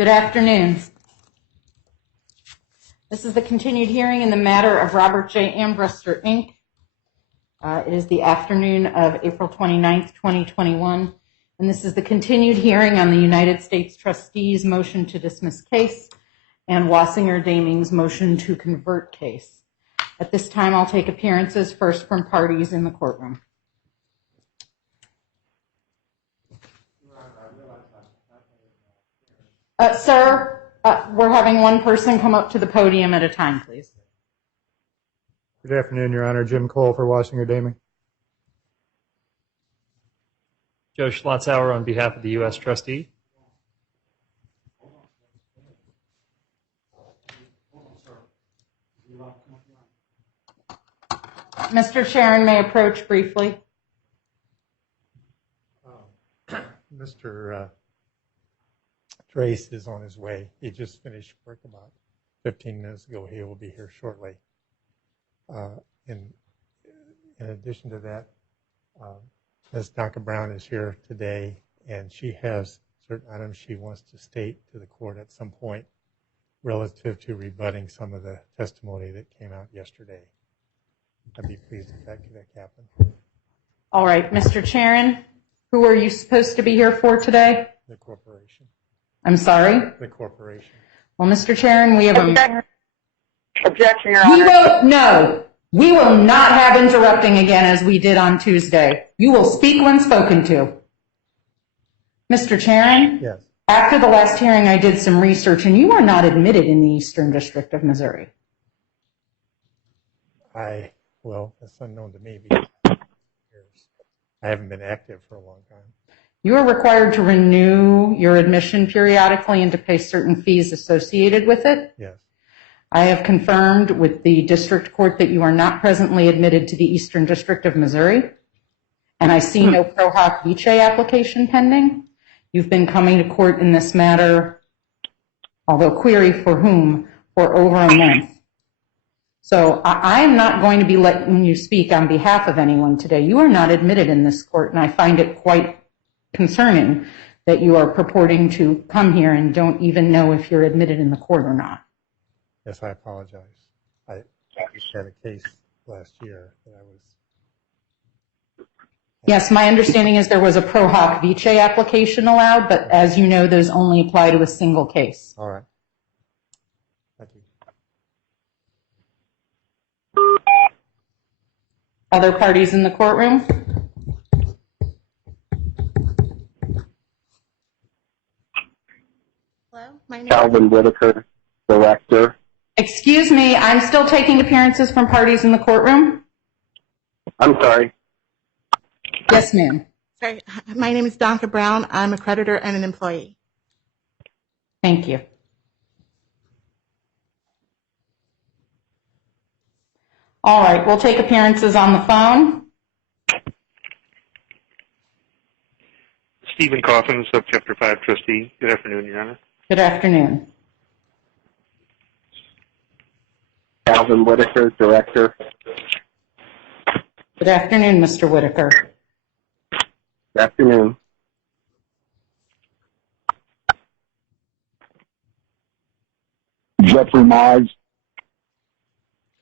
Good afternoon. This is the continued hearing in the matter of Robert J. Ambruster, Inc. It is the afternoon of April 29th, 2021, and this is the continued hearing on the United States Trustee's motion to dismiss case and Wassinger-Daming's motion to convert case. At this time, I'll take appearances first from parties in the courtroom. Sir, we're having one person come up to the podium at a time, please. Good afternoon, Your Honor. Jim Cole for Wassinger-Daming. Joe Schlotzauer on behalf of the U.S. Trustee. Mr. Sharon may approach briefly. Mr. Trace is on his way. He just finished work about 15 minutes ago. He will be here shortly. In addition to that, Ms. Donka Brown is here today, and she has certain items she wants to state to the court at some point relative to rebutting some of the testimony that came out yesterday. I'd be pleased if that could happen. All right, Mr. Sharon, who are you supposed to be here for today? The corporation. I'm sorry? The corporation. Well, Mr. Sharon, we have Objection, Your Honor. We will not have interrupting again as we did on Tuesday. You will speak when spoken to. Mr. Sharon? Yes. After the last hearing, I did some research, and you are not admitted in the Eastern District of Missouri. Well, that's unknown to me because I haven't been active for a long time. You are required to renew your admission periodically and to pay certain fees associated with it. Yes. I have confirmed with the district court that you are not presently admitted to the Eastern District of Missouri, and I see no pro hoc vice application pending. You've been coming to court in this matter, although query for whom, for over a month. So I am not going to be letting you speak on behalf of anyone today. You are not admitted in this court, and I find it quite concerning that you are purporting to come here and don't even know if you're admitted in the court or not. Yes, I apologize. I had a case last year that I was... Yes, my understanding is there was a pro hoc vice application allowed, but as you know, those only apply to a single case. All right. Thank you. Other parties in the courtroom? Hello, my name Calvin Whitaker, Director. Excuse me, I'm still taking appearances from parties in the courtroom. I'm sorry. Yes, ma'am. Sorry, my name is Donka Brown. I'm a creditor and an employee. Thank you. All right, we'll take appearances on the phone. Stephen Coffin, Subchapter 5 Trustee. Good afternoon, Your Honor. Good afternoon. Calvin Whitaker, Director. Good afternoon, Mr. Whitaker. Good afternoon. Jeffrey Mize.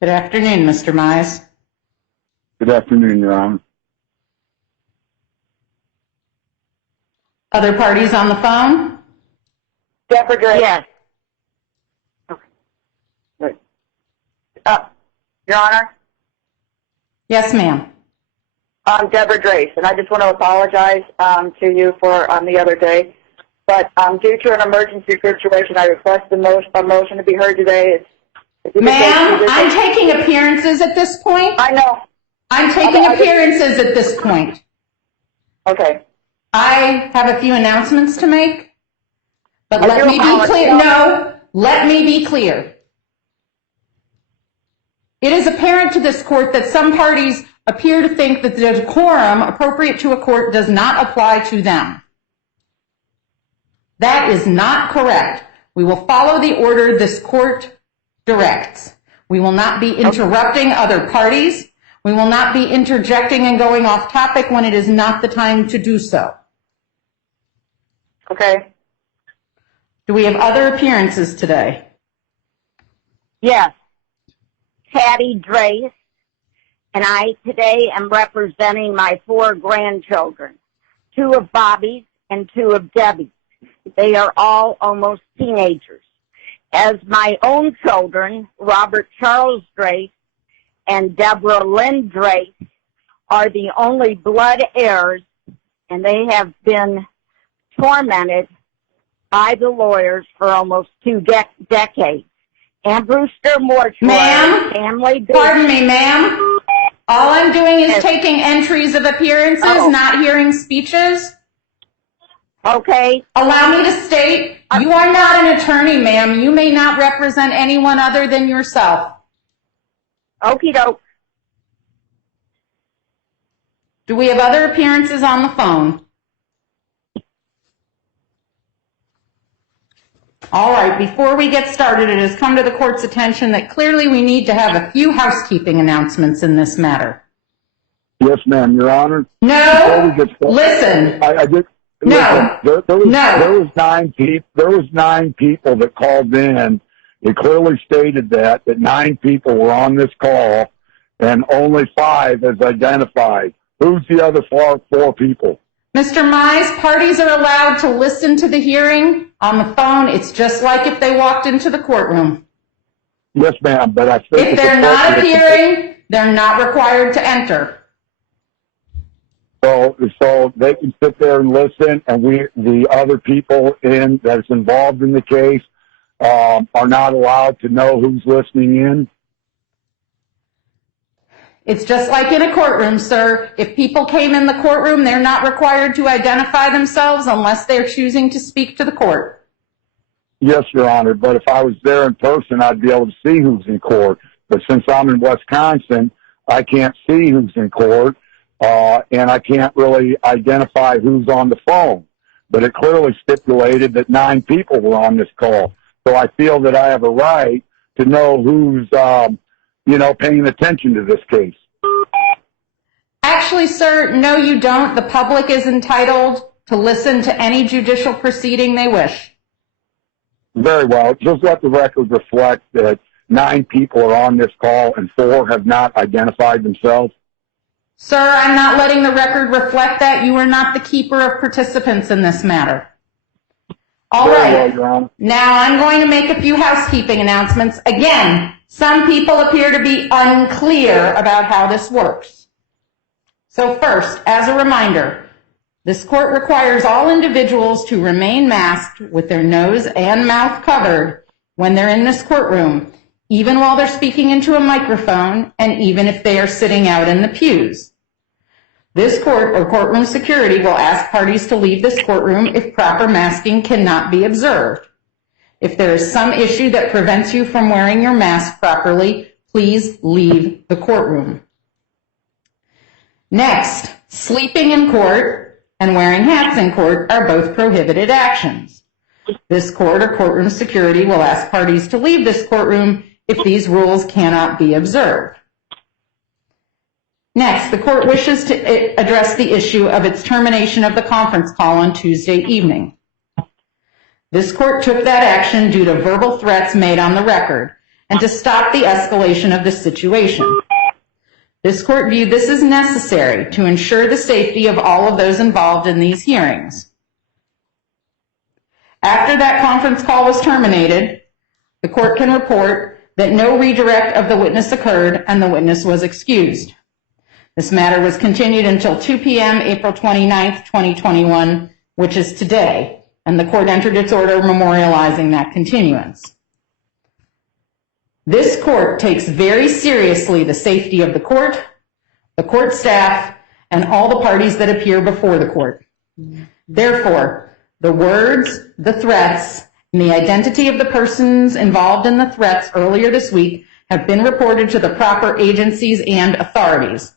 Good afternoon, Mr. Mize. Good afternoon, Your Honor. Other parties on the phone? Deborah Drake. Yes. Okay. Your Honor, Yes, ma'am. I'm Deborah Drace, and I just want to apologize to you for the other day. But due to an emergency situation, I request a motion to be heard today. Ma'am, I'm taking appearances at this point. I know. I'm taking appearances at this point. Okay. I have a few announcements to make, but let me be clear. No, let me be clear. It is apparent to this court that some parties appear to think that the decorum appropriate to a court does not apply to them. That is not correct. We will follow the order this court directs. We will not be interrupting other parties. We will not be interjecting and going off topic when it is not the time to do so. Okay. Do we have other appearances today? Yes. Patty Drace, and I today am representing my 4 grandchildren, 2 of Bobby's and 2 of Debbie's. They are all almost teenagers. As my own children, Robert Charles Drace and Deborah Lynn Drace are the only blood heirs, and they have been tormented by the lawyers for almost 2 decades. And Brewster Mortuary Ma'am? family business. Pardon me, ma'am. All I'm doing is taking entries of appearances, not hearing speeches. Okay. Allow me to state, you are not an attorney, ma'am. You may not represent anyone other than yourself. Okie doke. Do we have other appearances on the phone? All right, before we get started, it has come to the court's attention that clearly we need to have a few housekeeping announcements in this matter. Yes, ma'am, Your Honor. No, listen. I just, No. listen, No. there was 9 people that called in. It clearly stated that 9 people were on this call, and only 5 as identified. Who's the other 4 people? Mr. Mize, parties are allowed to listen to the hearing on the phone. It's just like if they walked into the courtroom. Yes, ma'am, but I think If it's they're not appropriate to- appearing, they're not required to enter. So they can sit there and listen, and the other people that's involved in the case, are not allowed to know who's listening in. It's just like in a courtroom, sir. If people came in the courtroom, they're not required to identify themselves unless they're choosing to speak to the court. Yes, Your Honor, but if I was there in person, I'd be able to see who's in court. But since I'm in Wisconsin, I can't see who's in court, and I can't really identify who's on the phone. But it clearly stipulated that 9 people were on this call. So I feel that I have a right to know who's, paying attention to this case. Actually, sir, no, you don't. The public is entitled to listen to any judicial proceeding they wish. Very well. Just let the record reflect that 9 people are on this call and 4 have not identified themselves. Sir, I'm not letting the record reflect that. You are not the keeper of participants in this matter. All Very right. well, Your Honor. Now I'm going to make a few housekeeping announcements. Again, some people appear to be unclear about how this works. So first, as a reminder, this court requires all individuals to remain masked with their nose and mouth covered when they're in this courtroom, even while they're speaking into a microphone and even if they are sitting out in the pews. This court or courtroom security will ask parties to leave this courtroom if proper masking cannot be observed. If there is some issue that prevents you from wearing your mask properly, please leave the courtroom. Next, sleeping in court and wearing hats in court are both prohibited actions. This court or courtroom security will ask parties to leave this courtroom if these rules cannot be observed. Next, the court wishes to address the issue of its termination of the conference call on Tuesday evening. This court took that action due to verbal threats made on the record and to stop the escalation of the situation. This court viewed this as necessary to ensure the safety of all of those involved in these hearings. After that conference call was terminated, the court can report that no redirect of the witness occurred and the witness was excused. This matter was continued until 2 p.m. April 29th, 2021, which is today, and the court entered its order memorializing that continuance. This court takes very seriously the safety of the court staff, and all the parties that appear before the court. Therefore, the words, the threats, and the identity of the persons involved in the threats earlier this week have been reported to the proper agencies and authorities.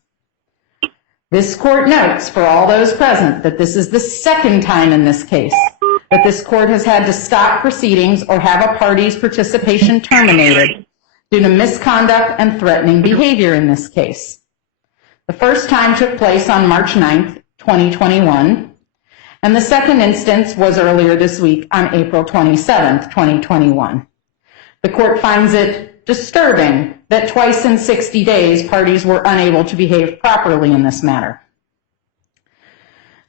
This court notes for all those present that this is the second time in this case that this court has had to stop proceedings or have a party's participation terminated due to misconduct and threatening behavior in this case. The first time took place on March 9th, 2021, And the second instance was earlier this week on April 27th, 2021. The court finds it disturbing that twice in 60 days parties were unable to behave properly in this matter.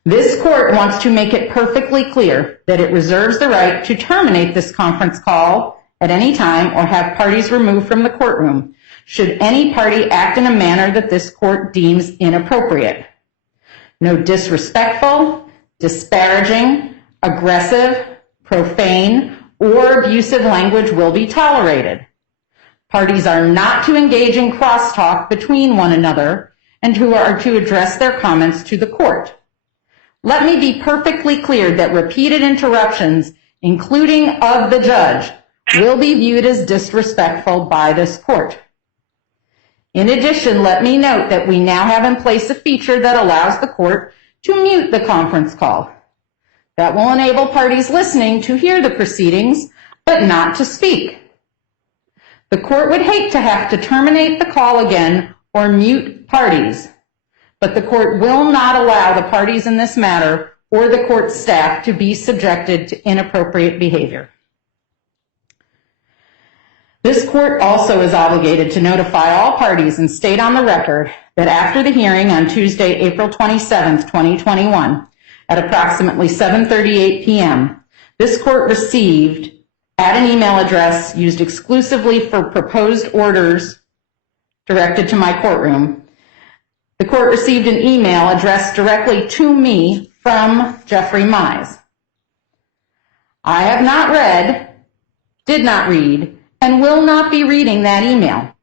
This court wants to make it perfectly clear that it reserves the right to terminate this conference call at any time or have parties removed from the courtroom should any party act in a manner that this court deems inappropriate. No disrespectful, disparaging, aggressive, profane, or abusive language will be tolerated. Parties are not to engage in crosstalk between one another and who are to address their comments to the court. Let me be perfectly clear that repeated interruptions, including of the judge, will be viewed as disrespectful by this court. In addition, let me note that we now have in place a feature that allows the court to mute the conference call. That will enable parties listening to hear the proceedings, but not to speak. The court would hate to have to terminate the call again or mute parties, but the court will not allow the parties in this matter or the court staff to be subjected to inappropriate behavior. This court also is obligated to notify all parties and state on the record that after the hearing on Tuesday, April 27th, 2021, at approximately 7:38 p.m., this court received, at an email address used exclusively for proposed orders directed to my courtroom, the court received an email addressed directly to me from Jeffrey Mize. I have not read, did not read, and will not be reading that email.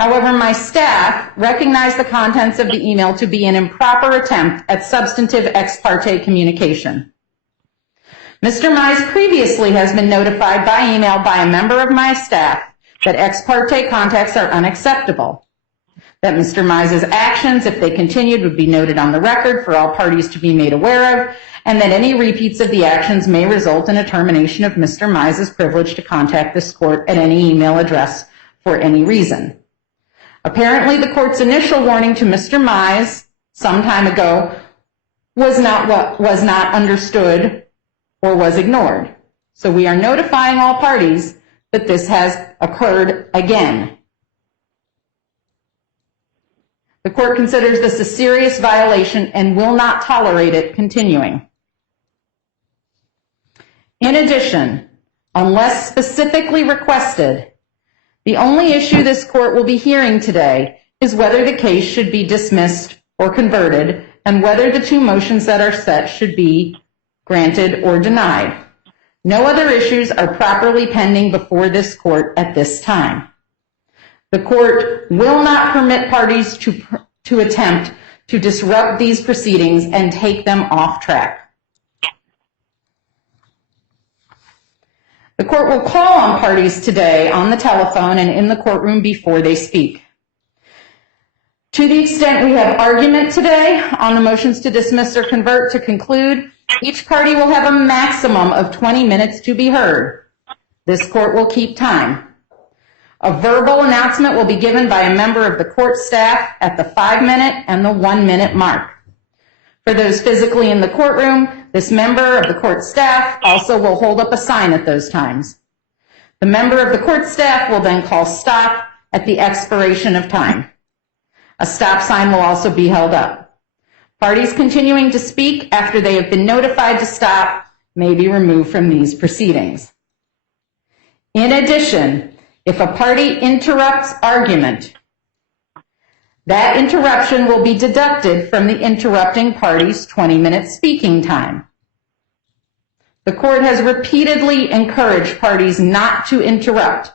However, my staff recognized the contents of the email to be an improper attempt at substantive ex parte communication. Mr. Mize previously has been notified by email by a member of my staff that ex parte contacts are unacceptable, that Mr. Mize's actions, if they continued, would be noted on the record for all parties to be made aware of, and that any repeats of the actions may result in a termination of Mr. Mize's privilege to contact this court at any email address for any reason. Apparently, the court's initial warning to Mr. Mize some time ago was not understood or was ignored. So we are notifying all parties that this has occurred again. The court considers this a serious violation and will not tolerate it continuing. In addition, unless specifically requested, the only issue this court will be hearing today is whether the case should be dismissed or converted and whether the two motions that are set should be granted or denied. No other issues are properly pending before this court at this time. The court will not permit parties to attempt to disrupt these proceedings and take them off track. The court will call on parties today on the telephone and in the courtroom before they speak. To the extent we have argument today on the motions to dismiss or convert to conclude, each party will have a maximum of 20 minutes to be heard. This court will keep time. A verbal announcement will be given by a member of the court staff at the 5-minute and the 1-minute mark. For those physically in the courtroom, this member of the court staff also will hold up a sign at those times. The member of the court staff will then call stop at the expiration of time. A stop sign will also be held up. Parties continuing to speak after they have been notified to stop may be removed from these proceedings. In addition, if a party interrupts argument, that interruption will be deducted from the interrupting party's 20-minute speaking time. The court has repeatedly encouraged parties not to interrupt,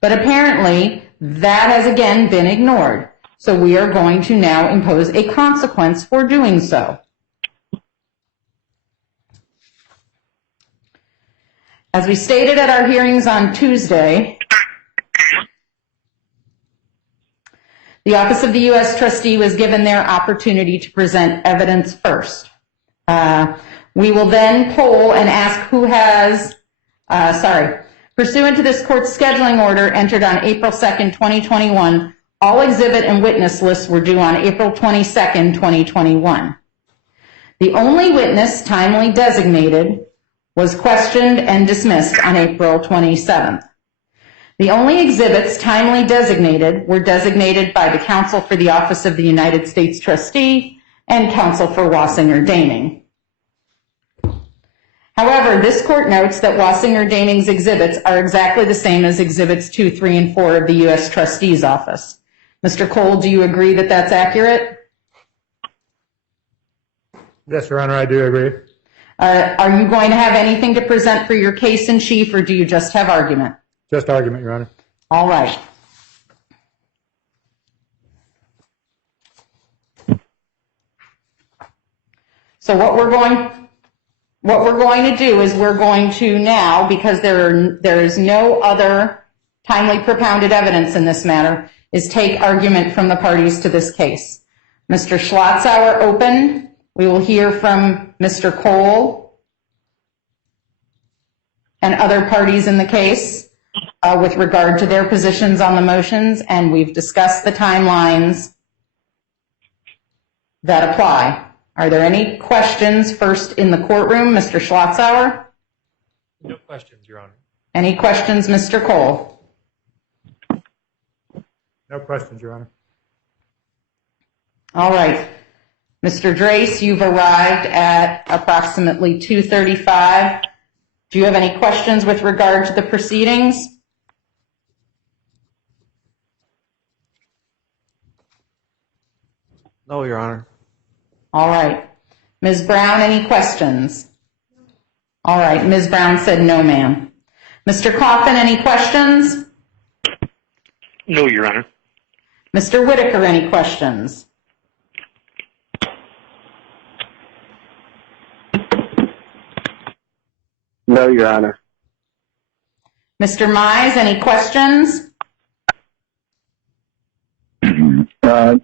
but apparently that has again been ignored. So we are going to now impose a consequence for doing so. As we stated at our hearings on Tuesday, the Office of the U.S. Trustee was given their opportunity to present evidence first. We will then poll and ask who has, pursuant to this court's scheduling order entered on April 2nd, 2021, all exhibit and witness lists were due on April 22nd, 2021. The only witness timely designated was questioned and dismissed on April 27th. The only exhibits timely designated were designated by the Counsel for the Office of the United States Trustee and Counsel for Wassinger-Daming. However, this court notes that Wassinger-Daming's exhibits are exactly the same as Exhibits 2, 3, and 4 of the U.S. Trustee's Office. Mr. Cole, do you agree that that's accurate? Yes, Your Honor, I do agree. Are you going to have anything to present for your case in chief, or do you just have argument? Just argument, Your Honor. All right. So what we're going to do is we're going to now, because there is no other timely propounded evidence in this matter, is take argument from the parties to this case. Mr. Schlotzauer opened. We will hear from Mr. Cole and other parties in the case with regard to their positions on the motions, and we've discussed the timelines that apply. Are there any questions first in the courtroom? Mr. Schlotzauer? No questions, Your Honor. Any questions, Mr. Cole? No questions, Your Honor. All right. Mr. Drace, you've arrived at approximately 2:35. Do you have any questions with regard to the proceedings? No, Your Honor. All right. Ms. Brown, any questions? All right. Ms. Brown said no, ma'am. Mr. Coffin, any questions? No, Your Honor. Mr. Whitaker, any questions? No, Your Honor. Mr. Mize, any questions?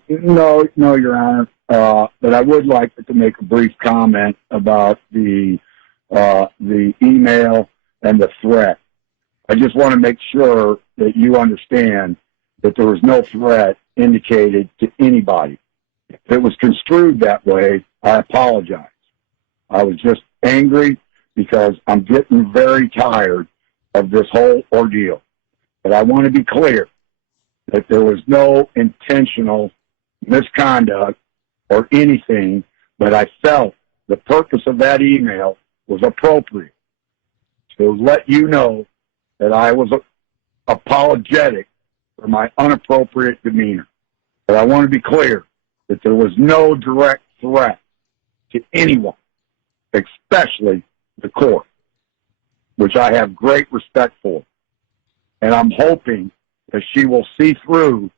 No, Your Honor. But I would like to make a brief comment about the email and the threat. I just want to make sure that you understand that there was no threat indicated to anybody. If it was construed that way, I apologize. I was just angry because I'm getting very tired of this whole ordeal. But I want to be clear that there was no intentional misconduct or anything, but I felt the purpose of that email was appropriate to let you know that I was apologetic for my inappropriate demeanor. But I want to be clear that there was no direct threat to anyone, especially the court, which I have great respect for. And I'm hoping that she will see through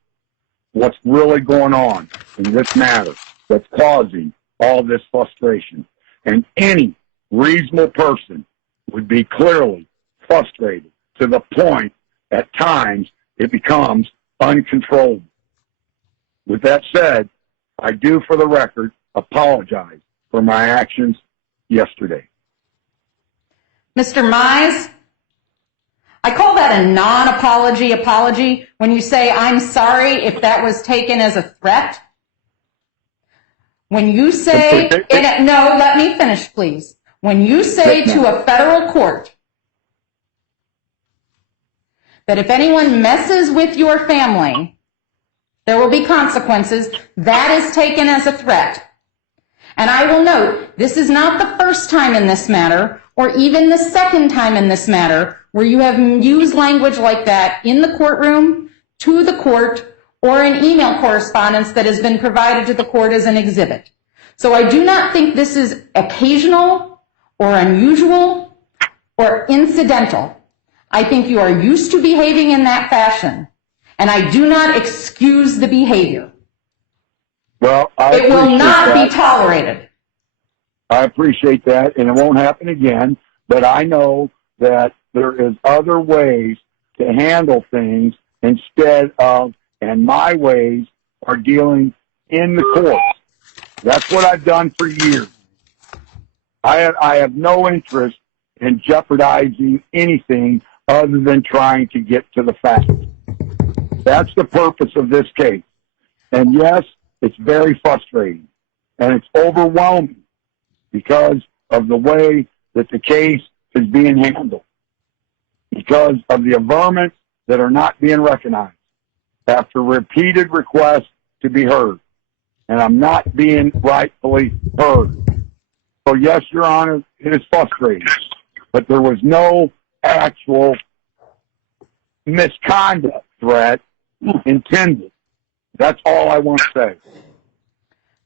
what's really going on in this matter that's causing all this frustration. And any reasonable person would be clearly frustrated to the point at times it becomes uncontrollable. With that said, I do, for the record, apologize for my actions yesterday. Mr. Mize, I call that a non-apology apology when you say, I'm sorry if that was taken as a threat. When you say, no, let me finish, please. When you say to a federal court that if anyone messes with your family, there will be consequences, that is taken as a threat. And I will note, this is not the first time in this matter, or even the second time in this matter, where you have used language like that in the courtroom, to the court, or in email correspondence that has been provided to the court as an exhibit. So I do not think this is occasional, or unusual, or incidental. I think you are used to behaving in that fashion, and I do not excuse the behavior. Well, it will not be tolerated. I appreciate that, and it won't happen again, but I know that there is other ways to handle things instead of, and my ways are dealing in the courts. That's what I've done for years. I have no interest in jeopardizing anything other than trying to get to the facts. That's the purpose of this case. And yes, it's very frustrating, and it's overwhelming because of the way that the case is being handled, because of the averments that are not being recognized after repeated requests to be heard. And I'm not being rightfully heard. So yes, Your Honor, it is frustrating, but there was no actual misconduct threat intended. That's all I want to say.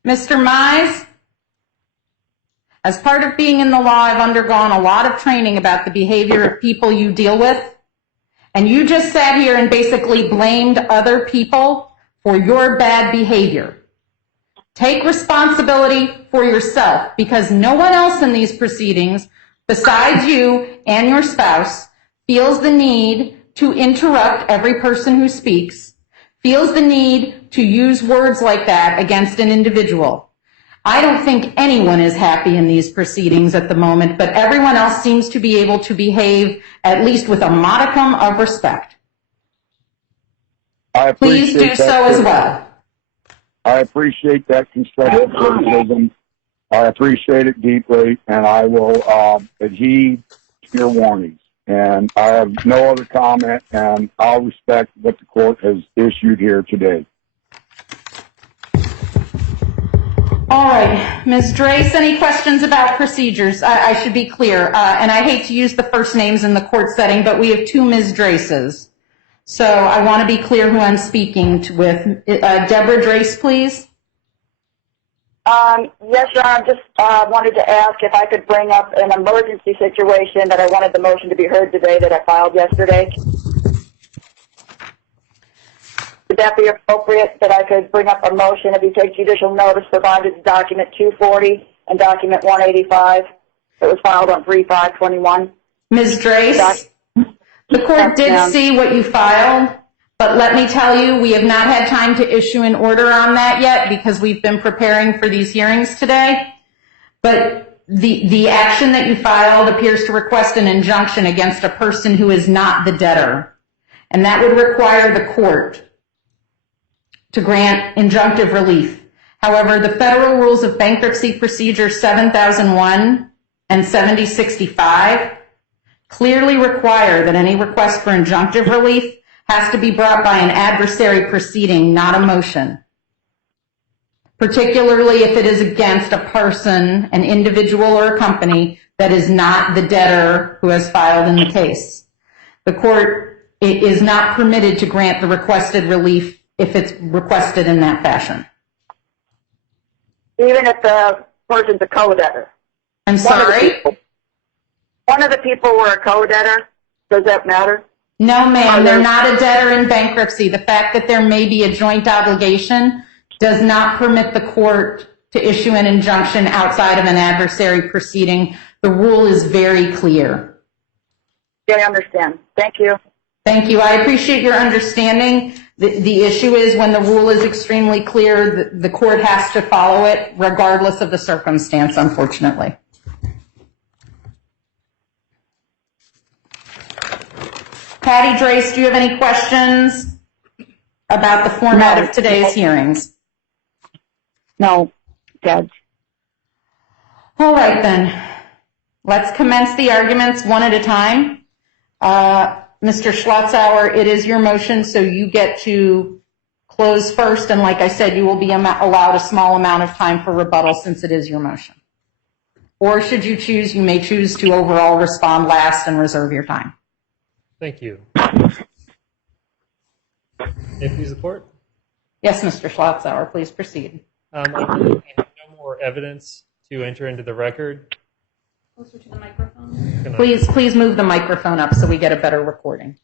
Mr. Mize, as part of being in the law, I've undergone a lot of training about the behavior of people you deal with, and you just sat here and basically blamed other people for your bad behavior. Take responsibility for yourself, because no one else in these proceedings, besides you and your spouse, feels the need to interrupt every person who speaks, feels the need to use words like that against an individual. I don't think anyone is happy in these proceedings at the moment, but everyone else seems to be able to behave at least with a modicum of respect. Please do so as well. I appreciate that constructive criticism. I appreciate it deeply, and I will adhere to your warnings. And I have no other comment, and I'll respect what the court has issued here today. All right, Ms. Drace, any questions about procedures? I should be clear, and I hate to use the first names in the court setting, but we have two Ms. Draces. So I want to be clear who I'm speaking with. Deborah Drace, please. Yes, Your Honor, I just wanted to ask if I could bring up an emergency situation that I wanted the motion to be heard today that I filed yesterday. Would that be appropriate that I could bring up a motion if you take judicial notice provided to document 240 and document 185 that was filed on 3/5/21? Ms. Drace, the court did see what you filed, but let me tell you, we have not had time to issue an order on that yet because we've been preparing for these hearings today. But the action that you filed appears to request an injunction against a person who is not the debtor. And that would require the court to grant injunctive relief. However, the Federal Rules of Bankruptcy Procedure 7001 and 7065 clearly require that any request for injunctive relief has to be brought by an adversary proceeding, not a motion, particularly if it is against a person, an individual, or a company that is not the debtor who has filed in the case. The court is not permitted to grant the requested relief if it's requested in that fashion. Even if the person's a co-debtor? I'm sorry? One of the people were a co-debtor. Does that matter? No, ma'am, they're not a debtor in bankruptcy. The fact that there may be a joint obligation does not permit the court to issue an injunction outside of an adversary proceeding. The rule is very clear. Yeah, I understand. Thank you. Thank you. I appreciate your understanding. The issue is when the rule is extremely clear, the court has to follow it regardless of the circumstance, unfortunately. Patty Drace, do you have any questions about the format of today's hearings? No, Judge. All right, then. Let's commence the arguments one at a time. Mr. Schlotzauer, it is your motion, so you get to close first, and like I said, you will be allowed a small amount of time for rebuttal since it is your motion. Or should you choose, you may choose to overall respond last and reserve your time. Thank you. May it please the court? Yes, Mr. Schlotzauer, please proceed. I believe we have no more evidence to enter into the record. Closer to the microphone. Please move the microphone up so we get a better recording.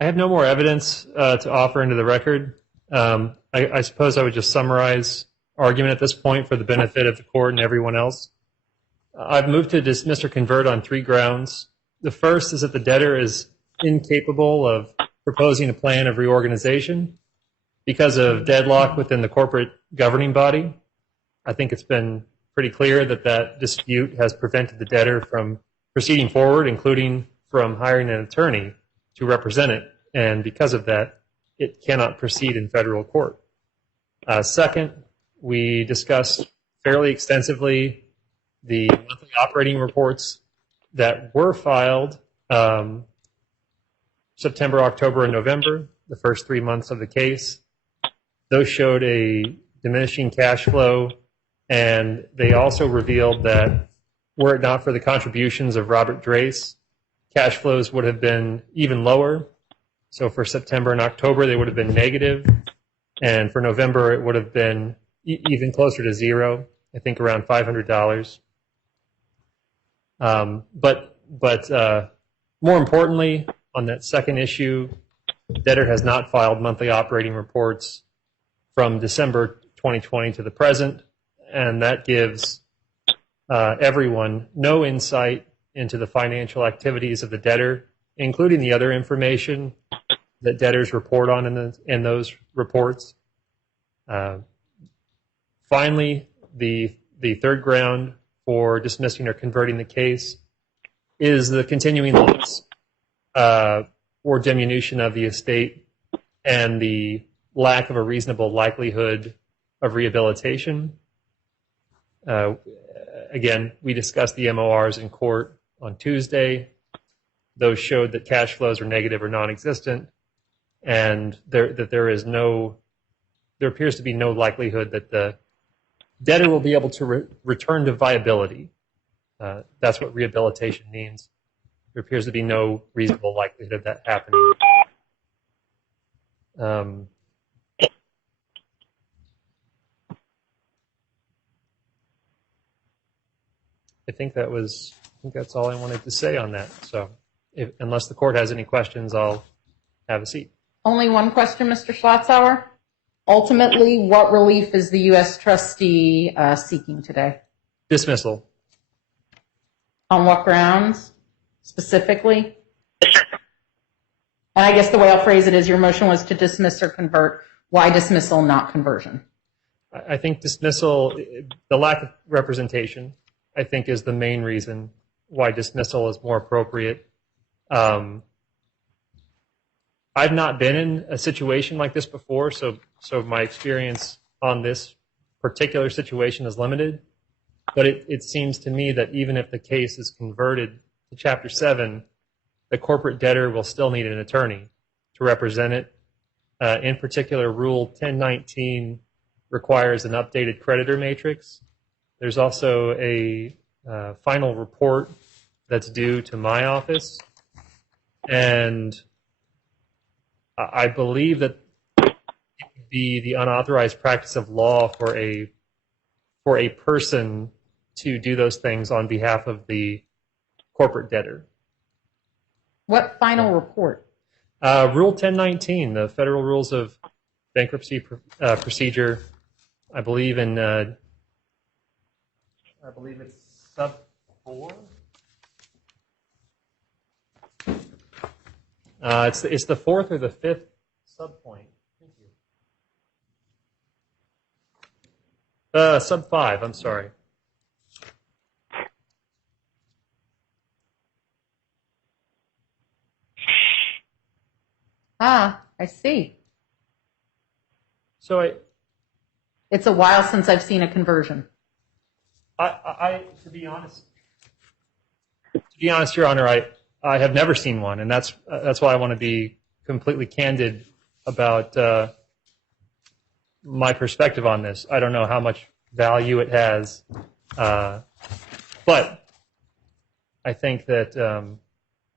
I have no more evidence to offer into the record. I suppose I would just summarize argument at this point for the benefit of the court and everyone else. I've moved to dismiss or convert on 3 grounds. The first is that the debtor is incapable of proposing a plan of reorganization because of deadlock within the corporate governing body. I think it's been pretty clear that that dispute has prevented the debtor from proceeding forward, including from hiring an attorney to represent it. And because of that, it cannot proceed in federal court. Second, we discussed fairly extensively the monthly operating reports that were filed September, October, and November, the first 3 months of the case. Those showed a diminishing cash flow, and they also revealed that were it not for the contributions of Robert Drace, cash flows would have been even lower. So for September and October, they would have been negative, and for November, it would have been even closer to zero, I think around $500. But more importantly, on that second issue, the debtor has not filed monthly operating reports from December 2020 to the present, and that gives everyone no insight into the financial activities of the debtor, including the other information that debtors report on in those reports. Finally, the third ground for dismissing or converting the case is the continuing loss or diminution of the estate and the lack of a reasonable likelihood of rehabilitation. Again, we discussed the MORs in court on Tuesday. Those showed that cash flows are negative or non-existent, and there appears to be no likelihood that the debtor will be able to return to viability. That's what rehabilitation means. There appears to be no reasonable likelihood of that happening. I think that's all I wanted to say on that. So unless the court has any questions, I'll have a seat. Only one question, Mr. Schlotzauer. Ultimately, what relief is the U.S. trustee seeking today? Dismissal. On what grounds, specifically? And I guess the way I'll phrase it is your motion was to dismiss or convert. Why dismissal, not conversion? I think dismissal, the lack of representation, I think is the main reason why dismissal is more appropriate. I've not been in a situation like this before, so my experience on this particular situation is limited. But it seems to me that even if the case is converted to Chapter 7, the corporate debtor will still need an attorney to represent it. In particular, Rule 1019 requires an updated creditor matrix. There's also a final report that's due to my office, and I believe that it would be the unauthorized practice of law for a person to do those things on behalf of the corporate debtor. What final report? Rule 1019, the Federal Rules of Bankruptcy Procedure, I believe it's sub 4. It's the fourth or the fifth subpoint. Thank you. Sub 5. I'm sorry. I see. So It's a while since I've seen a conversion. to be honest, Your Honor, I have never seen one, and that's why I want to be completely candid about my perspective on this. I don't know how much value it has, but I think that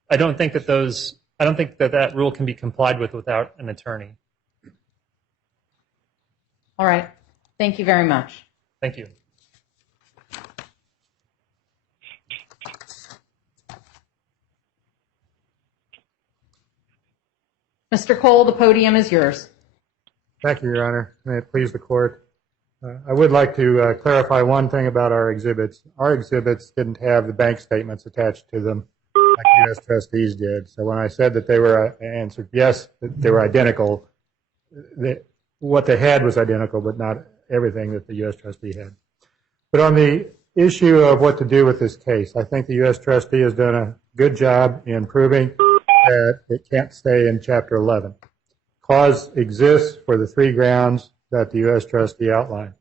I don't think that rule can be complied with without an attorney. All right. Thank you very much. Thank you. Mr. Cole, the podium is yours. Thank you, Your Honor. May it please the court. I would like to clarify one thing about our exhibits. Our exhibits didn't have the bank statements attached to them like U.S. trustees did. So when I said that they were answered yes, that they were identical, what they had was identical, but not everything that the U.S. trustee had. But on the issue of what to do with this case, I think the U.S. trustee has done a good job in proving that it can't stay in Chapter 11. Cause exists for the 3 grounds that the U.S. trustee outlined.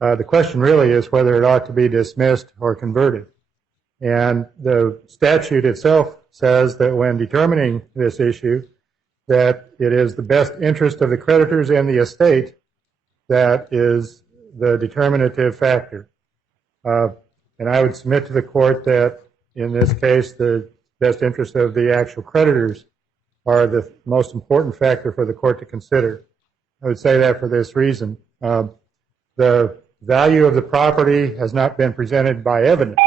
The question really is whether it ought to be dismissed or converted. And the statute itself says that when determining this issue, that it is the best interest of the creditors and the estate that is the determinative factor. And I would submit to the court that in this case, the best interest of the actual creditors are the most important factor for the court to consider. I would say that for this reason. The value of the property has not been presented by evidence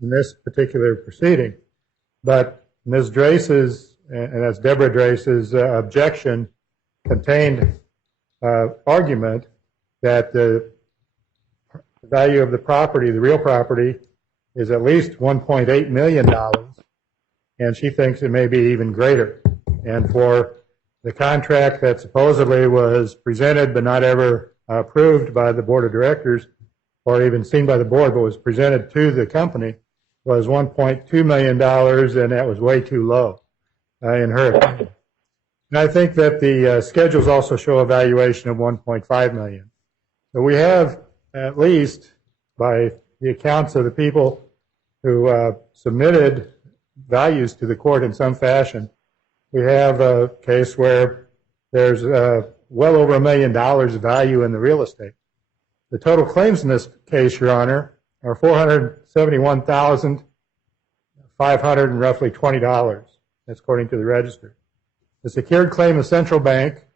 in this particular proceeding, but Ms. Drace's, and that's Deborah Drace's objection contained argument that the value of the property, the real property, is at least $1.8 million, and she thinks it may be even greater. And for the contract that supposedly was presented but not ever approved by the board of directors, or even seen by the board, but was presented to the company, was $1.2 million, and that was way too low in her opinion. And I think that the schedules also show a valuation of $1.5 million. So we have, at least by the accounts of the people who submitted values to the court in some fashion, we have a case where there's well over $1 million of value in the real estate. The total claims in this case, Your Honor, are $471,500 and roughly $20. That's according to the register. The secured claim of Central Bank,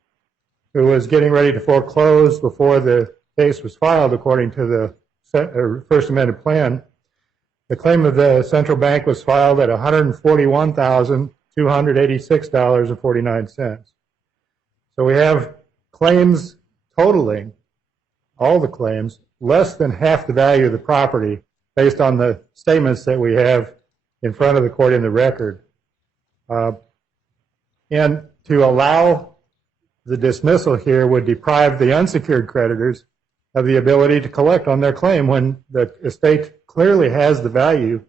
who was getting ready to foreclose before the case was filed according to the First Amendment plan, the claim of the Central Bank was filed at $141,286.49. So we have claims totaling, all the claims, less than half the value of the property based on the statements that we have in front of the court in the record. And to allow the dismissal here would deprive the unsecured creditors of the ability to collect on their claim when the estate clearly has the value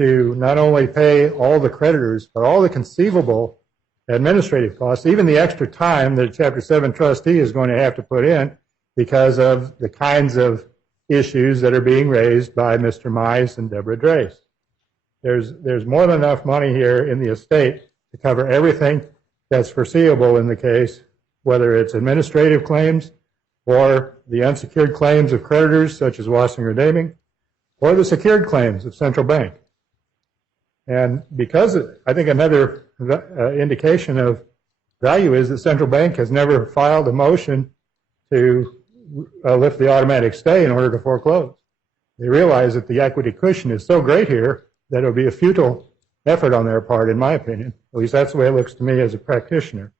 to not only pay all the creditors, but all the conceivable administrative costs, even the extra time that a Chapter 7 trustee is going to have to put in because of the kinds of issues that are being raised by Mr. Mize and Deborah Drace. There's more than enough money here in the estate to cover everything that's foreseeable in the case, whether it's administrative claims or the unsecured claims of creditors such as washing or naming, or the secured claims of Central Bank. And because I think another indication of value is that Central Bank has never filed a motion to lift the automatic stay in order to foreclose. They realize that the equity cushion is so great here that it would be a futile effort on their part, in my opinion. At least that's the way it looks to me as a practitioner.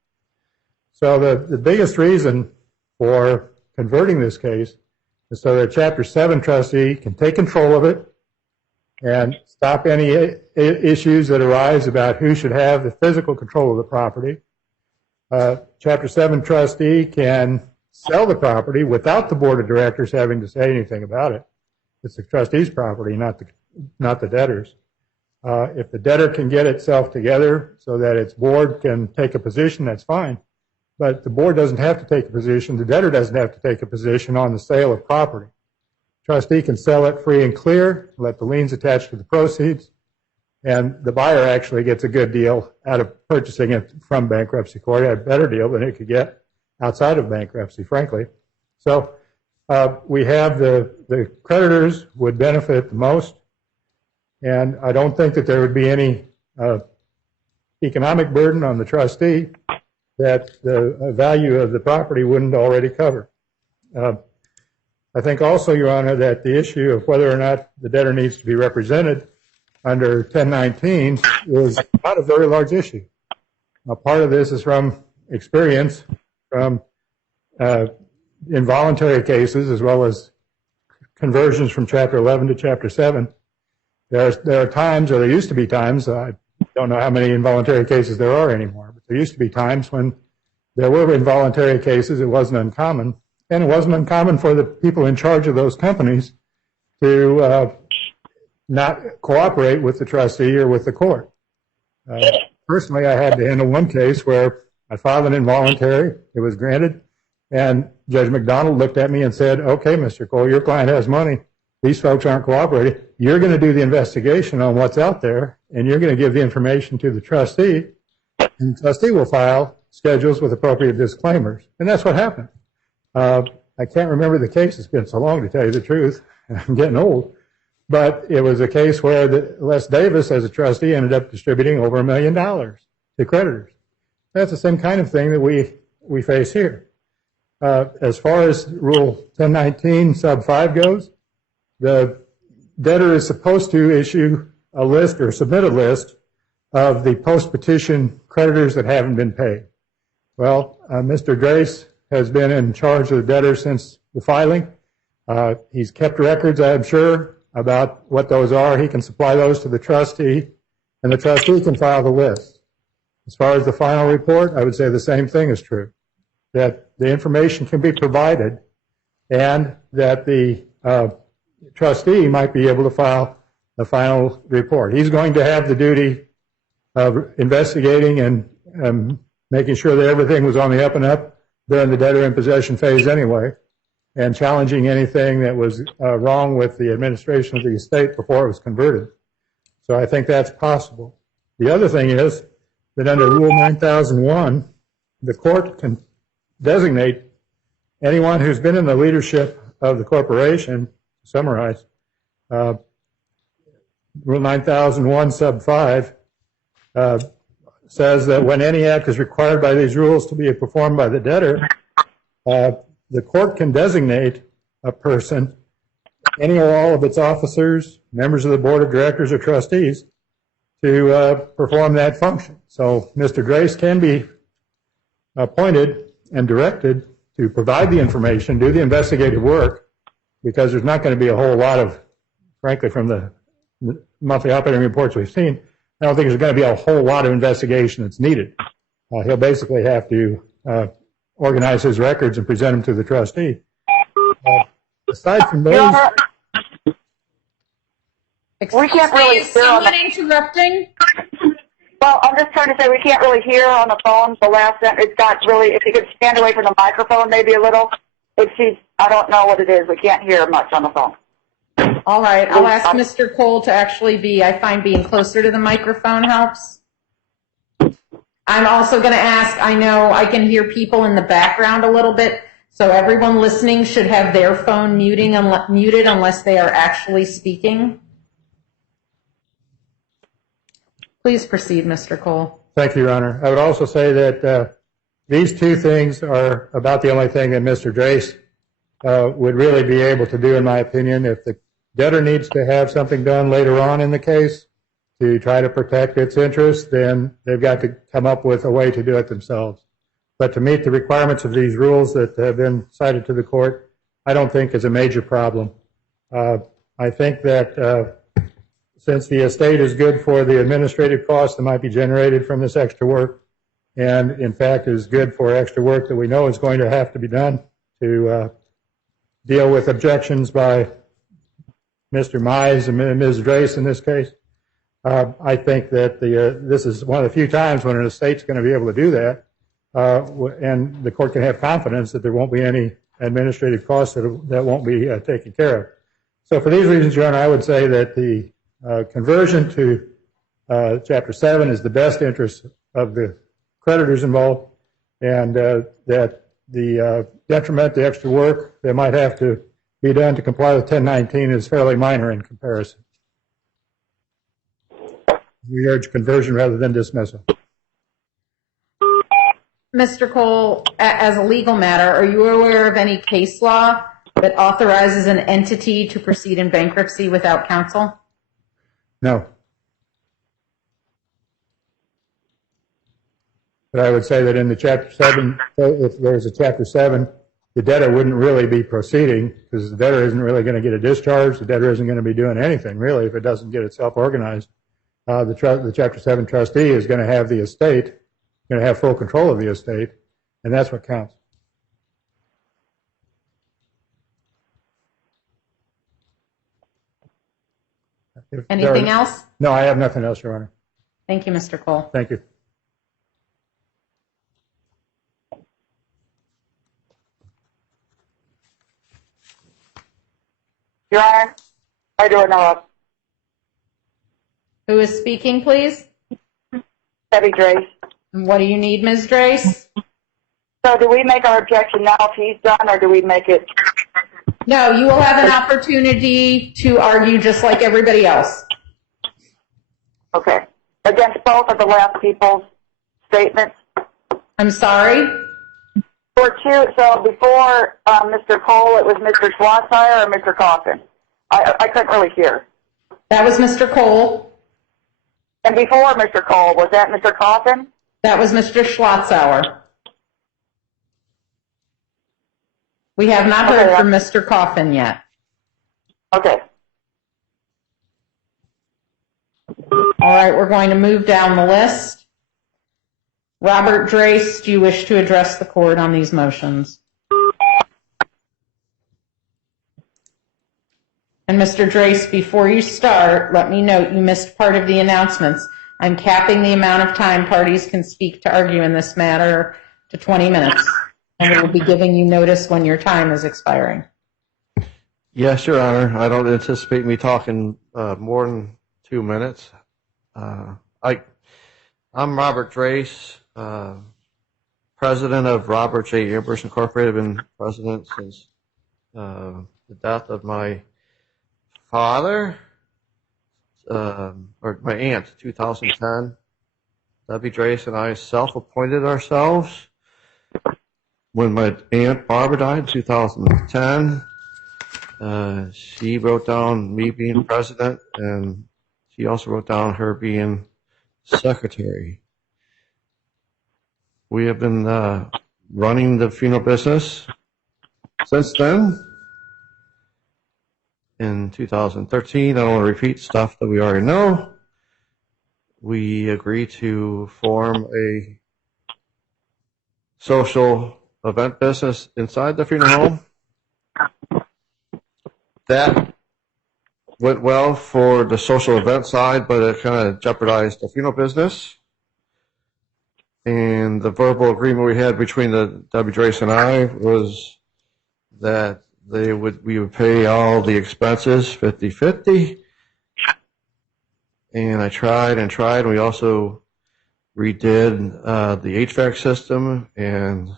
So the biggest reason for converting this case is so that Chapter 7 trustee can take control of it and stop any issues that arise about who should have the physical control of the property. Chapter 7 trustee can sell the property without the board of directors having to say anything about it. It's the trustee's property, not the debtor's. If the debtor can get itself together so that its board can take a position, that's fine. But the board doesn't have to take a position. The debtor doesn't have to take a position on the sale of property. Trustee can sell it free and clear, let the liens attach to the proceeds, and the buyer actually gets a good deal out of purchasing it from bankruptcy court, a better deal than it could get outside of bankruptcy, frankly. So we have the creditors would benefit the most, and I don't think that there would be any economic burden on the trustee that the value of the property wouldn't already cover. I think also, Your Honor, that the issue of whether or not the debtor needs to be represented under 1019 is not a very large issue. Now, part of this is from experience from involuntary cases as well as conversions from Chapter 11 to Chapter 7. There are times, or there used to be times, I don't know how many involuntary cases there are anymore, but there used to be times when there were involuntary cases. It wasn't uncommon. And it wasn't uncommon for the people in charge of those companies to not cooperate with the trustee or with the court. Personally, I had to handle one case where I filed an involuntary. It was granted. And Judge McDonald looked at me and said, okay, Mr. Cole, your client has money. These folks aren't cooperating. You're going to do the investigation on what's out there, and you're going to give the information to the trustee, and the trustee will file schedules with appropriate disclaimers. And that's what happened. I can't remember the case. It's been so long, to tell you the truth. I'm getting old. But it was a case where Les Davis, as a trustee, ended up distributing over $1 million to creditors. That's the same kind of thing that we face here. As far as Rule 1019 sub 5 goes, the debtor is supposed to issue a list or submit a list of the post-petition creditors that haven't been paid. Well, Mr. Grace has been in charge of the debtor since the filing. He's kept records, I'm sure, about what those are. He can supply those to the trustee, and the trustee can file the list. As far as the final report, I would say the same thing is true, that the information can be provided and that the trustee might be able to file the final report. He's going to have the duty of investigating and making sure that everything was on the up and up during the debtor in possession phase anyway, and challenging anything that was wrong with the administration of the estate before it was converted. So I think that's possible. The other thing is that under Rule 9001, the court can designate anyone who's been in the leadership of the corporation. To summarize, Rule 9001 sub 5 says that when any act is required by these rules to be performed by the debtor, the court can designate a person, any or all of its officers, members of the board of directors or trustees, to perform that function. So Mr. Grace can be appointed and directed to provide the information, do the investigative work, because there's not going to be a whole lot of, frankly, from the monthly operating reports we've seen, I don't think there's going to be a whole lot of investigation that's needed. He'll basically have to organize his records and present them to the trustee. Aside from those... We can't really Is hear on someone the, interrupting? well, I'm just trying to say we can't really hear on the phone the last sentence. It's got really, if you could stand away from the microphone maybe a little. I don't know what it is. We can't hear much on the phone. All right, I'll ask Mr. Cole to actually I find being closer to the microphone helps. I'm also going to ask, I know I can hear people in the background a little bit, so everyone listening should have their phone muted unless they are actually speaking. Please proceed, Mr. Cole. Thank you, Your Honor. I would also say that these two things are about the only thing that Mr. Drace would really be able to do, in my opinion. If the debtor needs to have something done later on in the case to try to protect its interests, then they've got to come up with a way to do it themselves. But to meet the requirements of these rules that have been cited to the court, I don't think is a major problem. I think that since the estate is good for the administrative costs that might be generated from this extra work, and in fact is good for extra work that we know is going to have to be done to deal with objections by Mr. Mize and Ms. Drace in this case, I think that this is one of the few times when an estate's going to be able to do that, and the court can have confidence that there won't be any administrative costs that won't be taken care of. So for these reasons, Your Honor, I would say that the conversion to Chapter 7 is the best interest of the creditors involved, and that the detriment, the extra work that might have to be done to comply with 1019 is fairly minor in comparison. We urge conversion rather than dismissal. Mr. Cole, as a legal matter, are you aware of any case law that authorizes an entity to proceed in bankruptcy without counsel? No. But I would say that in the Chapter 7, if there's a Chapter 7, the debtor wouldn't really be proceeding because the debtor isn't really going to get a discharge. The debtor isn't going to be doing anything, really, if it doesn't get itself organized. The Chapter 7 trustee is going to have the estate, going to have full control of the estate, and that's what counts. Anything else? No, I have nothing else, Your Honor. Thank you, Mr. Cole. Thank you. Your Honor, I do know. Who is speaking, please? Debbie Drace. And what do you need, Ms. Drace? So do we make our objection now if he's done, or do we make it? No, you will have an opportunity to argue just like everybody else. Okay. Against both of the last people's statements? I'm sorry? So before Mr. Cole, it was Mr. Schlossmeyer or Mr. Coffin? I couldn't really hear. That was Mr. Cole. And before Mr. Cole, was that Mr. Coffin? That was Mr. Schlotzauer. We have not heard from Mr. Coffin yet. Okay. All right, we're going to move down the list. Robert Drace, do you wish to address the court on these motions? And Mr. Drace, before you start, let me note you missed part of the announcements. I'm capping the amount of time parties can speak to argue in this matter to 20 minutes. And we will be giving you notice when your time is expiring. Yes, Your Honor. I don't anticipate me talking more than 2 minutes. I'm Robert Drace, president of Robert J. Ambrose Incorporated. I've been president since the death of my father, or my aunt, 2010. Debbie Drace and I self-appointed ourselves. When my aunt Barbara died in 2010, she wrote down me being president, and she also wrote down her being secretary. We have been running the funeral business since then. In 2013, I don't want to repeat stuff that we already know. We agreed to form a social event business inside the funeral home. That went well for the social event side, but it kind of jeopardized the funeral business. And the verbal agreement we had between the Debbie Drace and I was that we would pay all the expenses 50-50. And I tried and tried. And we also redid the HVAC system, and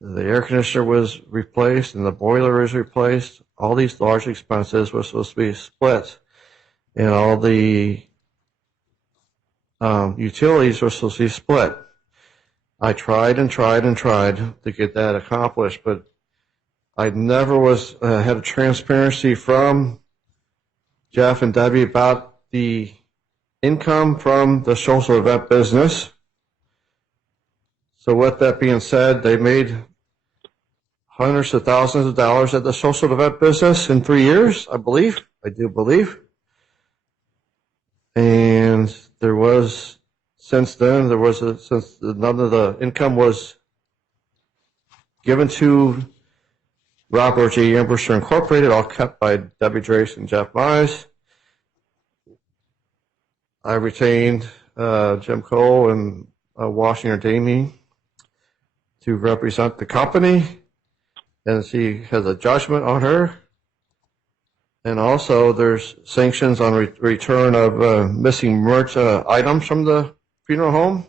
the air conditioner was replaced and the boiler was replaced. All these large expenses were supposed to be split, and all the utilities were supposed to be split. I tried and tried and tried to get that accomplished, but I never had a transparency from Jeff and Debbie about the income from the social event business. So with that being said, they made hundreds of thousands of dollars at the social event business in 3 years, I believe. I do believe. And there was, since then, since none of the income was given to Robert J. Ambrose Incorporated, all kept by Debbie Drace and Jeff Mize. I retained Jim Cole and Washington Damey to represent the company, and she has a judgment on her. And also there's sanctions on return of missing merch items from the funeral home,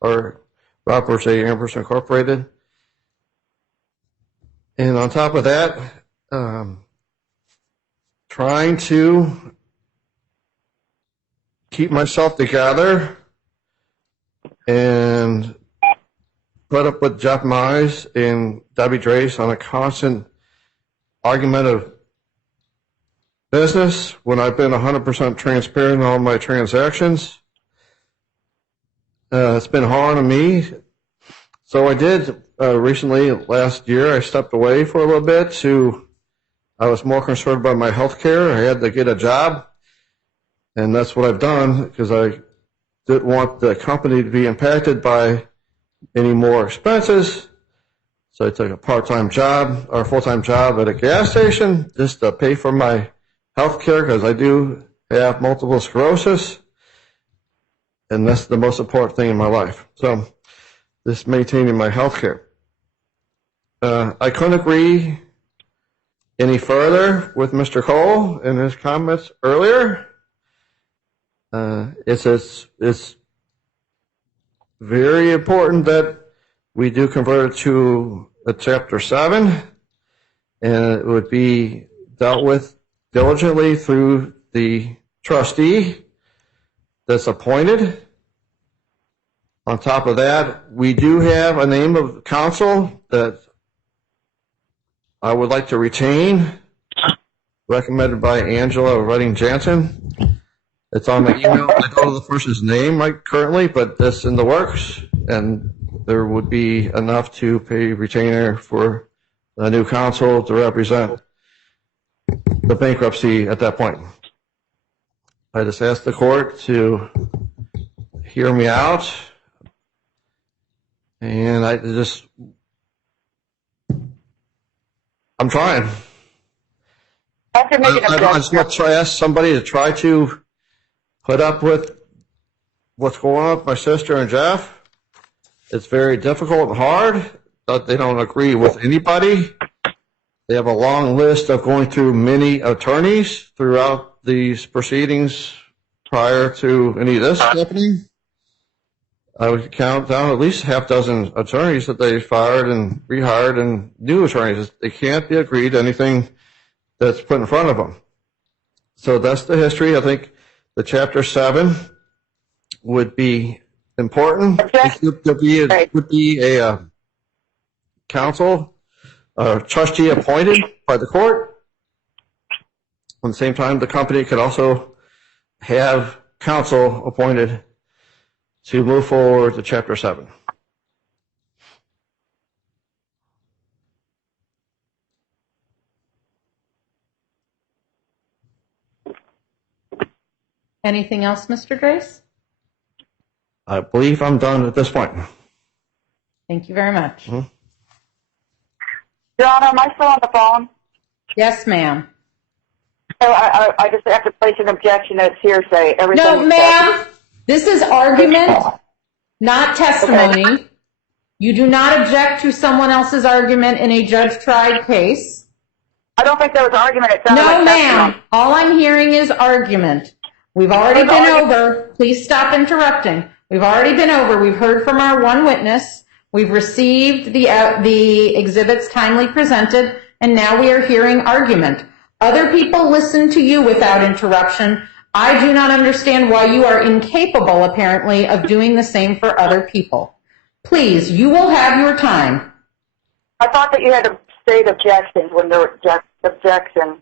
or Robert J. Ambrose Incorporated. And on top of that, trying to keep myself together and put up with Jeff Mize and Debbie Drace on a constant argument of business when I've been 100% transparent in all my transactions. It's been hard on me. So I did recently, last year, I stepped away for a little bit I was more concerned about my health care. I had to get a job, and that's what I've done because I didn't want the company to be impacted by any more expenses. So I took a part-time job or full-time job at a gas station just to pay for my health care because I do have multiple sclerosis, and that's the most important thing in my life. So just maintaining my health care. I couldn't agree any further with Mr. Cole and his comments earlier. It's very important that we do convert it to a Chapter 7, and it would be dealt with diligently through the trustee that's appointed. On top of that, we do have a name of counsel that I would like to retain, recommended by Angela Redding Jansen. It's on my email. I don't know the person's name right currently, but that's in the works, and there would be enough to pay retainer for a new counsel to represent the bankruptcy at that point. I just asked the court to hear me out, and I'm trying. I have to make an I objection. just want to ask somebody to try to put up with what's going on with my sister and Jeff. It's very difficult and hard. They don't agree with anybody. They have a long list of going through many attorneys throughout these proceedings prior to any of this happening. I would count down at least half dozen attorneys that they fired and rehired, and new attorneys. They can't be agreed to anything that's put in front of them. So that's the history. I think the Chapter 7 would be important. There would be a counsel, trustee appointed by the court. At the same time, the company could also have counsel appointed to move forward to Chapter 7. Anything else, Mr. Drace? I believe I'm done at this point. Thank you very much. Your Honor, am I still on the phone? Yes, ma'am. So I just have to place an objection as hearsay. Everything No, ma'am. This is argument, not testimony. Okay. You do not object to someone else's argument in a judge-tried case. I don't think there was an argument. It sounded No, like ma'am. testimony. All I'm hearing is argument. We've already been over. Please stop interrupting. We've already been over. We've heard from our one witness. We've received the exhibits timely presented, and now we are hearing argument. Other people listen to you without interruption. I do not understand why you are incapable, apparently, of doing the same for other people. Please, you will have your time. I thought that you had to state objections when there were objections.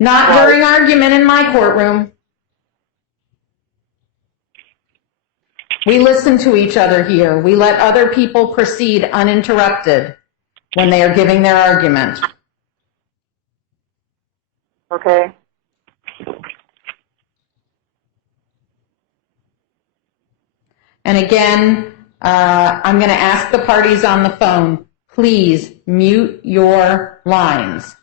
Not during argument in my courtroom. We listen to each other here. We let other people proceed uninterrupted when they are giving their argument. Okay. And again, I'm going to ask the parties on the phone, please mute your lines.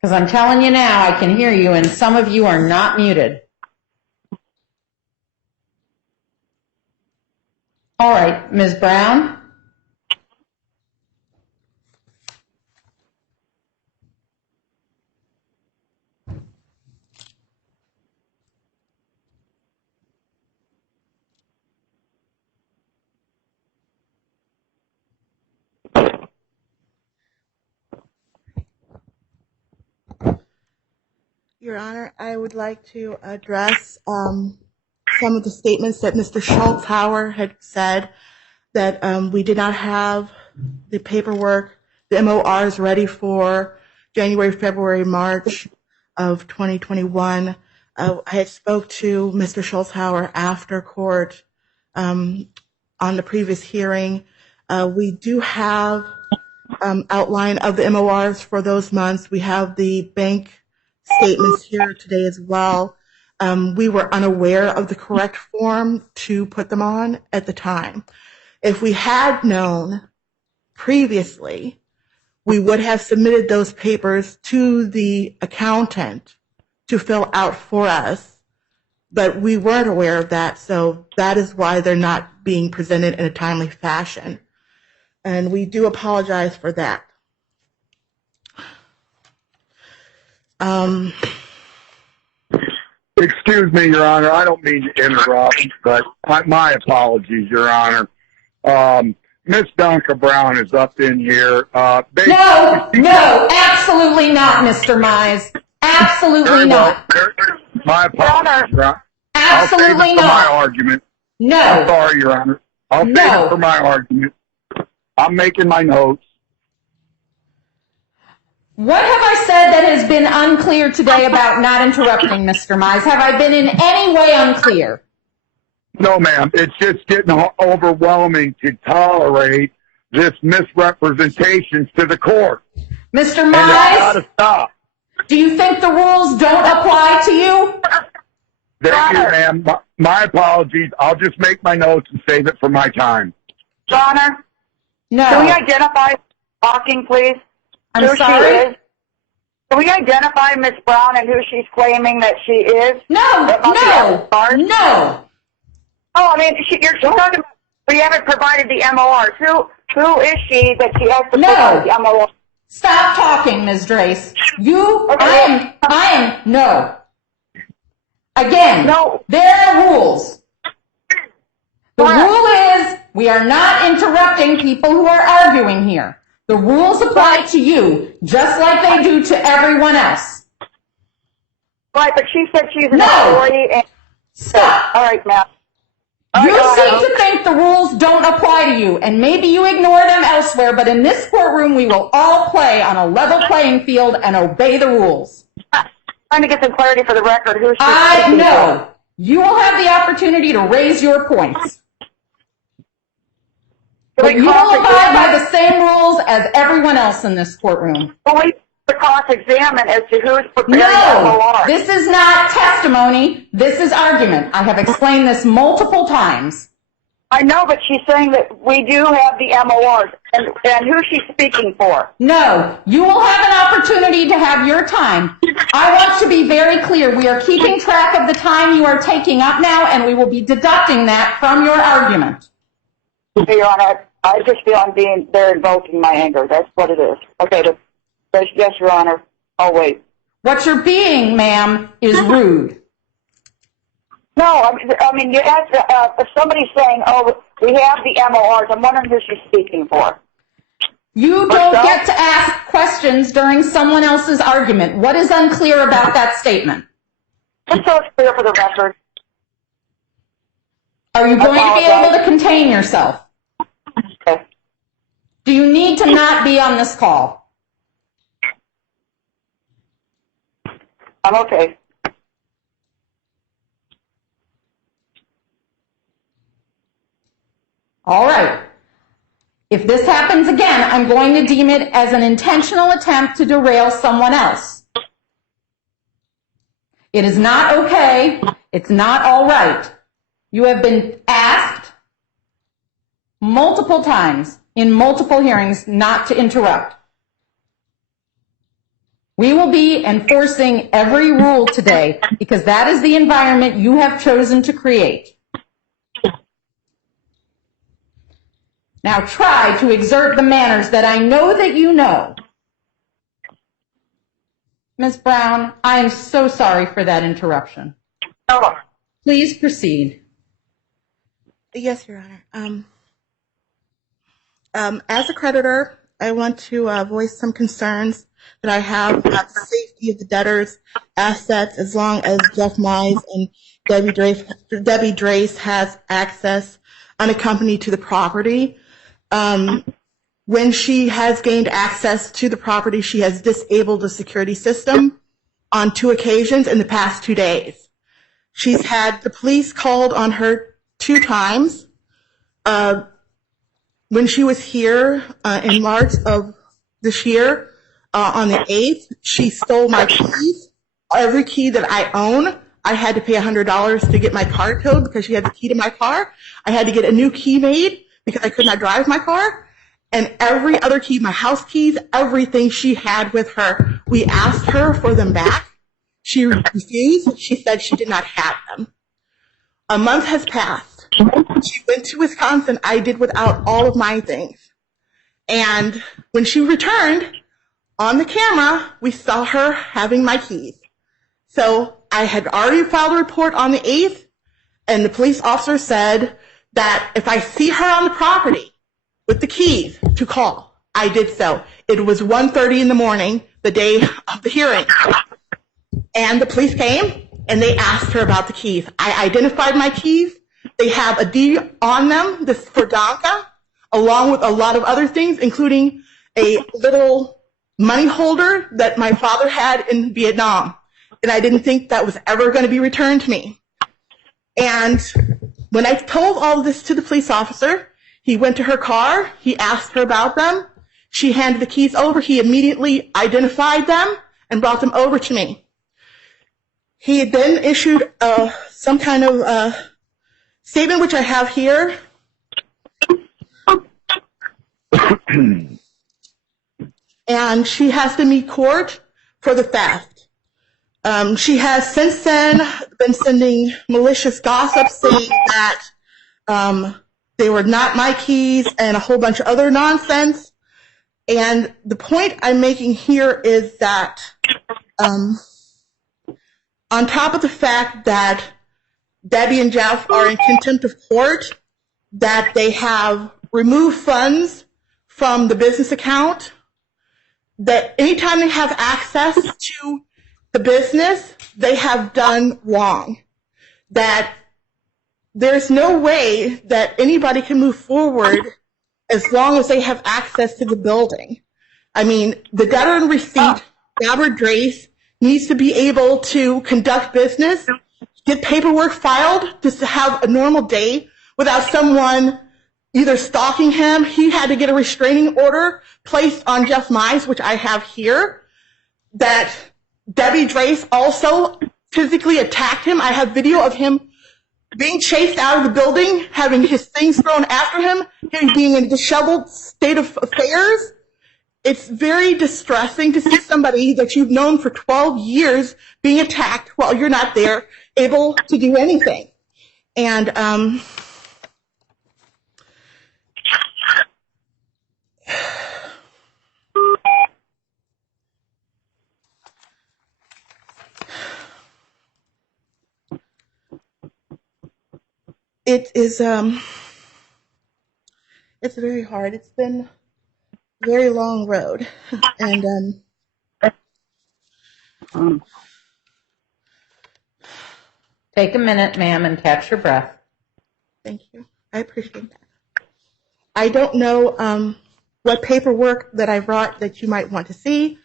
Because I'm telling you now, I can hear you, and some of you are not muted. All right, Ms. Brown? Your Honor, I would like to address some of the statements that Mr. Schultzhauer had said, that we did not have the paperwork, the MORs ready for January, February, March of 2021. I had spoke to Mr. Schultzhauer after court on the previous hearing. We do have outline of the MORs for those months. We have the bank statements here today as well. We were unaware of the correct form to put them on at the time. If we had known previously, we would have submitted those papers to the accountant to fill out for us but we weren't aware of that, so that is why they're not being presented in a timely fashion. And we do apologize for that. Excuse me, Your Honor. I don't mean to interrupt, but my apologies, Your Honor. Miss Donka Brown is up in here. No, absolutely not, Mr. Mize. Absolutely not. My apologies, Your Honor. Absolutely I'll save it for my argument. No. I'm sorry, Your Honor. I'll save it for my argument. I'm making my notes. What have I said that has been unclear today about not interrupting, Mr. Mize? Have I been in any way unclear? No, ma'am. It's just getting overwhelming to tolerate this misrepresentations to the court. Mr. And it's gotta Mize, stop. do you think the rules don't apply to you? Thank you, ma'am. My apologies. I'll just make my notes and save it for my time. Your Honor, No. can we identify talking, please? I'm who sorry? she is? Can we identify Miss Brown and who she's claiming that she is? No. Oh, I mean, you're talking about we haven't provided the MORs. Who is she that she has to provide the MOR? Stop talking, Ms. Drace. I am, no. Again, there are rules. The rule is we are not interrupting people who are arguing here. The rules apply to you, just like they do to everyone else. Right, but she said she's an employee. And stop. All right, ma'am. You seem to think the rules don't apply to you, and maybe you ignore them elsewhere, but in this courtroom we will all play on a level playing field and obey the rules. Trying to get some clarity for the record. Who she's I know. You will have the opportunity to raise your points. But you will abide by the same rules as everyone else in this courtroom. Well, we to cross-examine as to who's preparing the MOR. This is not testimony. This is argument. I have explained this multiple times. I know, but she's saying that we do have the MORs, and who's she speaking for? No, you will have an opportunity to have your time. I want to be very clear. We are keeping track of the time you are taking up now, and we will be deducting that from your argument. Your Honor, I just feel they're invoking my anger. That's what it is. Okay, yes, Your Honor. I'll wait. What you're being, ma'am, is rude. No, I mean, you asked, if somebody's saying, we have the MORs, I'm wondering who she's speaking for. You don't get to ask questions during someone else's argument. What is unclear about that statement? Just so it's clear for the record. Are you going to be able to contain yourself? Okay. Do you need to not be on this call? I'm okay. All right. If this happens again, I'm going to deem it as an intentional attempt to derail someone else. It is not okay. It's not all right. You have been asked multiple times in multiple hearings not to interrupt. We will be enforcing every rule today because that is the environment you have chosen to create. Now try to exert the manners that I know that you know. Ms. Brown, I am so sorry for that interruption. Please proceed. Yes, Your Honor. As a creditor, I want to voice some concerns that I have about the safety of the debtor's assets as long as Jeff Mize and Debbie Drace has access unaccompanied to the property. When she has gained access to the property, she has disabled the security system on 2 occasions in the past 2 days. She's had the police called on her 2 times. When she was here in March of this year, on the 8th, she stole my keys. Every key that I own, I had to pay $100 to get my car towed because she had the key to my car. I had to get a new key made because I could not drive my car. And every other key, my house keys, everything she had with her, we asked her for them back. She refused. She said she did not have them. A month has passed. She went to Wisconsin. I did without all of my things. And when she returned, on the camera, we saw her having my keys. So I had already filed a report on the 8th, and the police officer said that if I see her on the property with the keys, to call. I did so. It was 1:30 in the morning, the day of the hearing. And the police came, and they asked her about the keys. I identified my keys. They have a deed on them, this for Donka, along with a lot of other things, including a little money holder that my father had in Vietnam. And I didn't think that was ever going to be returned to me. And when I told all of this to the police officer, he went to her car, he asked her about them, she handed the keys over, he immediately identified them and brought them over to me. He then issued some kind of statement, which I have here. And she has to meet court for the theft. She has since then been sending malicious gossip saying that they were not my keys and a whole bunch of other nonsense. And the point I'm making here is that on top of the fact that Debbie and Jeff are in contempt of court, that they have removed funds from the business account, that anytime they have access to the business, they have done wrong. That there's no way that anybody can move forward as long as they have access to the building. I mean, the debtor in receipt, Robert Drace, needs to be able to conduct business, get paperwork filed, just to have a normal day without someone either stalking him. He had to get a restraining order placed on Jeff Mize, which I have here, that Debbie Drace also physically attacked him. I have video of him being chased out of the building, having his things thrown after him being in a disheveled state of affairs. It's very distressing to see somebody that you've known for 12 years being attacked while you're not there, able to do anything. And it is it's very hard. It's been a very long road, and Take a minute, ma'am, and catch your breath. thank you. I appreciate that. I don't know what paperwork that I brought that you might want to see.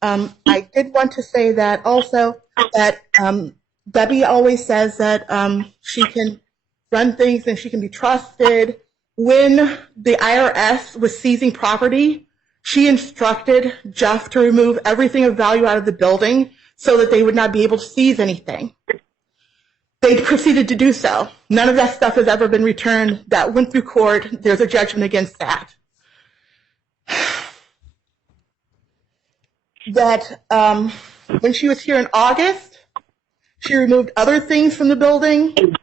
I did want to say that also that Debbie always says that she can run things and she can be trusted. When the IRS was seizing property, she instructed Jeff to remove everything of value out of the building so that they would not be able to seize anything. They proceeded to do so. None of that stuff has ever been returned. That went through court. There's a judgment against that. That when she was here in August, she removed other things from the building.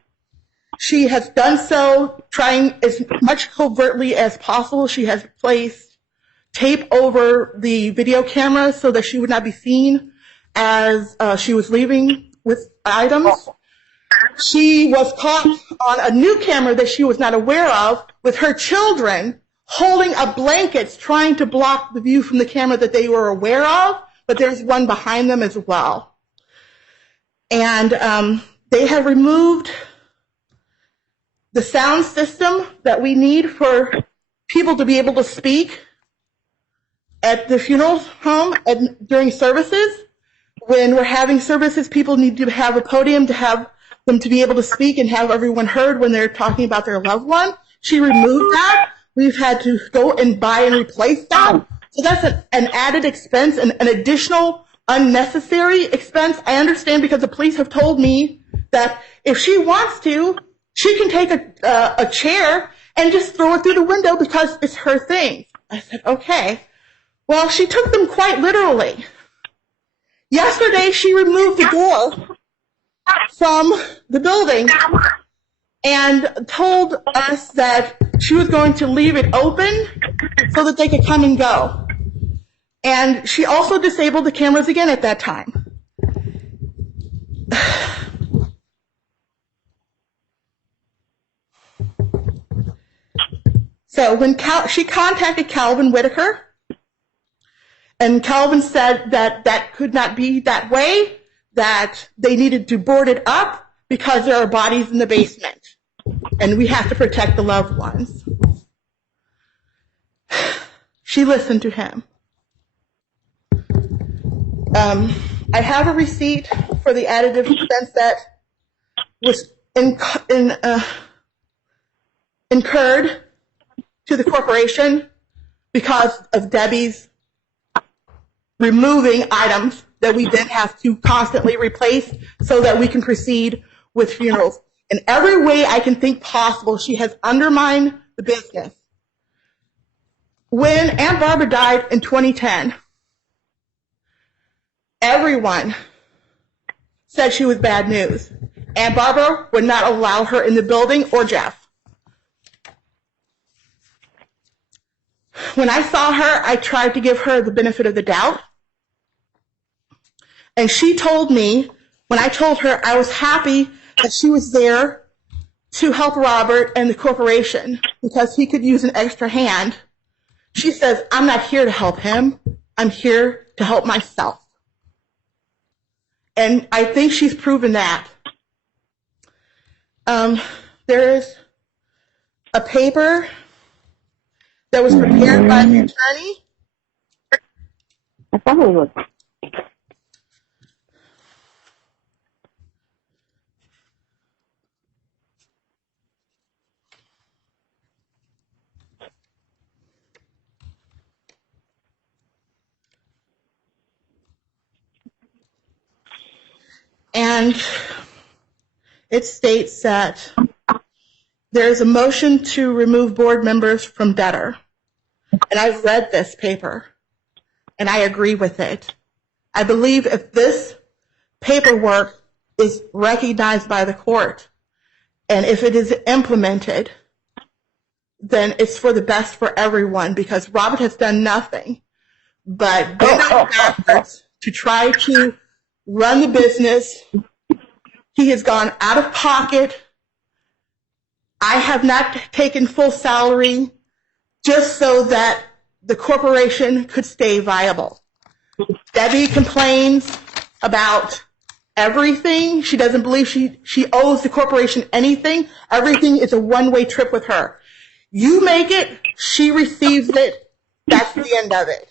She has done so trying as much covertly as possible. She has placed tape over the video camera so that she would not be seen as she was leaving with items. She was caught on a new camera that she was not aware of with her children holding up blankets trying to block the view from the camera that they were aware of, but there's one behind them as well. And they have removed the sound system that we need for people to be able to speak at the funeral home and during services. When we're having services, people need to have a podium to have them to be able to speak and have everyone heard when they're talking about their loved one. She removed that. We've had to go and buy and replace that. So that's an added expense, an additional unnecessary expense. I understand because the police have told me that if she wants to, she can take a chair and just throw it through the window because it's her thing. I said, okay. Well, she took them quite literally. Yesterday, she removed the door from the building and told us that she was going to leave it open so that they could come and go. And she also disabled the cameras again at that time. So when she contacted Calvin Whitaker, and Calvin said that that could not be that way, that they needed to board it up because there are bodies in the basement, and we have to protect the loved ones. She listened to him. I have a receipt for the additive expense that was incurred to the corporation because of Debbie's removing items that we then have to constantly replace so that we can proceed with funerals. In every way I can think possible, she has undermined the business. When Aunt Barbara died in 2010, everyone said she was bad news. Aunt Barbara would not allow her in the building, or Jeff. When I saw her, I tried to give her the benefit of the doubt. And she told me, when I told her I was happy that she was there to help Robert and the corporation because he could use an extra hand, she says, I'm not here to help him. I'm here to help myself. And I think she's proven that. There is a paper that was prepared by the attorney. I thought it was. And it states that there is a motion to remove board members from debtor. And I've read this paper, and I agree with it. I believe if this paperwork is recognized by the court, and if it is implemented, then it's for the best for everyone, because Robert has done nothing but bend over backwards to try to run the business. He has gone out of pocket. I have not taken full salary just so that the corporation could stay viable. Debbie complains about everything. She doesn't believe she owes the corporation anything. Everything is a one-way trip with her. You make it, she receives it. That's the end of it.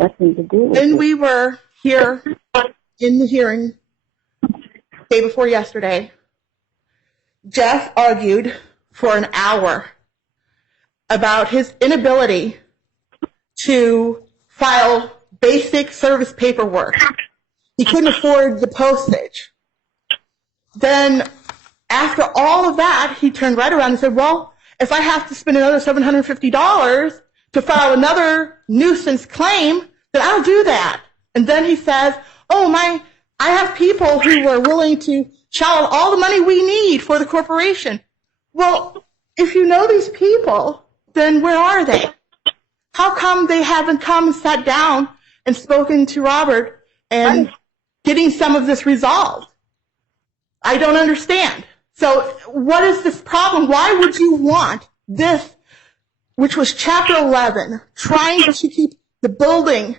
Nothing to do with When it. we were here in the hearing day before yesterday, Jeff argued for an hour about his inability to file basic service paperwork. He couldn't afford the postage. Then after all of that, he turned right around and said, well, if I have to spend another $750 to file another nuisance claim, then I'll do that. And then he says, I have people who are willing to shell out all the money we need for the corporation. Well, if you know these people, then where are they? How come they haven't come and sat down and spoken to Robert and getting some of this resolved? I don't understand. So what is this problem? Why would you want this, which was Chapter 11, trying to keep the building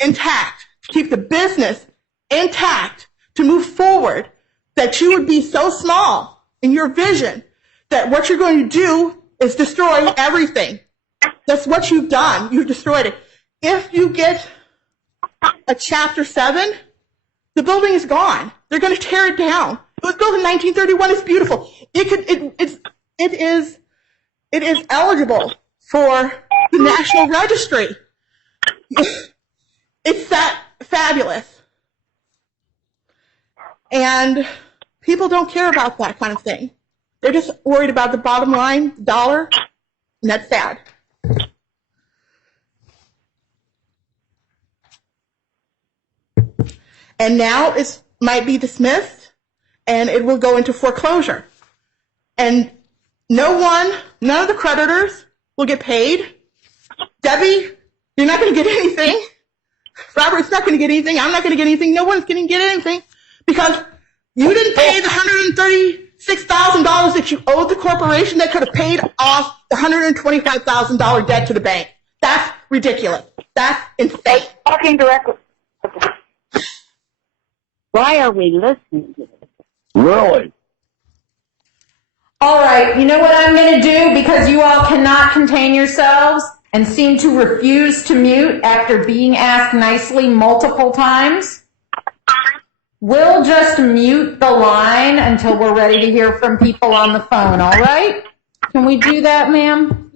intact, to keep the business intact, to move forward, that you would be so small in your vision that what you're going to do is destroy everything? That's what you've done. You've destroyed it. If you get a Chapter 7, the building is gone. They're going to tear it down. It was built in 1931. It's beautiful. It is eligible for the National Registry. It's that fabulous. And people don't care about that kind of thing. They're just worried about the bottom line, dollar, and that's sad. And now it might be dismissed, and it will go into foreclosure. And none of the creditors will get paid. Debbie, you're not going to get anything. Robert's not going to get anything. I'm not going to get anything. No one's going to get anything because you didn't pay the $136,000 that you owed the corporation that could have paid off the $125,000 debt to the bank. That's ridiculous. That's insane. Talking directly. Why are we listening to this? Really? All right, you know what I'm going to do because you all cannot contain yourselves and seem to refuse to mute after being asked nicely multiple times? We'll just mute the line until we're ready to hear from people on the phone, all right? Can we do that, ma'am?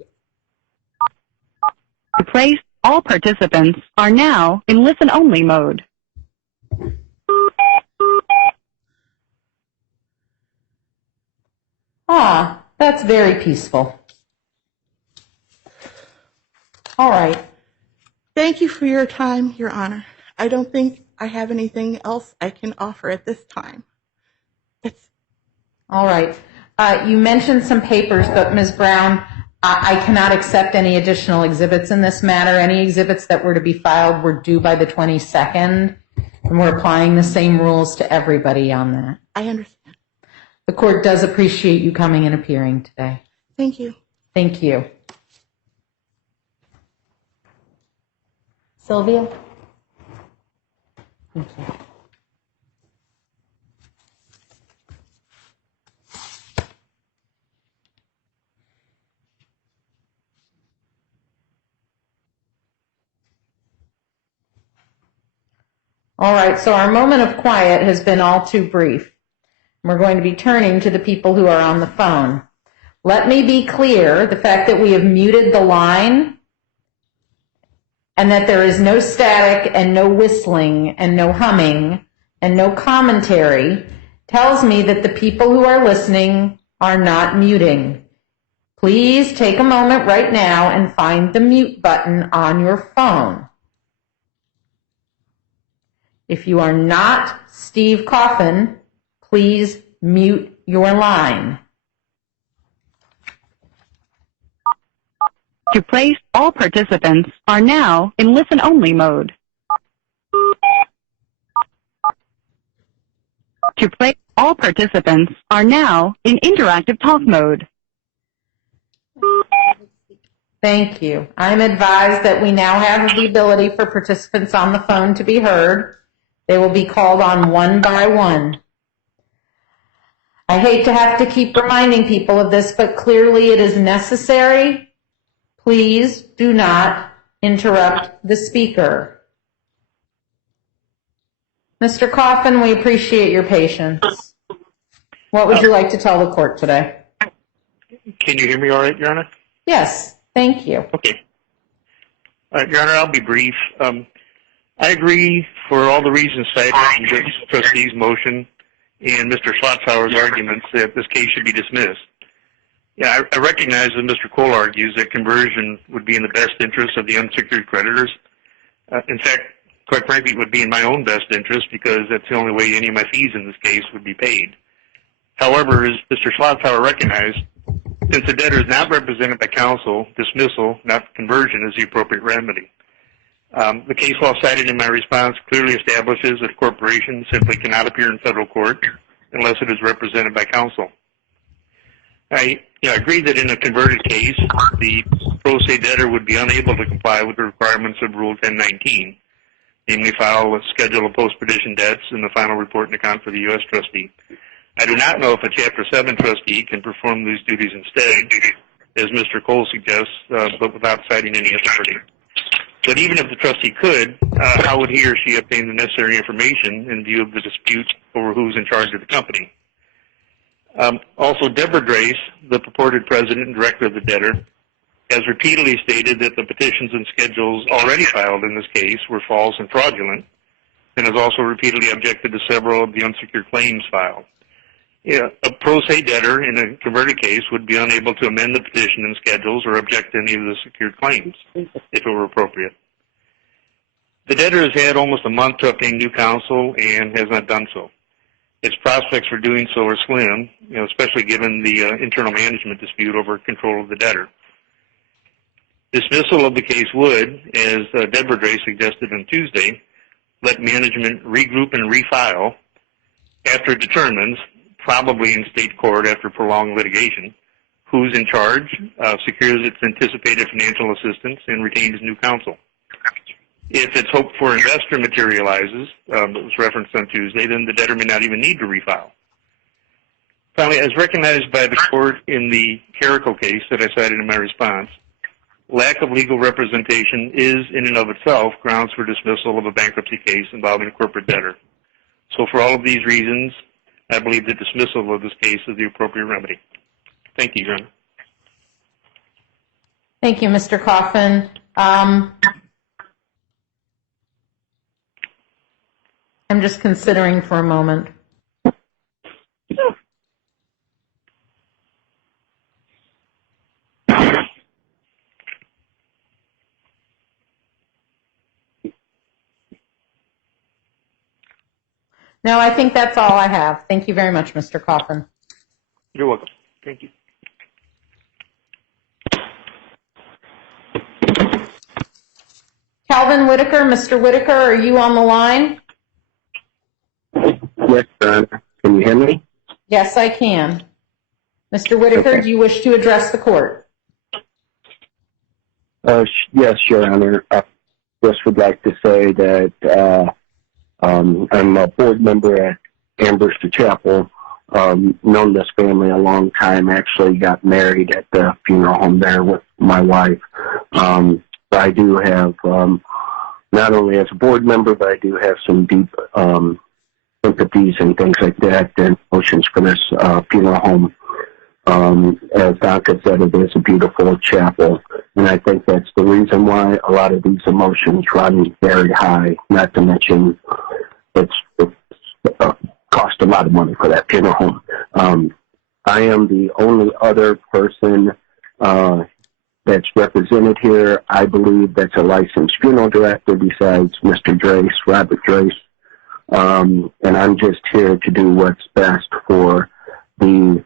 To place, all participants are now in listen-only mode. Ah, that's very peaceful. All right. Thank you for your time, Your Honor. I don't think I have anything else I can offer at this time. All right. You mentioned some papers, but Ms. Brown, I cannot accept any additional exhibits in this matter. Any exhibits that were to be filed were due by the 22nd, and we're applying the same rules to everybody on that. I understand. The court does appreciate you coming and appearing today. Thank you. Thank you. Sylvia? Thank you. All right, so our moment of quiet has been all too brief. We're going to be turning to the people who are on the phone. Let me be clear, the fact that we have muted the line and that there is no static and no whistling and no humming and no commentary tells me that the people who are listening are not muting. Please take a moment right now and find the mute button on your phone. If you are not Steve Coffin, please mute your line. To place, all participants are now in listen-only mode. To place, all participants are now in interactive talk mode. Thank you. I'm advised that we now have the ability for participants on the phone to be heard. They will be called on one by one. I hate to have to keep reminding people of this, but clearly it is necessary. Please do not interrupt the speaker. Mr. Coffin, we appreciate your patience. What would you like to tell the court today? Can you hear me all right, Your Honor? Yes, thank you. Okay. Your Honor, I'll be brief. I agree for all the reasons cited in the trustee's motion and Mr. Schlotzhauer's arguments that this case should be dismissed. Yeah, I recognize that Mr. Cole argues that conversion would be in the best interest of the unsecured creditors. In fact, quite frankly, it would be in my own best interest because that's the only way any of my fees in this case would be paid. However, as Mr. Schlotzhauer recognized, since the debtor is not represented by counsel, dismissal, not conversion, is the appropriate remedy. The case law cited in my response clearly establishes that a corporation simply cannot appear in federal court unless it is represented by counsel. I agree that in a converted case, the pro se debtor would be unable to comply with the requirements of Rule 1019, namely file a schedule of post-petition debts and the final report and account for the U.S. trustee. I do not know if a Chapter 7 trustee can perform these duties instead, as Mr. Cole suggests, but without citing any authority. But even if the trustee could, how would he or she obtain the necessary information in view of the dispute over who's in charge of the company? Also, Deborah Drace, the purported president and director of the debtor, has repeatedly stated that the petitions and schedules already filed in this case were false and fraudulent, and has also repeatedly objected to several of the unsecured claims filed. Yeah, a pro se debtor in a converted case would be unable to amend the petition and schedules or object to any of the secured claims if it were appropriate. The debtor has had almost a month to obtain new counsel and has not done so. Its prospects for doing so are slim, especially given the internal management dispute over control of the debtor. Dismissal of the case would, as Deborah Dray suggested on Tuesday, let management regroup and refile after it determines, probably in state court after prolonged litigation, who's in charge, secures its anticipated financial assistance, and retains new counsel. If its hope for investor materializes, that was referenced on Tuesday, then the debtor may not even need to refile. Finally, as recognized by the court in the Carrico case that I cited in my response, lack of legal representation is, in and of itself, grounds for dismissal of a bankruptcy case involving a corporate debtor. So for all of these reasons, I believe the dismissal of this case is the appropriate remedy. Thank you, Your Honor. Thank you, Mr. Coffin. I'm just considering for a moment. No, I think that's all I have. Thank you very much, Mr. Coffin. You're welcome. Thank you. Calvin Whitaker, Mr. Whitaker, are you on the line? Yes, Your Honor. Can you hear me? Yes, I can. Mr. Whitaker, Okay. do you wish to address the court? Yes, Your Honor. I just would like to say that I'm a board member at Ambrose Chapel. Known this family a long time. Actually got married at the funeral home there with my wife. I do have, not only as a board member, but I do have some deep sympathies and things like that and emotions for this funeral home. As Doctor said, it is a beautiful chapel, and I think that's the reason why a lot of these emotions run very high, not to mention it's cost a lot of money for that funeral home. I am the only other person that's represented here, I believe, that's a licensed funeral director besides Mr. Drace, Robert Drace. And I'm just here to do what's best for the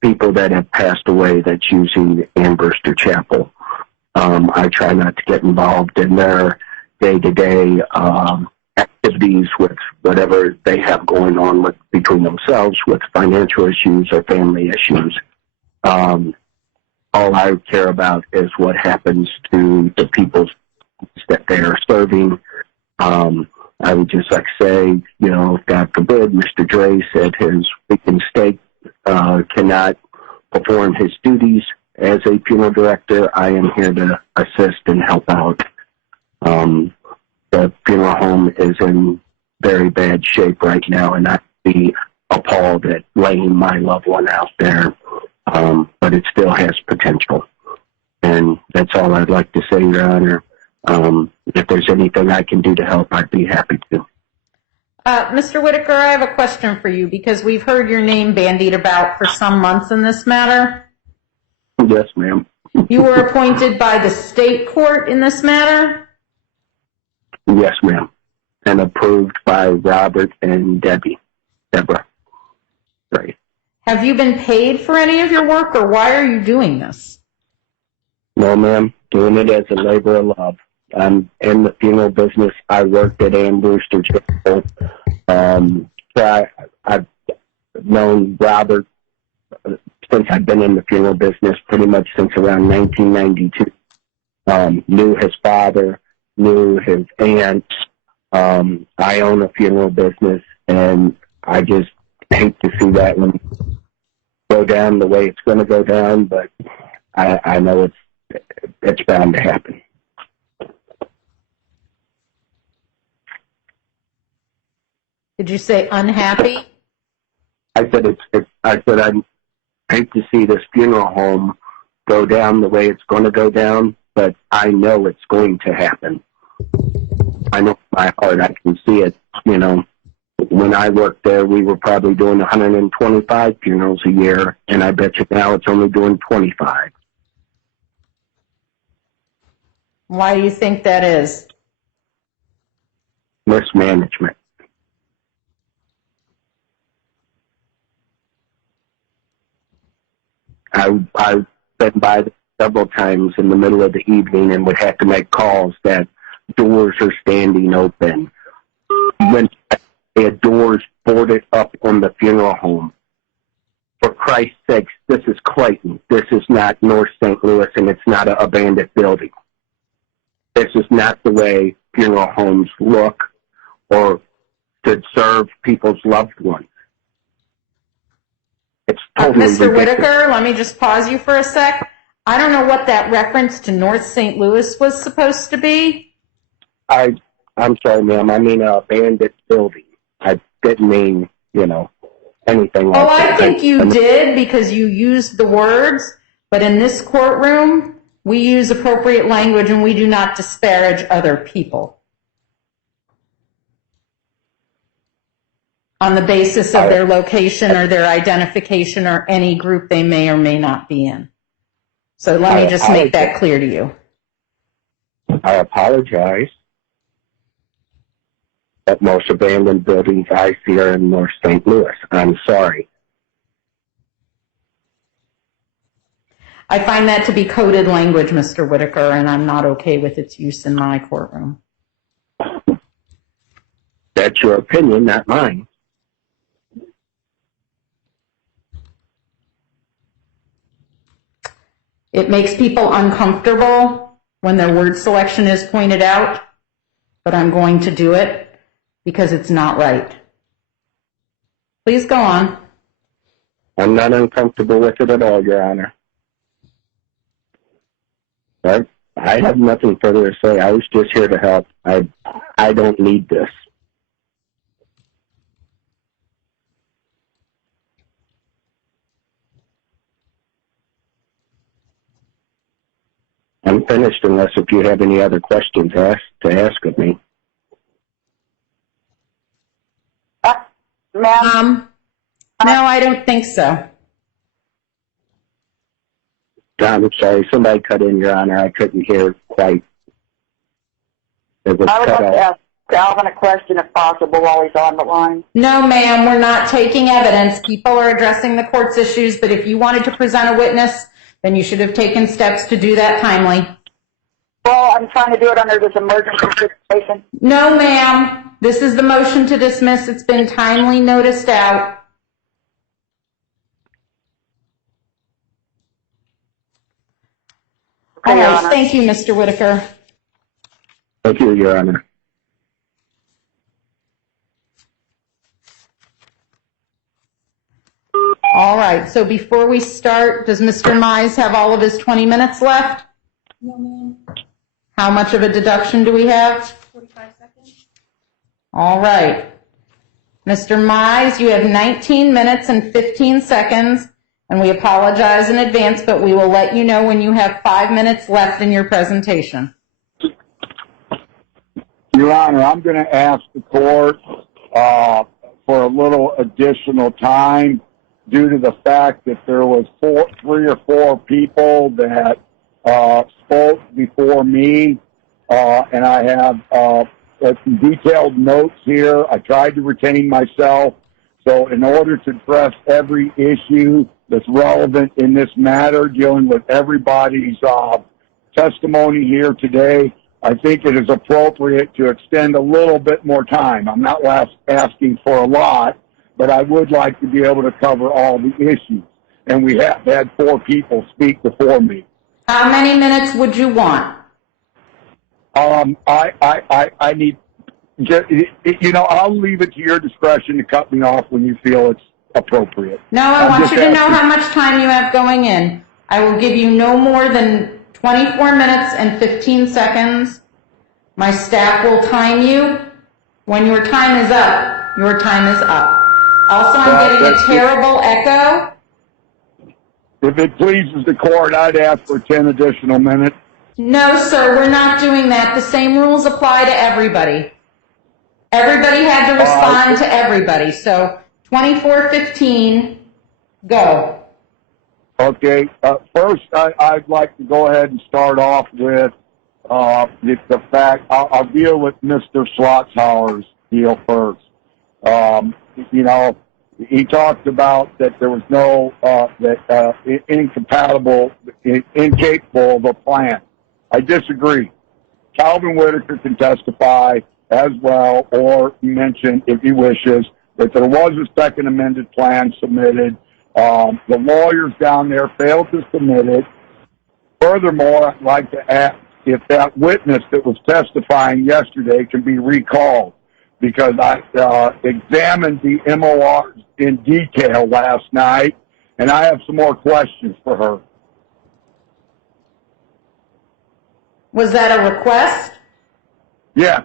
people that have passed away that's using Ambrose Chapel. I try not to get involved in their day-to-day activities with whatever they have going on with between themselves with financial issues or family issues. All I care about is what happens to the people that they are serving. I would just like to say, God forbid, Mr. Drace at his weekend stake cannot perform his duties as a funeral director. I am here to assist and help out. The funeral home is in very bad shape right now, and I'd be appalled at laying my loved one out there, but it still has potential. And that's all I'd like to say, Your Honor. If there's anything I can do to help, I'd be happy to. Mr. Whitaker, I have a question for you because we've heard your name bandied about for some months in this matter. Yes, ma'am. You were appointed by the state court in this matter? Yes, ma'am. And approved by Robert and Deborah. Right. Have you been paid for any of your work, or why are you doing this? No, ma'am. Doing it as a labor of love. I'm in the funeral business. I worked at Ambrose Chapel. I've known Robert since I've been in the funeral business, pretty much since around 1992. Knew his father, knew his aunts. I own a funeral business, and I just hate to see that one go down the way it's going to go down, but I know it's bound to happen. Did you say unhappy? I said I hate to see this funeral home go down the way it's going to go down, but I know it's going to happen. I know in my heart, I can see it. You know, when I worked there, we were probably doing 125 funerals a year, and I bet you now it's only doing 25. Why do you think that is? Mismanagement. I've been by several times in the middle of the evening and would have to make calls that doors are standing open. When they had doors boarded up on the funeral home. For Christ's sakes, this is Clayton. This is not North St. Louis, and it's not an abandoned building. This is not the way funeral homes look or should serve people's loved ones. It's totally Mr. ridiculous. Whitaker, let me just pause you for a sec. I don't know what that reference to North St. Louis was supposed to be. I'm sorry, ma'am. I mean an abandoned building. I didn't mean, anything like Oh, that. I think you did because you used the words, but in this courtroom, we use appropriate language and we do not disparage other people on the basis of their location or their identification or any group they may or may not be in. So let me just make that clear to you. I apologize. But most abandoned buildings I see are in North St. Louis. I'm sorry. I find that to be coded language, Mr. Whitaker, and I'm not okay with its use in my courtroom. That's your opinion, not mine. It makes people uncomfortable when their word selection is pointed out, but I'm going to do it because it's not right. Please go on. I'm not uncomfortable with it at all, Your Honor. But I have nothing further to say. I was just here to help. I don't need this. I'm finished unless if you have any other questions to ask of me. Ma'am? No, I don't think so. I'm sorry, somebody cut in, Your Honor. I couldn't hear quite. It was I would cut like off. to ask Alvin a question if possible while he's on the line. No, ma'am, we're not taking evidence. People are addressing the court's issues, but if you wanted to present a witness, then you should have taken steps to do that timely. Well, I'm trying to do it under this emergency situation. No, ma'am. This is the motion to dismiss. It's been timely noticed out. Okay, All Your right, Honor. thank you, Mr. Whitaker. Thank you, Your Honor. All right, so before we start, does Mr. Mize have all of his 20 minutes left? No, ma'am. How much of a deduction do we have? 45 seconds. All right. Mr. Mize, you have 19 minutes and 15 seconds, and we apologize in advance, but we will let you know when you have 5 minutes left in your presentation. Your Honor, I'm going to ask the court for a little additional time due to the fact that there was 3 or 4 people that spoke before me, and I have some detailed notes here. I tried to retain myself. So in order to address every issue that's relevant in this matter, dealing with everybody's testimony here today, I think it is appropriate to extend a little bit more time. I'm not asking for a lot, but I would like to be able to cover all the issues. And we have had 4 people speak before me. How many minutes would you want? I need, I'll leave it to your discretion to cut me off when you feel it's appropriate. No, I want you to know how much time you have going in. I will give you no more than 24 minutes and 15 seconds. My staff will time you. When your time is up, your time is up. Also, I'm getting a terrible echo. If it pleases the court, I'd ask for 10 additional minutes. No, sir, we're not doing that. The same rules apply to everybody. Everybody had to respond to everybody. So 24:15, go. Okay. First, I'd like to go ahead and start off with the fact I'll deal with Mr. Schlotzhauer's deal first. You know, he talked about that there was no incapable, incapable of a plan. I disagree. Calvin Whitaker can testify as well, or mention, if he wishes, that there was a second amended plan submitted. The lawyers down there failed to submit it. Furthermore, I'd like to ask if that witness that was testifying yesterday can be recalled, because I examined the MORs in detail last night, and I have some more questions for her. Was that a request? Yeah.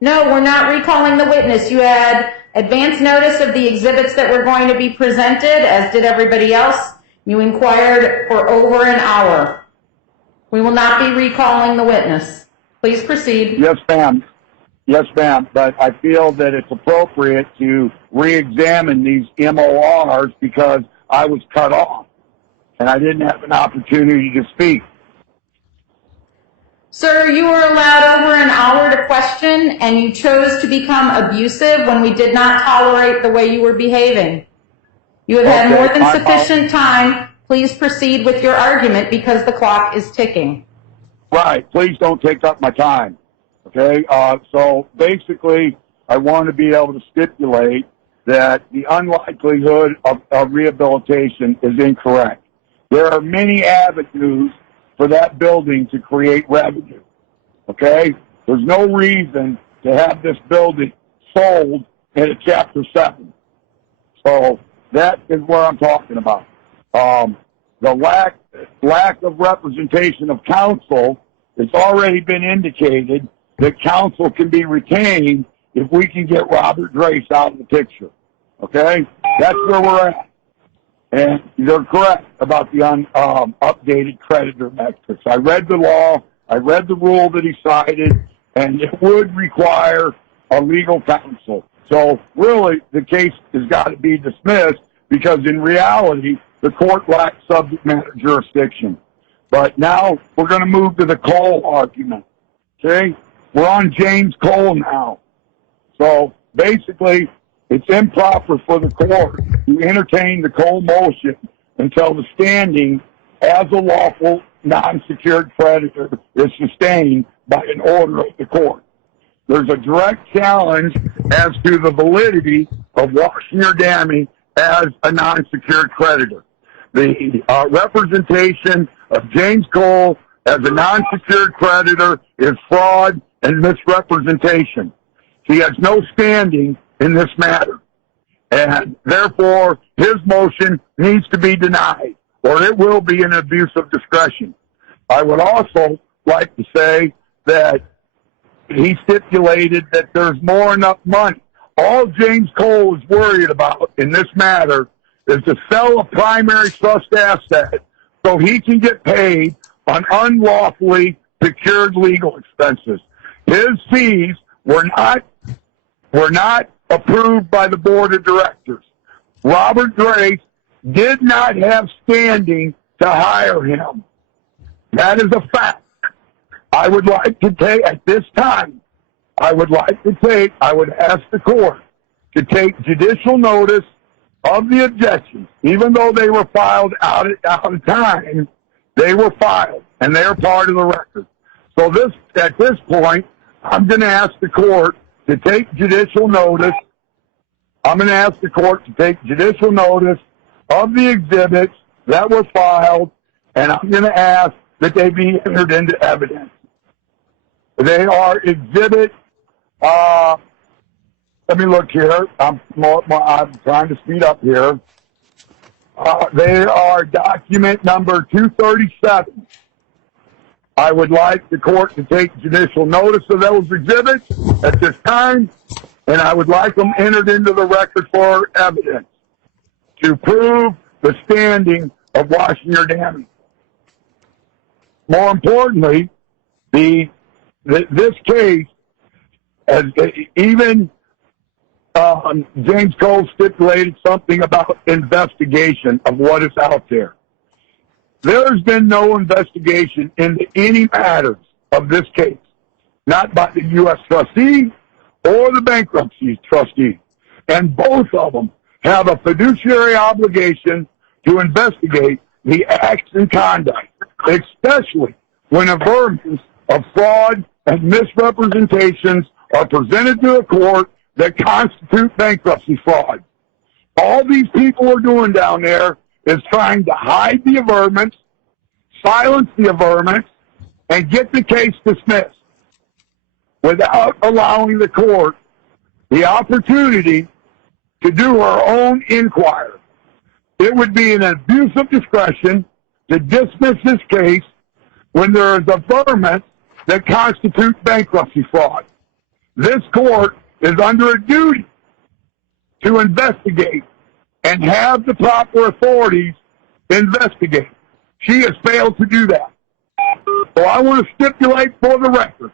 No, we're not recalling the witness. You had advance notice of the exhibits that were going to be presented, as did everybody else. You inquired for over an hour. We will not be recalling the witness. Please proceed. Yes, ma'am. Yes, ma'am. But I feel that it's appropriate to re-examine these MORs because I was cut off and I didn't have an opportunity to speak. Sir, you were allowed over an hour to question, and you chose to become abusive when we did not tolerate the way you were behaving. You have had more than sufficient time. Please proceed with your argument because the clock is ticking. Right. Please don't take up my time. Okay? So basically, I want to be able to stipulate that the unlikelihood of rehabilitation is incorrect. There are many avenues for that building to create revenue. Okay? There's no reason to have this building sold in a Chapter 7. So that is what I'm talking about. The lack of representation of counsel, it's already been indicated that counsel can be retained if we can get Robert Drace out of the picture. Okay? That's where we're at. And they're correct about the updated creditor metrics. I read the law, I read the rule that he cited, and it would require a legal counsel. So really, the case has got to be dismissed because in reality, the court lacks subject matter jurisdiction. But now we're going to move to the Cole argument. Okay? We're on James Cole now. So basically, it's improper for the court to entertain the Cole motion until the standing as a lawful non-secured creditor is sustained by an order of the court. There's a direct challenge as to the validity of Washington Dammy as a non-secured creditor. The representation of James Cole as a non-secured creditor is fraud and misrepresentation. He has no standing in this matter. And therefore, his motion needs to be denied, or it will be an abuse of discretion. I would also like to say that he stipulated that there's more than enough money. All James Cole is worried about in this matter is to sell a primary trust asset so he can get paid on unlawfully secured legal expenses. His fees were not approved by the board of directors. Robert Drace did not have standing to hire him. That is a fact. I would like to take, at this time, I would ask the court to take judicial notice of the objections. Even though they were filed out of time, they were filed, and they're part of the record. So at this point, I'm going to ask the court to take judicial notice. I'm going to ask the court to take judicial notice of the exhibits that were filed, and I'm going to ask that they be entered into evidence. They are exhibit, let me look here. I'm trying to speed up here. They are document number 237. I would like the court to take judicial notice of those exhibits at this time, and I would like them entered into the record for evidence to prove the standing of washing your damning. More importantly, this case, as even James Cole stipulated something about investigation of what is out there. There's been no investigation into any matters of this case, not by the U.S. trustee or the bankruptcy trustee. And both of them have a fiduciary obligation to investigate the acts and conduct, especially when averments of fraud and misrepresentations are presented to a court that constitute bankruptcy fraud. All these people are doing down there is trying to hide the averments, silence the averments, and get the case dismissed without allowing the court the opportunity to do her own inquiry. It would be an abuse of discretion to dismiss this case when there is averments that constitute bankruptcy fraud. This court is under a duty to investigate and have the proper authorities investigate. She has failed to do that. So I want to stipulate for the record,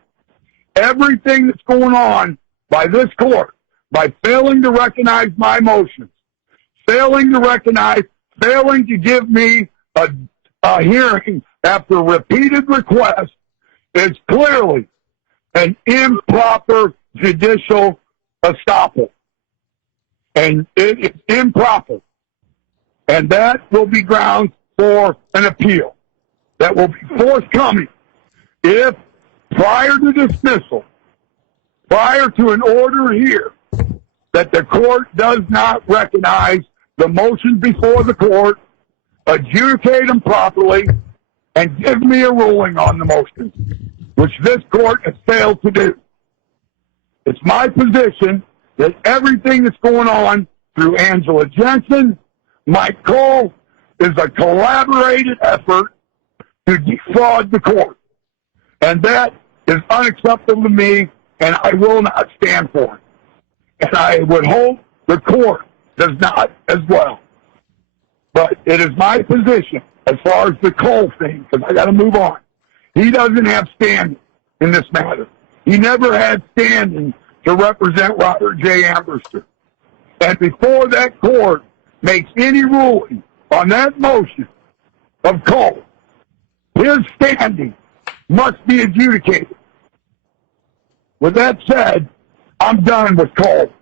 everything that's going on by this court, by failing to recognize my motions, failing to give me a hearing after repeated requests, is clearly an improper judicial estoppel. And it is improper. And that will be grounds for an appeal that will be forthcoming if, prior to dismissal, prior to an order here, that the court does not recognize the motions before the court, adjudicate them properly, and give me a ruling on the motions, which this court has failed to do. It's my position that everything that's going on through Angela Jensen, Mike Cole, is a collaborated effort to defraud the court. And that is unacceptable to me, and I will not stand for it. And I would hope the court does not as well. But it is my position, as far as the Cole thing, because I got to move on. He doesn't have standing in this matter. He never had standing to represent Robert J. Amberster. And before that court makes any ruling on that motion of Cole, his standing must be adjudicated. With that said, I'm done with Cole.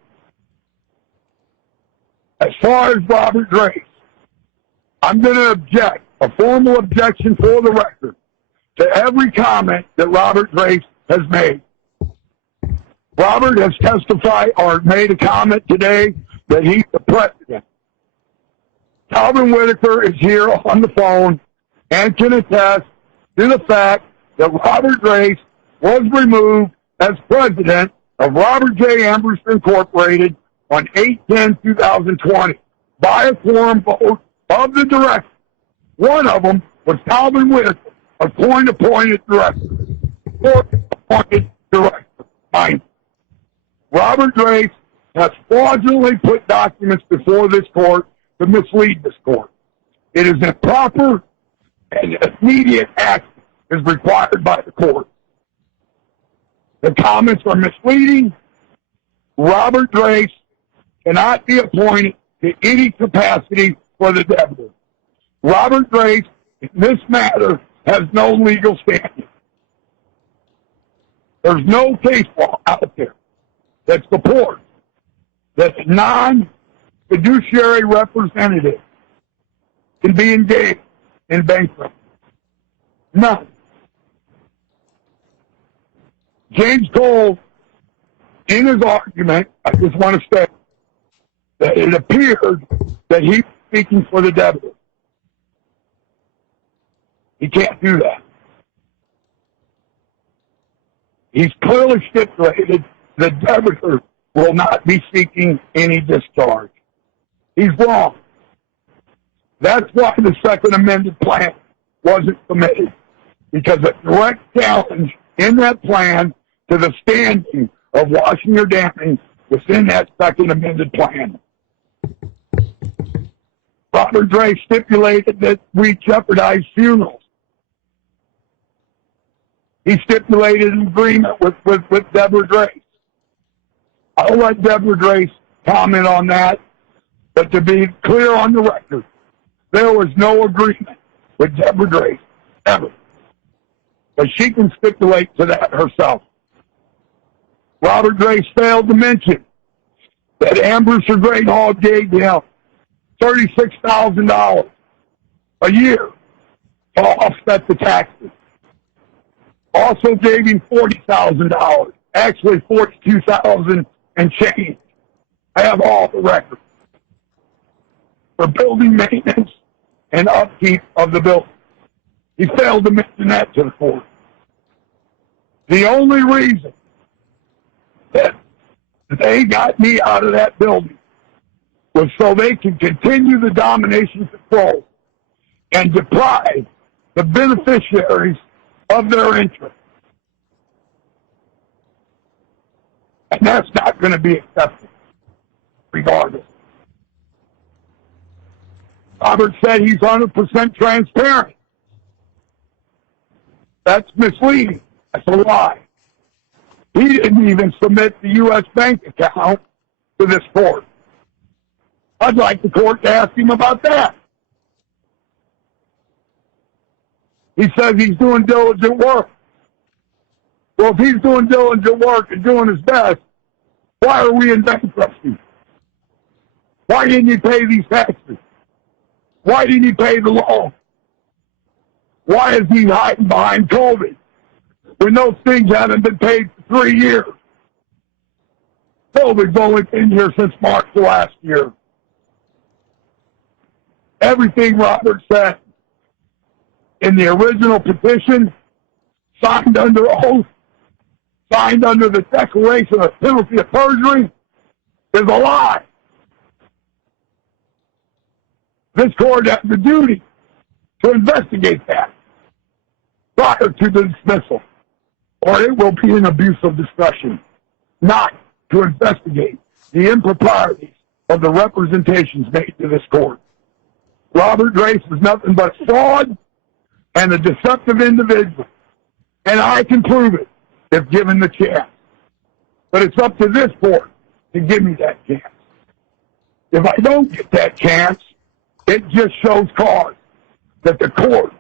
As far as Robert Grace, I'm going to object, a formal objection for the record, to every comment that Robert Grace has made. Robert has testified or made a comment today that he's the president. Calvin Whitaker is here on the phone and can attest to the fact that Robert Grace was removed as president of Robert J. Amberster Incorporated on 8/10/2020 by a quorum vote of the directors. One of them was Calvin Whitaker, a court-appointed director. Court-appointed director. Fine. Robert Grace has fraudulently put documents before this court to mislead this court. It is improper, and immediate action is required by the court. The comments are misleading. Robert Grace cannot be appointed to any capacity for the debtor. Robert Grace, in this matter, has no legal standing. There's no case law out there that supports that a non-fiduciary representative can be engaged in bankruptcy. None. James Cole, in his argument, I just want to say that it appeared that he was speaking for the debtor. He can't do that. He's clearly stipulated the debtor will not be seeking any discharge. He's wrong. That's why the second amended plan wasn't submitted, because a direct challenge in that plan to the standing of washing your damning was in that second amended plan. Robert Dre stipulated that we jeopardize funerals. He stipulated an agreement with Deborah Dre. I'll let Deborah Dre comment on that, but to be clear on the record, there was no agreement with Deborah Dre, ever. But she can stipulate to that herself. Robert Dre failed to mention that Ambrose Great Hall gave him $36,000 a year to offset the taxes. Also gave him $40,000, actually $42,000 and change. I have all the records for building maintenance and upkeep of the building. He failed to mention that to the court. The only reason that they got me out of that building was so they could continue the domination control and deprive the beneficiaries of their interest. And that's not going to be accepted, regardless. Robert said he's 100% transparent. That's misleading. That's a lie. He didn't even submit the U.S. bank account to this court. I'd like the court to ask him about that. He says he's doing diligent work. Well, if he's doing diligent work and doing his best, why are we in bankruptcy? Why didn't he pay these taxes? Why didn't he pay the loan? Why is he hiding behind COVID when those things haven't been paid for 3 years? COVID's only been here since March of last year. Everything Robert said in the original petition, signed under oath, signed under the declaration of penalty of perjury, is a lie. This court has the duty to investigate that prior to the dismissal, or it will be an abuse of discretion not to investigate the improprieties of the representations made to this court. Robert Grace is nothing but fraud and a deceptive individual, and I can prove it if given the chance. But it's up to this court to give me that chance. If I don't get that chance, it just shows cause that the court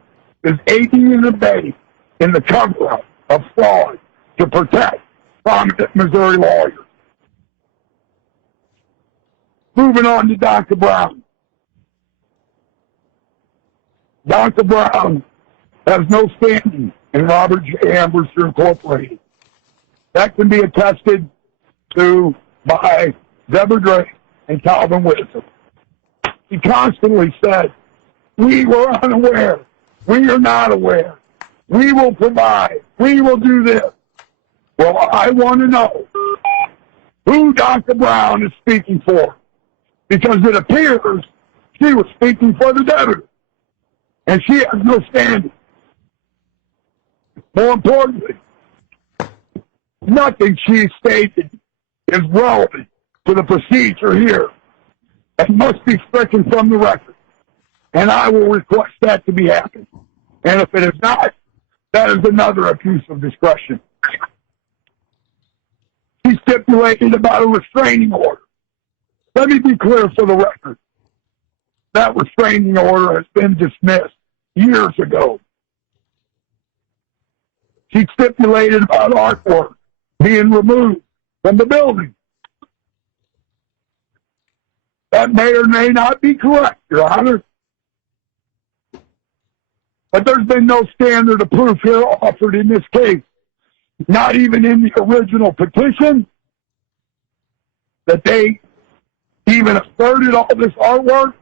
is aiding and abetting in the cover-up of fraud to protect prominent Missouri lawyers. Moving on to Dr. Brown. Dr. Brown has no standing in Robert J. Ambrose Incorporated. That can be attested to by Deborah Drake and Calvin Whitson. He constantly said, we were unaware. We are not aware. We will provide. We will do this. Well, I want to know who Dr. Brown is speaking for, because it appears she was speaking for the debtor, and she has no standing. More importantly, nothing she stated is relevant to the procedure here and must be stricken from the record. And I will request that to be happened. And if it is not, that is another abuse of discretion. She stipulated about a restraining order. Let me be clear for the record. That restraining order has been dismissed years ago. She stipulated about artwork being removed from the building. That may or may not be correct, Your Honor. But there's been no standard of proof here offered in this case. Not even in the original petition that they even asserted all this artwork.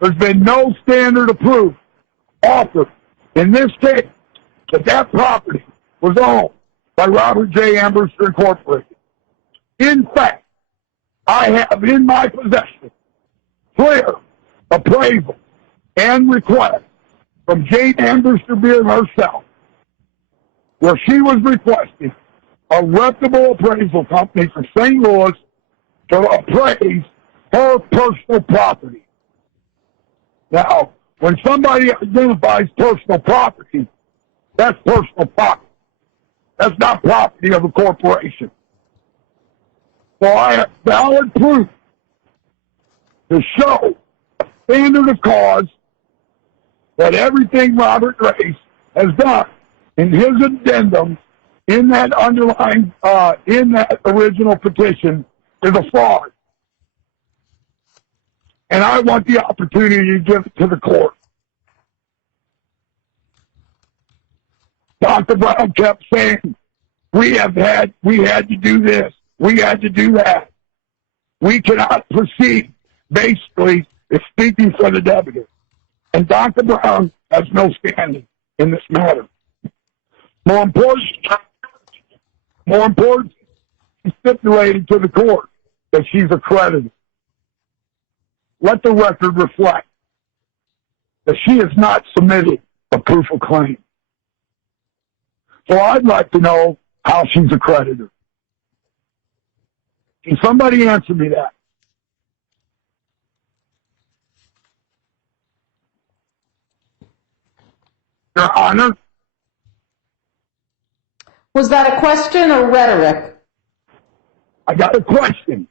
There's been no standard of proof offered in this case that that property was owned by Robert J. Ambrose Incorporated. In fact, I have in my possession clear appraisal and request from Jane Ambrose Beer herself, where she was requesting a reputable appraisal company from St. Louis to appraise her personal property. Now, when somebody identifies personal property, that's personal property. That's not property of a corporation. So I have valid proof to show a standard of cause that everything Robert Grace has done in his addendum in that underlying, in that original petition is a fraud. And I want the opportunity to give it to the court. Dr. Brown kept saying, we had to do this, we had to do that. We cannot proceed. Basically, it's speaking for the deputy. And Dr. Brown has no standing in this matter. More important, he stipulated to the court that she's accredited. Let the record reflect that she has not submitted a proof of claim. So I'd like to know how she's accredited. Can somebody answer me that? Your Honor? Was that a question or rhetoric? I got a question.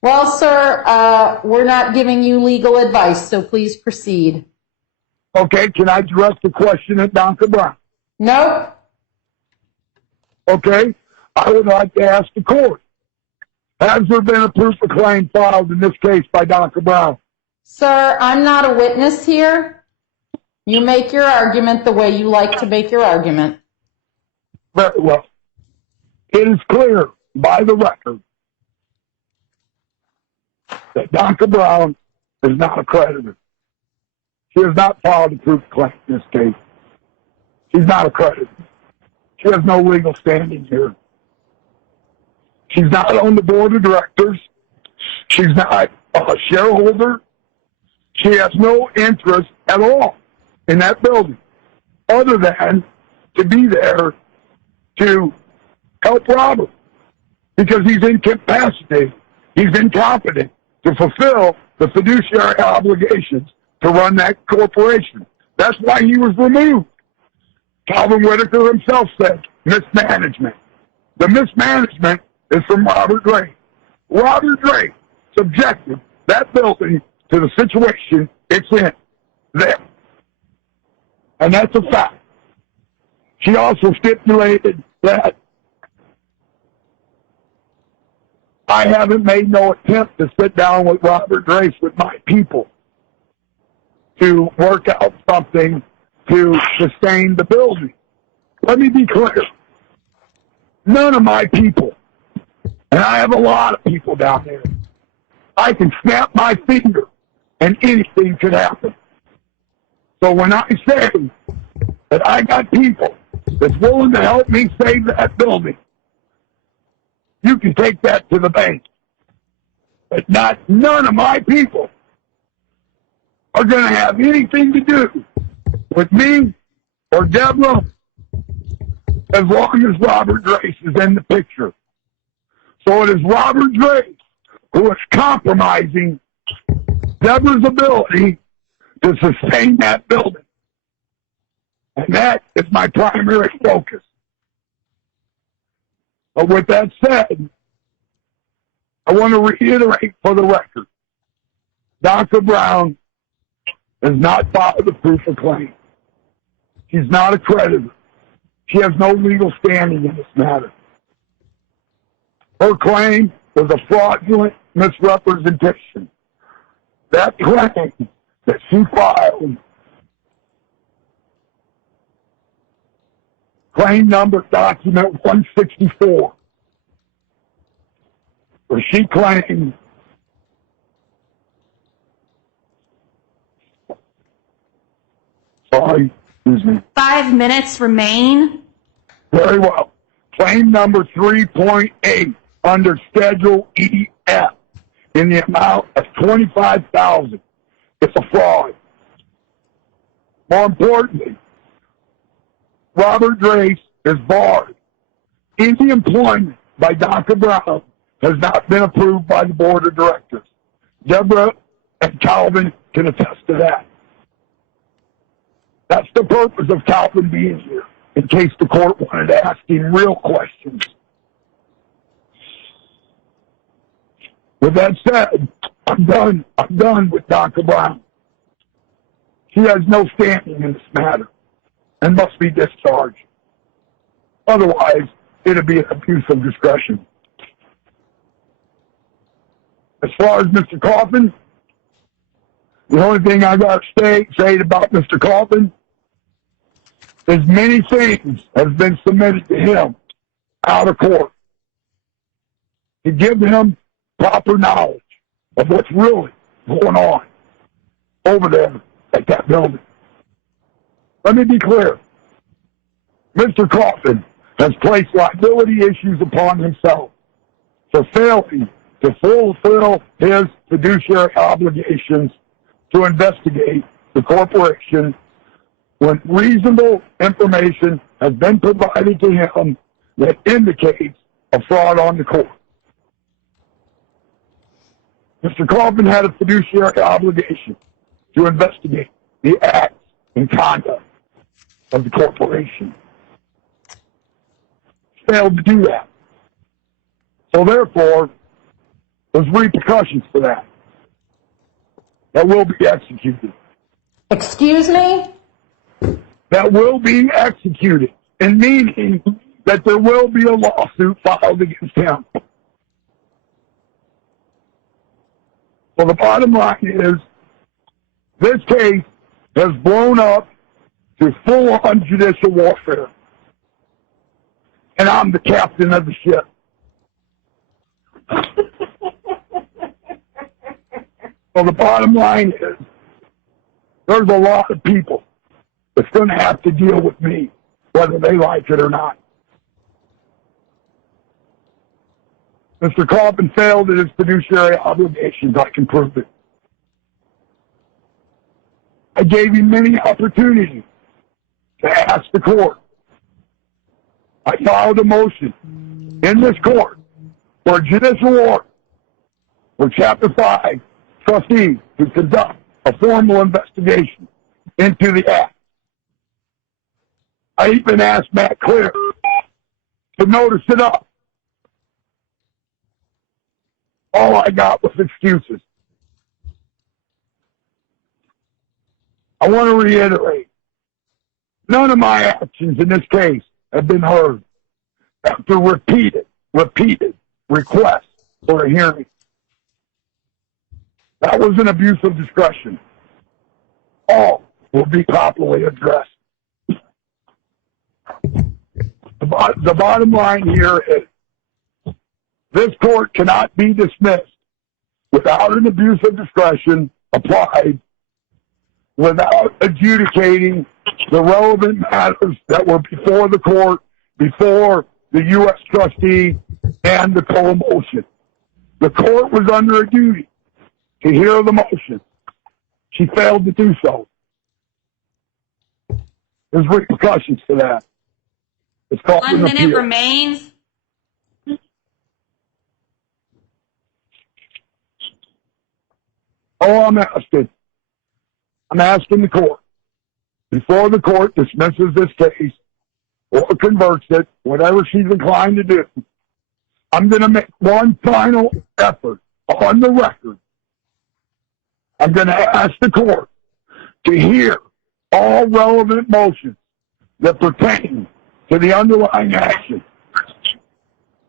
Well, sir, we're not giving you legal advice, so please proceed. Okay, can I direct the question at Dr. Brown? Nope. Okay, I would like to ask the court, has there been a proof of claim filed in this case by Dr. Brown? Sir, I'm not a witness here. You make your argument the way you like to make your argument. Very well. It is clear by the record that Dr. Brown is not accredited. She has not filed a proof of claim in this case. She's not accredited. She has no legal standing here. She's not on the board of directors. She's not a shareholder. She has no interest at all in that building other than to be there to help Robert because he's incapacitated. He's incompetent to fulfill the fiduciary obligations to run that corporation. That's why he was removed. Calvin Whitaker himself said mismanagement. The mismanagement is from Robert Gray. Robert Gray subjected that building to the situation it's in there. And that's a fact. She also stipulated that I haven't made no attempt to sit down with Robert Grace with my people to work out something to sustain the building. Let me be clear. None of my people, and I have a lot of people down there, I can snap my finger and anything could happen. So when I say that I got people that's willing to help me save that building, you can take that to the bank. But none of my people are going to have anything to do with me or Deborah as long as Robert Grace is in the picture. So it is Robert Grace who is compromising Deborah's ability to sustain that building. And that is my primary focus. But with that said, I want to reiterate for the record, Dr. Brown has not filed a proof of claim. She's not accredited. She has no legal standing in this matter. Her claim was a fraudulent misrepresentation. That claim that she filed, claim number document 164, where she claimed sorry, excuse me. 5 minutes remain. Very well. Claim number 3.8 under Schedule EF in the amount of $25,000. It's a fraud. More importantly, Robert Grace is barred. Any employment by Dr. Brown has not been approved by the board of directors. Deborah And Calvin can attest to that. That's the purpose of Calvin being here, in case the court wanted to ask him real questions. With that said, I'm done. I'm done with Dr. Brown. She has no standing in this matter and must be discharged. Otherwise, it'll be an abuse of discretion. As far as Mr. Coffin, the only thing I got to say about Mr. Coffin is many things have been submitted to him out of court to give him proper knowledge of what's really going on over there at that building. Let me be clear. Mr. Coffin has placed liability issues upon himself for failing to fulfill his fiduciary obligations to investigate the corporation when reasonable information has been provided to him that indicates a fraud on the court. Mr. Coffin had a fiduciary obligation to investigate the acts and conduct of the corporation. Failed to do that. So therefore, there's repercussions for that. That will be executed. Excuse me? That will be executed, and meaning that there will be a lawsuit filed against him. So the bottom line is, this case has blown up to full-on judicial warfare. And I'm the captain of the ship. So the bottom line is, there's a lot of people that's going to have to deal with me, whether they like it or not. Mr. Coffin failed in his fiduciary obligations. I can prove it. I gave him many opportunities to ask the court. I filed a motion in this court for a judicial order for Chapter 5 trustees to conduct a formal investigation into the act. I even asked Matt Clear to notice it up. All I got was excuses. I want to reiterate, none of my actions in this case have been heard after repeated requests for a hearing. That was an abuse of discretion. All will be properly addressed. The bottom line here is this court cannot be dismissed without an abuse of discretion applied, without adjudicating the relevant matters that were before the court, before the U.S. trustee, and the co-motion. The court was under a duty to hear the motion. She failed to do so. There's repercussions to that. It's called 1 minute remains. All I'm asking the court, before the court dismisses this case or converts it, whatever she's inclined to do, I'm going to make one final effort on the record. I'm going to ask the court to hear all relevant motions that pertain to the underlying action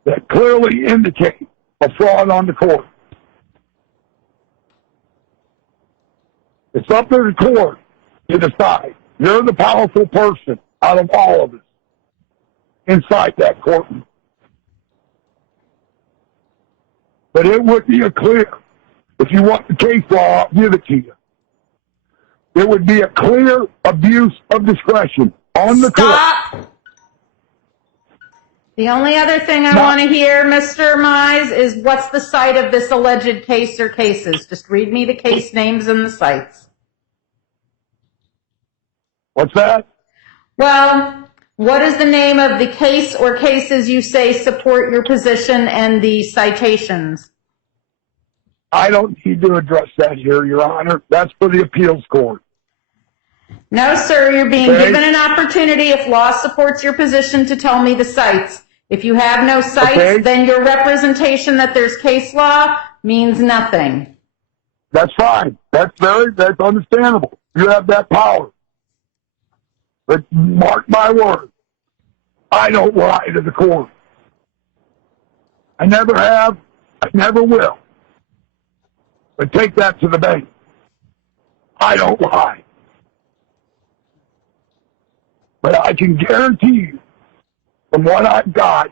that clearly indicate a fraud on the court. It's up to the court to decide. You're the powerful person out of all of us inside that courtroom. But it would be a clear, if you want the case law, I'll give it to you. It would be a clear abuse of discretion on the court. The only other thing I want to hear, Mr. Mize, is what's the site of this alleged case or cases? Just read me the case names and the sites. What's that? Well, what is the name of the case or cases you say support your position and the citations? I don't need to address that here, Your Honor. That's for the appeals court. No, sir, you're being Okay. given an opportunity, if law supports your position, to tell me the sites. If you have no sites, Okay. then your representation that there's case law means nothing. That's fine. That's understandable. You have that power. But mark my word, I don't lie to the court. I never have. I never will. But take that to the bank. I don't lie. But I can guarantee you, from what I've got,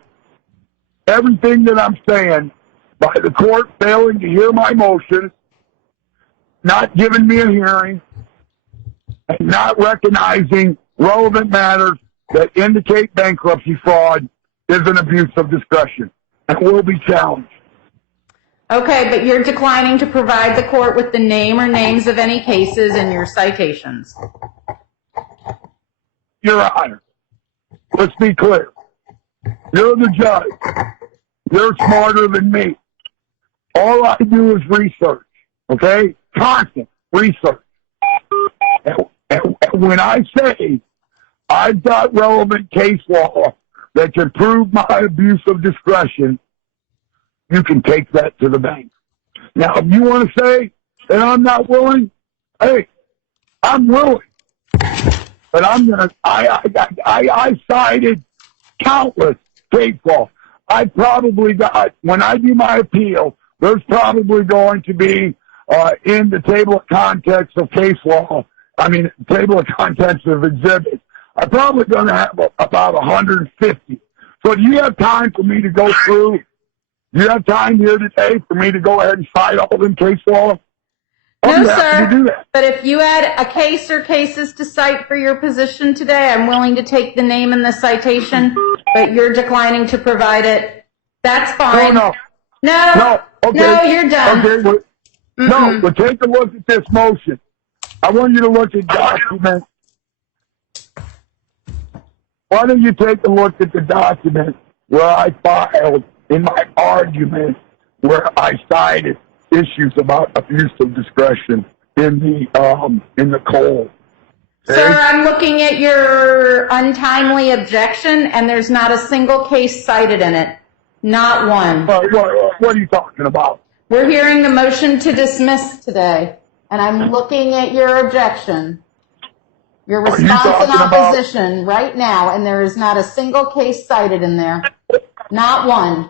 everything that I'm saying, by the court failing to hear my motion, not giving me a hearing, and not recognizing relevant matters that indicate bankruptcy fraud is an abuse of discretion and will be challenged. Okay, but you're declining to provide the court with the name or names of any cases in your citations. Your Honor, let's be clear. You're the judge. You're smarter than me. All I do is research, okay? Constant research. And when I say I've got relevant case law that can prove my abuse of discretion, you can take that to the bank. Now, if you want to say that I'm not willing, hey, I'm willing. But I cited countless case law. I probably got, when I do my appeal, there's probably going to be in the table of contents of case law, table of contents of exhibits, I'm probably going to have about 150. So do you have time for me to go through? Do you have time here today for me to go ahead and cite all them case law? No, happy sir, to do that. but if you had a case or cases to cite for your position today, I'm willing to take the name and the citation, but you're declining to provide it. That's fine. No. No, Okay. no, you're done. Okay, no, but take a look at this motion. I want you to look at document. Why don't you take a look at the document where I filed in my argument where I cited issues about abuse of discretion in the Cole. Okay? Sir, I'm looking at your untimely objection, and there's not a single case cited in it. Not one. What are you talking about? We're hearing the motion to dismiss today, and I'm looking at your objection. Your response in opposition right now, and there is not a single case cited in there. Not one.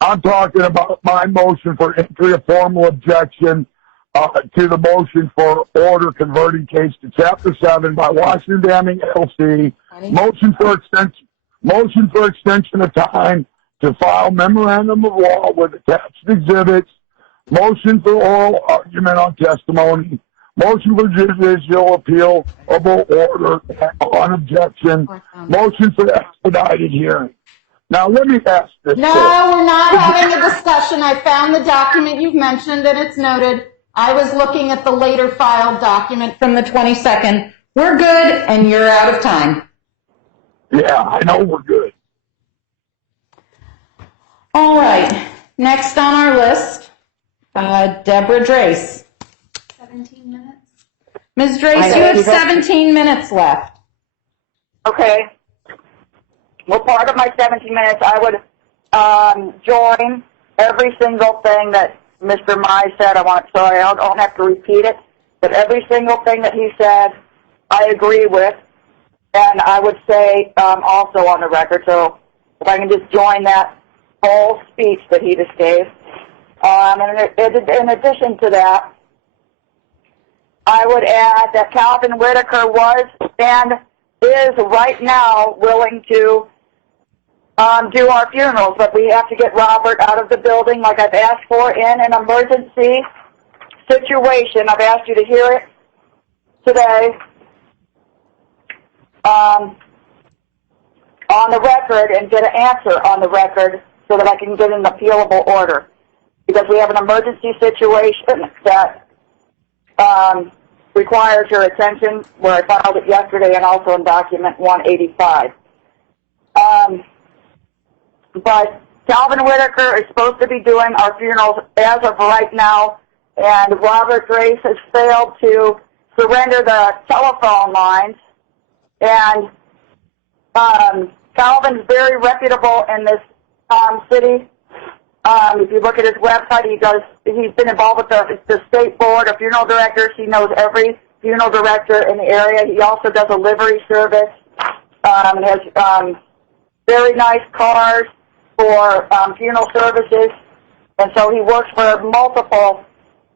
I'm talking about my motion for entry of formal objection to the motion for order converting case to Chapter 7 by Washington Damming LLC. Motion for extension of time to file memorandum of law with attached exhibits. Motion for oral argument on testimony. Motion for judicial appeal of order on objection. Motion for expedited hearing. Now, let me ask this. No, we're not having a discussion. I found the document you've mentioned, and it's noted. I was looking at the later filed document from the 22nd. We're good, and you're out of time. Yeah, I know we're good. All right. Next on our list, Deborah Drace. 17 minutes. Ms. Drace, you have 17 minutes left. Okay. Well, part of my 17 minutes, I would join every single thing that Mr. Mai said. So I don't have to repeat it, but every single thing that he said, I agree with, and I would say also on the record. So if I can just join that whole speech that he just gave. And in addition to that, I would add that Calvin Whitaker was and is right now willing to do our funerals, but we have to get Robert out of the building like I've asked for in an emergency situation. I've asked you to hear it today on the record and get an answer on the record so that I can get an appealable order, because we have an emergency situation that requires your attention, where I filed it yesterday and also in document 185. But Calvin Whitaker is supposed to be doing our funerals as of right now, and Robert Grace has failed to surrender the telephone lines. And Calvin's very reputable in this city. If you look at his website, he's been involved with the state board of funeral directors. He knows every funeral director in the area. He also does a livery service. And has very nice cars for funeral services. And so he works for multiple,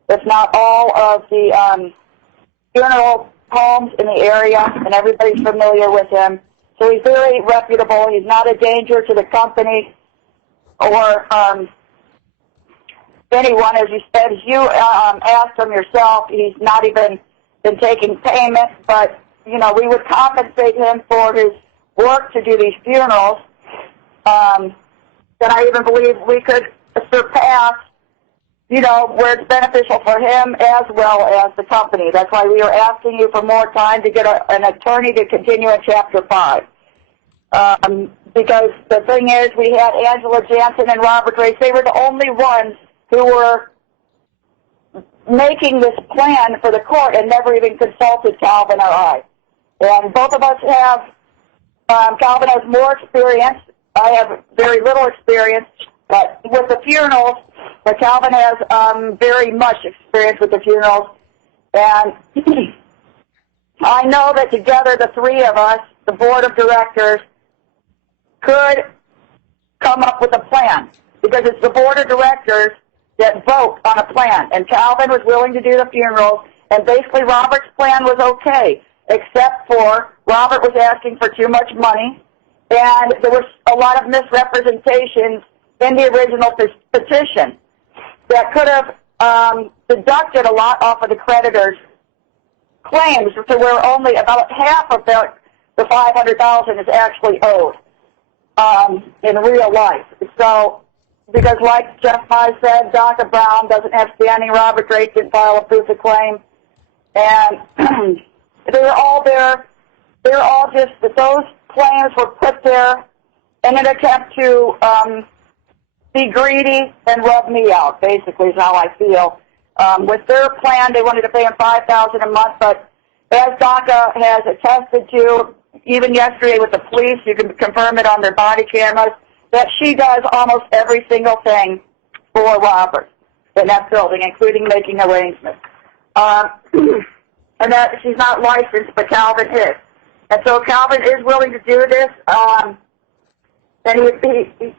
if not all, of the funeral homes in the area, and everybody's familiar with him. So he's very reputable. He's not a danger to the company or anyone. As you asked him yourself, he's not even been taking payment, but, you know, we would compensate him for his work to do these funerals. Then I even believe we could surpass, you know, where it's beneficial for him as well as the company. That's why we are asking you for more time to get an attorney to continue in Chapter 5. Because the thing is, we had Angela Jansen and Robert Grace. They were the only ones who were making this plan for the court and never even consulted Calvin or I. And both of us have, Calvin has more experience. I have very little experience, but with the funerals, but Calvin has very much experience with the funerals. And I know that together, the three of us, the board of directors, could come up with a plan, because it's the board of directors that vote on a plan. And Calvin was willing to do the funerals, and basically Robert's plan was okay, except for Robert was asking for too much money, and there was a lot of misrepresentations in the original petition that could have deducted a lot off of the creditors' claims, to where only about half of the $500,000 is actually owed in real life. So, because like Jeff Pye said, Dr. Brown doesn't have standing, Robert Grace didn't file a proof of claim, and they were all there. They were all just, those claims were put there in an attempt to be greedy and rub me out, basically, is how I feel. With their plan, they wanted to pay him $5,000 a month, but as DACA has attested to, even yesterday with the police, you can confirm it on their body cameras, that she does almost every single thing for Robert in that building, including making arrangements. And that she's not licensed, but Calvin is. And so Calvin is willing to do this, and he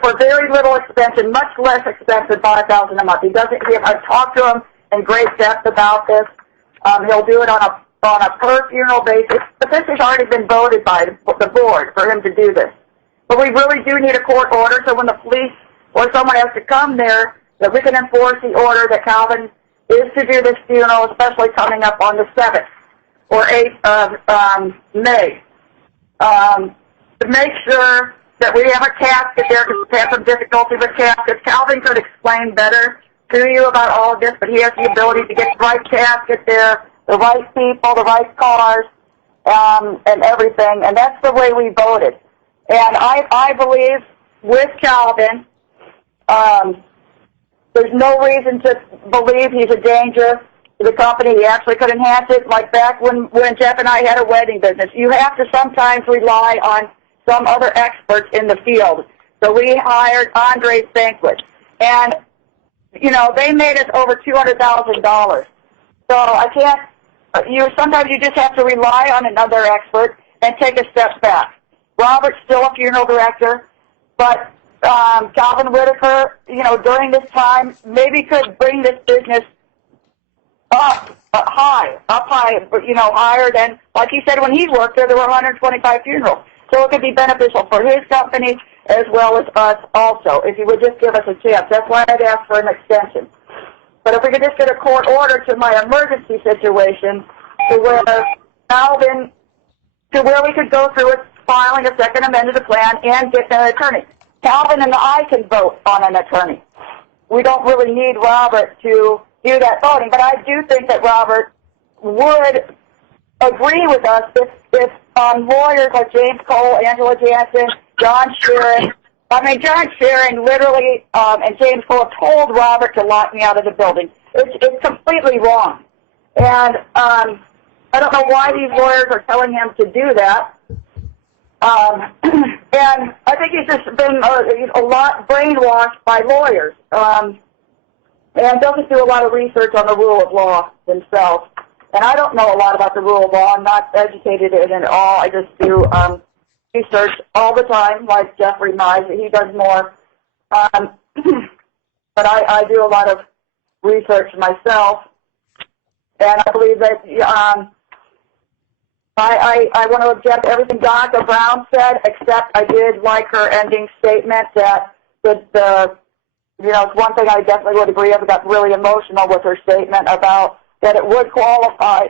for very little expense and much less expense than $5,000 a month. I've talked to him in great depth about this. He'll do it on a per funeral basis, but this has already been voted by the board for him to do this. But we really do need a court order, so when the police or someone has to come there, that we can enforce the order that Calvin is to do this funeral, especially coming up on the 7th or 8th of May. To make sure that we have a casket there, because we have some difficulty with caskets. Calvin could explain better to you about all of this, but he has the ability to get the right casket there, the right people, the right cars, and everything, and that's the way we voted. And I believe with Calvin, there's no reason to believe he's a danger to the company. He actually could enhance it, like back when Jeff and I had a wedding business. You have to sometimes rely on some other experts in the field. So we hired Andre's Banquet. And, you know, they made us over $200,000. So I can't, sometimes you just have to rely on another expert and take a step back. Robert's still a funeral director, but Calvin Whitaker, you know, during this time, maybe could bring this business up high, you know, higher than, like he said, when he worked there were 125 funerals. So it could be beneficial for his company as well as us also, if he would just give us a chance. That's why I'd ask for an extension. But if we could just get a court order to my emergency situation to where Calvin, to where we could go through it, filing a second amended plan and get an attorney. Calvin and I can vote on an attorney. We don't really need Robert to do that voting, but I do think that Robert would agree with us if lawyers like James Cole, Angela Jansen, John Sheeran literally, and James Cole told Robert to lock me out of the building. It's completely wrong. And I don't know why these lawyers are telling him to do that. And I think he's just been a lot brainwashed by lawyers. And doesn't do a lot of research on the rule of law themselves. And I don't know a lot about the rule of law. I'm not educated in it at all. I just do research all the time, like Jeffrey Mize. He does more. But I do a lot of research myself. And I believe that I want to object to everything Dr. Brown said, except I did like her ending statement that it's one thing I definitely would agree with. I got really emotional with her statement about that it would qualify.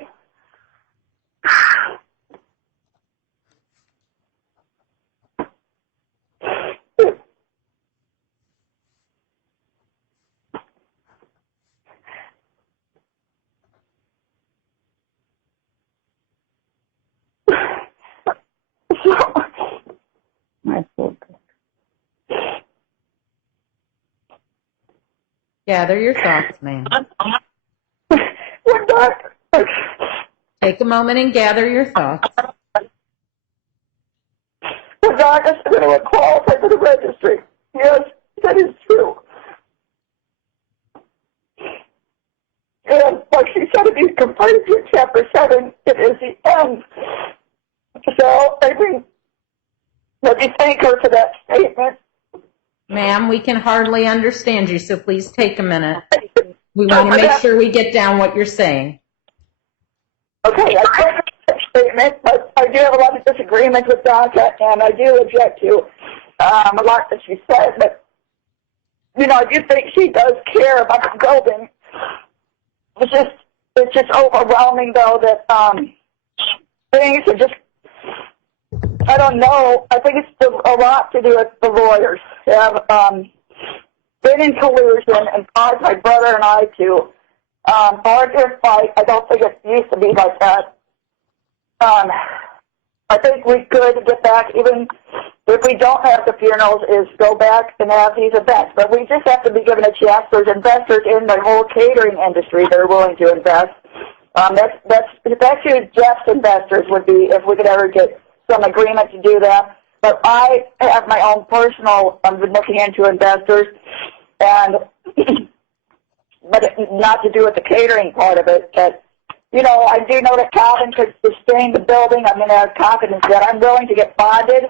Gather your thoughts, ma'am. What doctor? Take a moment and gather your thoughts. The doctor said that it would qualify for the registry. Yes, that is true. And like she said, if you completed your Chapter 7, it is the end. So I think, let me thank her for that statement. Ma'am, we can hardly understand you, so please take a minute. We want to make sure we get down what you're saying. Okay, I thank that statement, but I do have a lot of disagreements with Donna, and I do object to a lot that she said. But, I do think she does care about the building. It's just overwhelming, though, that things are just, I don't know. I think it's a lot to do with the lawyers. They have been in collusion and caused my brother and I to argue and fight. I don't think it used to be like that. I think we could get back, even if we don't have the funerals, is go back and have these events. But we just have to be given a chance. There's investors in the whole catering industry that are willing to invest. That's who Jeff's investors would be if we could ever get some agreement to do that. But I have my own personal, I've been looking into investors, and but not to do with the catering part of it. But, I do know that Calvin could sustain the building. I'm going to have confidence that I'm willing to get bonded.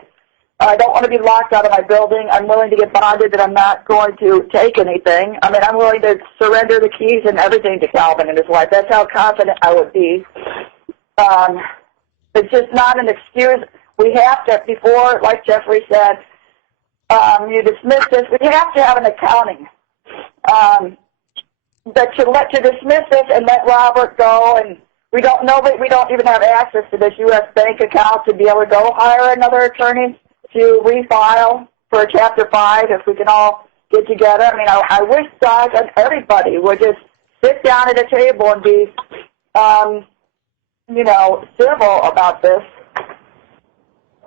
I don't want to be locked out of my building. I'm willing to get bonded that I'm not going to take anything. I mean, I'm willing to surrender the keys and everything to Calvin and his wife. That's how confident I would be. It's just not an excuse. We have to, before, like Jeffrey said, you dismiss this, we have to have an accounting. To dismiss this and let Robert go, and we don't even have access to this U.S. bank account to be able to go hire another attorney to refile for a Chapter 5 if we can all get together. I mean, I wish Doc and everybody would just sit down at a table and be, civil about this.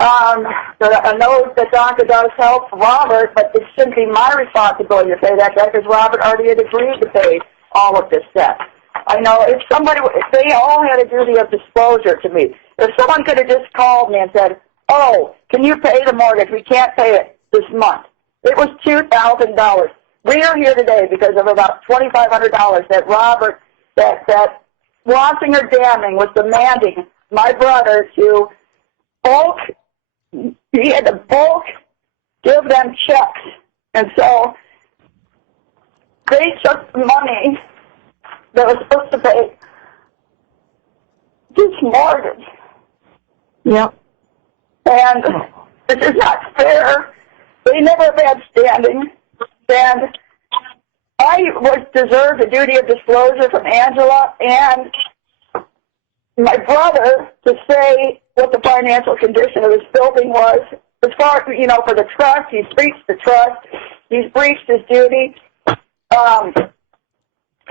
I know that DACA does help Robert, but it shouldn't be my responsibility to pay that debt because Robert already had agreed to pay all of this debt. I know if they all had a duty of disclosure to me. If someone could have just called me and said, "Oh, can you pay the mortgage? We can't pay it this month." It was $2,000. We are here today because of about $2,500 that Robert, that Wansinger Damming was demanding my brother to bulk. He had to bulk give them checks. And so they took the money that was supposed to pay this mortgage. Yep. And this is not fair. They never have had standing. And I deserved a duty of disclosure from Angela and my brother to say what the financial condition of his building was. As far as, for the trust, he's breached the trust. He's breached his duty.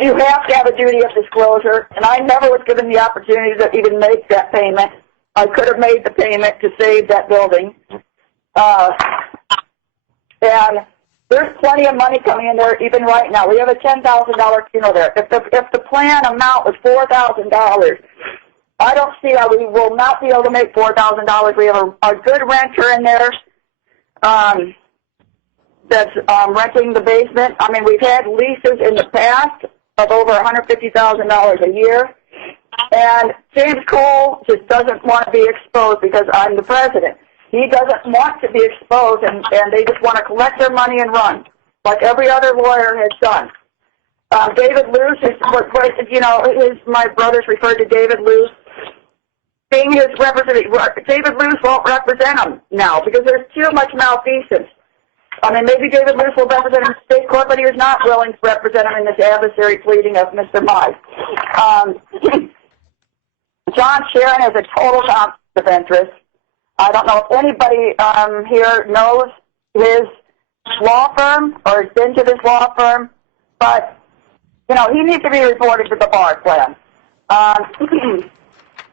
You have to have a duty of disclosure, and I never was given the opportunity to even make that payment. I could have made the payment to save that building. And there's plenty of money coming in there even right now. We have a $10,000 funeral there. If the plan amount was $4,000, I don't see how we will not be able to make $4,000. We have a good renter in there that's renting the basement. I mean, we've had leases in the past of over $150,000 a year. And James Cole just doesn't want to be exposed because I'm the president. He doesn't want to be exposed, and they just want to collect their money and run, like every other lawyer has done. David Luce, my brothers referred to David Luce being his representative. David Luce won't represent him now because there's too much malfeasance. I mean, maybe David Luce will represent him in state court, but he is not willing to represent him in this adversary pleading of Mr. Mize. John Sharon has a total conflict of interest. I don't know if anybody here knows his law firm or has been to this law firm, but, he needs to be reported to the bar plan.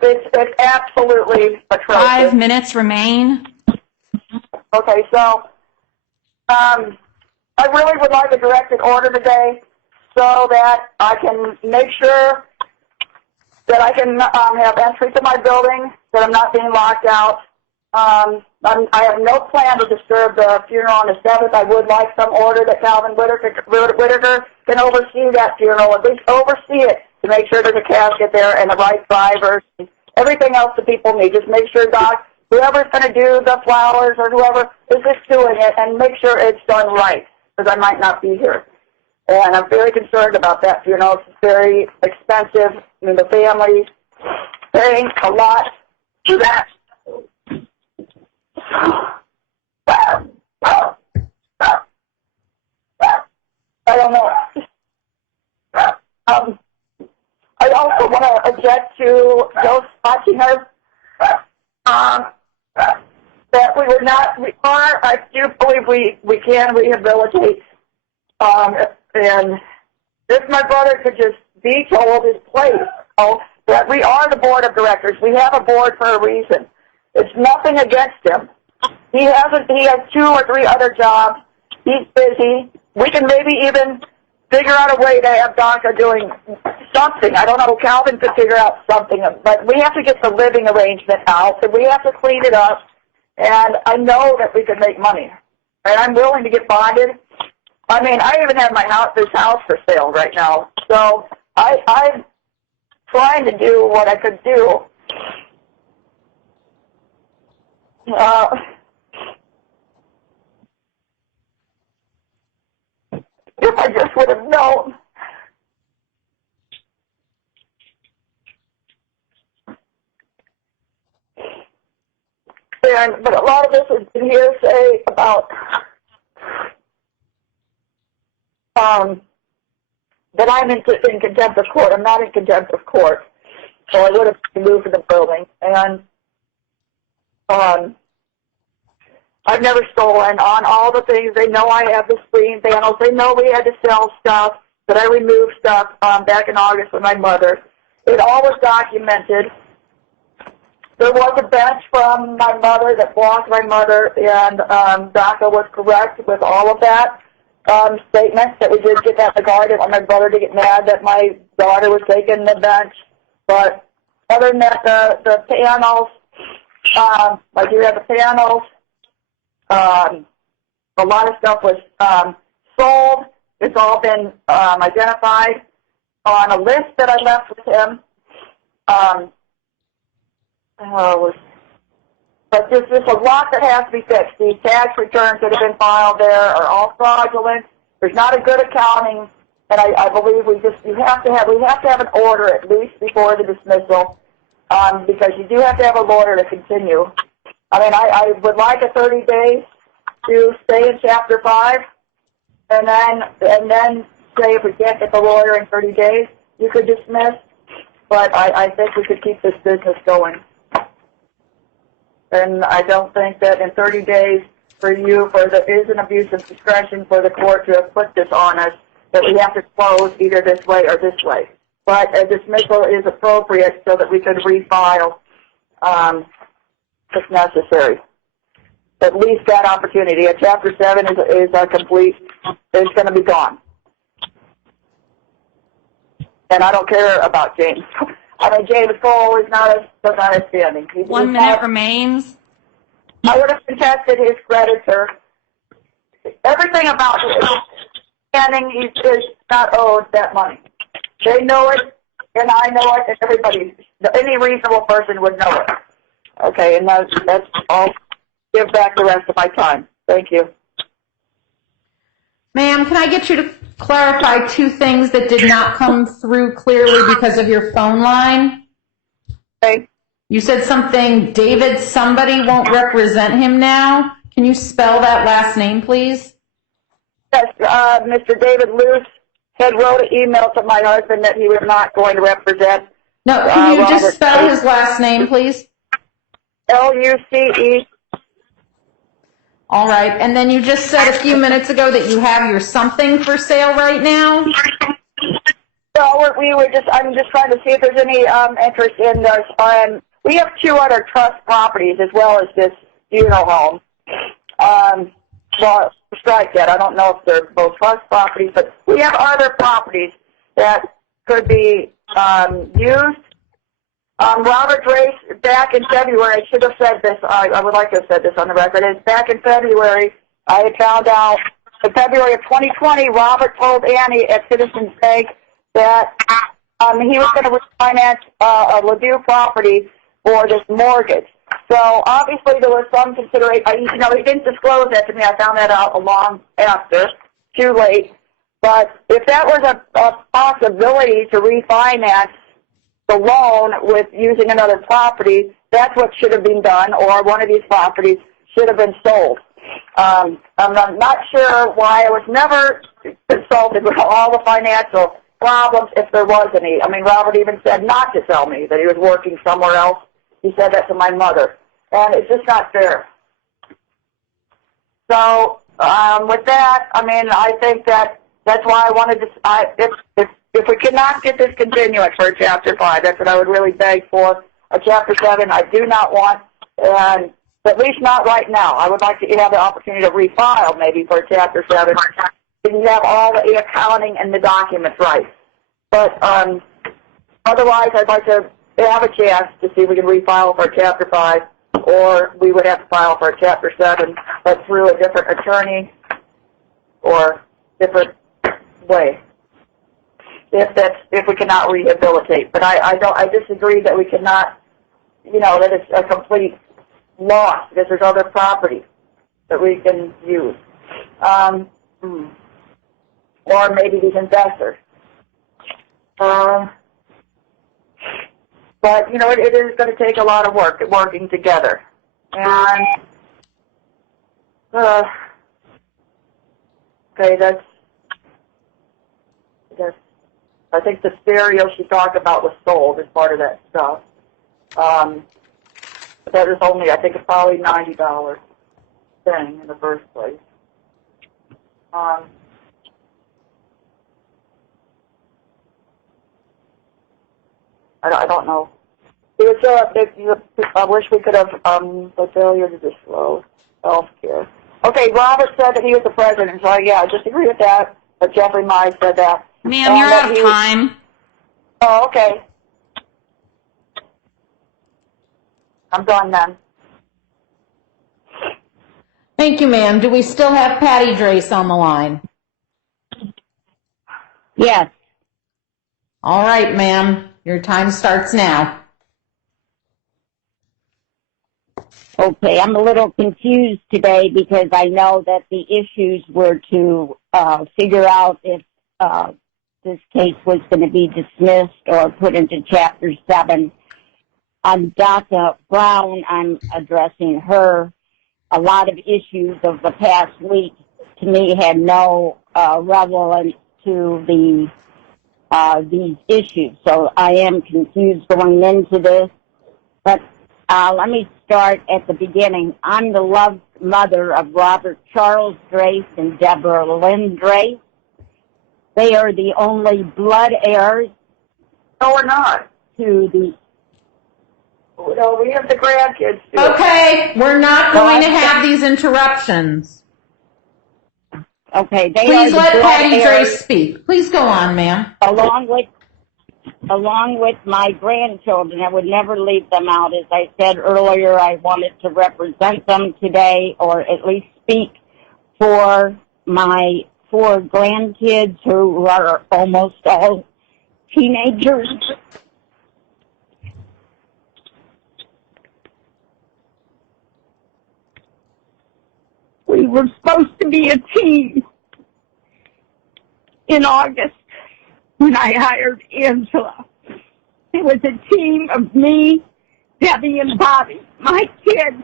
It's absolutely atrocious. 5 minutes remain. Okay, so I really would like a directed order today so that I can make sure that I can have entry to my building, that I'm not being locked out. I have no plan to disturb the funeral on the 7th. I would like some order that Calvin Whitaker can oversee that funeral, at least oversee it to make sure there's a casket there and the right drivers, and everything else that people need. Just make sure, Doc, whoever's going to do the flowers or whoever is just doing it, and make sure it's done right, because I might not be here. And I'm very concerned about that funeral. It's very expensive. I mean, the family's paying a lot for that. I don't know. I also want to object to those watching us that I do believe we can rehabilitate. And if my brother could just be told his place, that we are the board of directors. We have a board for a reason. It's nothing against him. He has 2 or 3 other jobs. He's busy. We can maybe even figure out a way to have DACA doing something. I don't know. Calvin could figure out something. But we have to get the living arrangement out, and we have to clean it up. And I know that we can make money. And I'm willing to get bonded. I mean, I even have this house for sale right now. So I'm trying to do what I could do. If I just would have known. But a lot of this has been hearsay about that I'm in contempt of court. I'm not in contempt of court, so I would have moved from the building. And I've never stolen on all the things. They know I have the screen panels. They know we had to sell stuff, that I removed stuff back in August with my mother. It all was documented. There was a bench from my mother that blocked my mother, and DACA was correct with all of that statement, that we did get that in the guard. I didn't want my brother to get mad that my daughter was taking the bench. But other than that, the panels, I do have the panels. A lot of stuff was sold. It's all been identified on a list that I left with him. But there's just a lot that has to be fixed. These tax returns that have been filed there are all fraudulent. There's not a good accounting, and I believe we have to have an order at least before the dismissal, because you do have to have a lawyer to continue. I mean, I would like a 30 days to stay in Chapter 5, and then say if we can't get the lawyer in 30 days, you could dismiss. But I think we could keep this business going. And I don't think that in 30 days is an abuse of discretion for the court to have put this on us, that we have to close either this way or this way. But a dismissal is appropriate so that we could refile if necessary. at least that opportunity. A Chapter 7 is a complete, it's going to be gone. And I don't care about James. I mean, James Cole is not a standing. 1 minute remains. I would have contested his creditor. Everything about his standing, he is not owed that money. They know it, and I know it, and everybody, any reasonable person would know it. Okay, and that's all. Give back the rest of my time. Thank you. Ma'am, can I get you to clarify two things that did not come through clearly because of your phone line? Okay. You said something, David somebody won't represent him now. Can you spell that last name, please? Yes, Mr. David Luce had wrote an email to my husband that he was not going to represent. No, can you Robert just spell his last name, please? Luce. All right, and then you just said a few minutes ago that you have your something for sale right now? So I'm just trying to see if there's any interest in this. We have two other trust properties as well as this funeral home. Well, strike that. I don't know if they're both trust properties, but we have other properties that could be used. Robert Drace, back in February, I should have said this, I would like to have said this on the record, is back in February, I had found out, in February of 2020, Robert told Annie at Citizens Bank that he was going to refinance a Ladue property for this mortgage. So obviously there was some consideration, he didn't disclose that to me, I found that out long after, too late. But if that was a possibility to refinance the loan with using another property, that's what should have been done, or one of these properties should have been sold. I'm not sure why I was never consulted with all the financial problems, if there was any. I mean, Robert even said not to tell me that he was working somewhere else. He said that to my mother, and it's just not fair. So with that, I mean, I think that's why I wanted to, if we cannot get this continuance for a Chapter 5, that's what I would really beg for. A Chapter 7 I do not want, and at least not right now. I would like to have the opportunity to refile maybe for a Chapter 7. You have all the accounting and the documents right. But otherwise, I'd like to have a chance to see if we can refile for a Chapter 5, or we would have to file for a Chapter 7, but through a different attorney or different way. If we cannot rehabilitate, but I disagree that we cannot, that it's a complete loss because there's other property that we can use, or maybe these investors. But it is going to take a lot of work working together, and okay, that's. I think the stereo she talked about was sold as part of that stuff. But that was only, I think, probably $90 thing in the first place. I don't know. It was, I wish we could have the failure to disclose health care. Okay, Robert said that he was the president, so yeah, I disagree with that. But Jeffrey Mize said that. Ma'am, you're out of time. Oh, okay. I'm done then. Thank you, ma'am. Do we still have Patty Drace on the line? Yes. All right, ma'am. Your time starts now. Okay, I'm a little confused today because I know that the issues were to figure out if this case was going to be dismissed or put into Chapter 7. Dr. Brown, I'm addressing her. A lot of issues of the past week, to me, had no relevance to these issues. So I am confused going into this. But let me start at the beginning. I'm the loved mother of Robert Charles Drace and Deborah Lynn Drace. They are the only blood heirs. No, we're not. To the. No, we have the grandkids too. Okay, we're not going to have these interruptions. Okay, they Please are let the Patty blood Drace heirs, speak. Please go on, ma'am. along with my grandchildren. I would never leave them out. As I said earlier, I wanted to represent them today, or at least speak for my 4 grandkids who are almost all teenagers. We were supposed to be a team in August when I hired Angela. It was a team of me, Debbie, and Bobby. My kids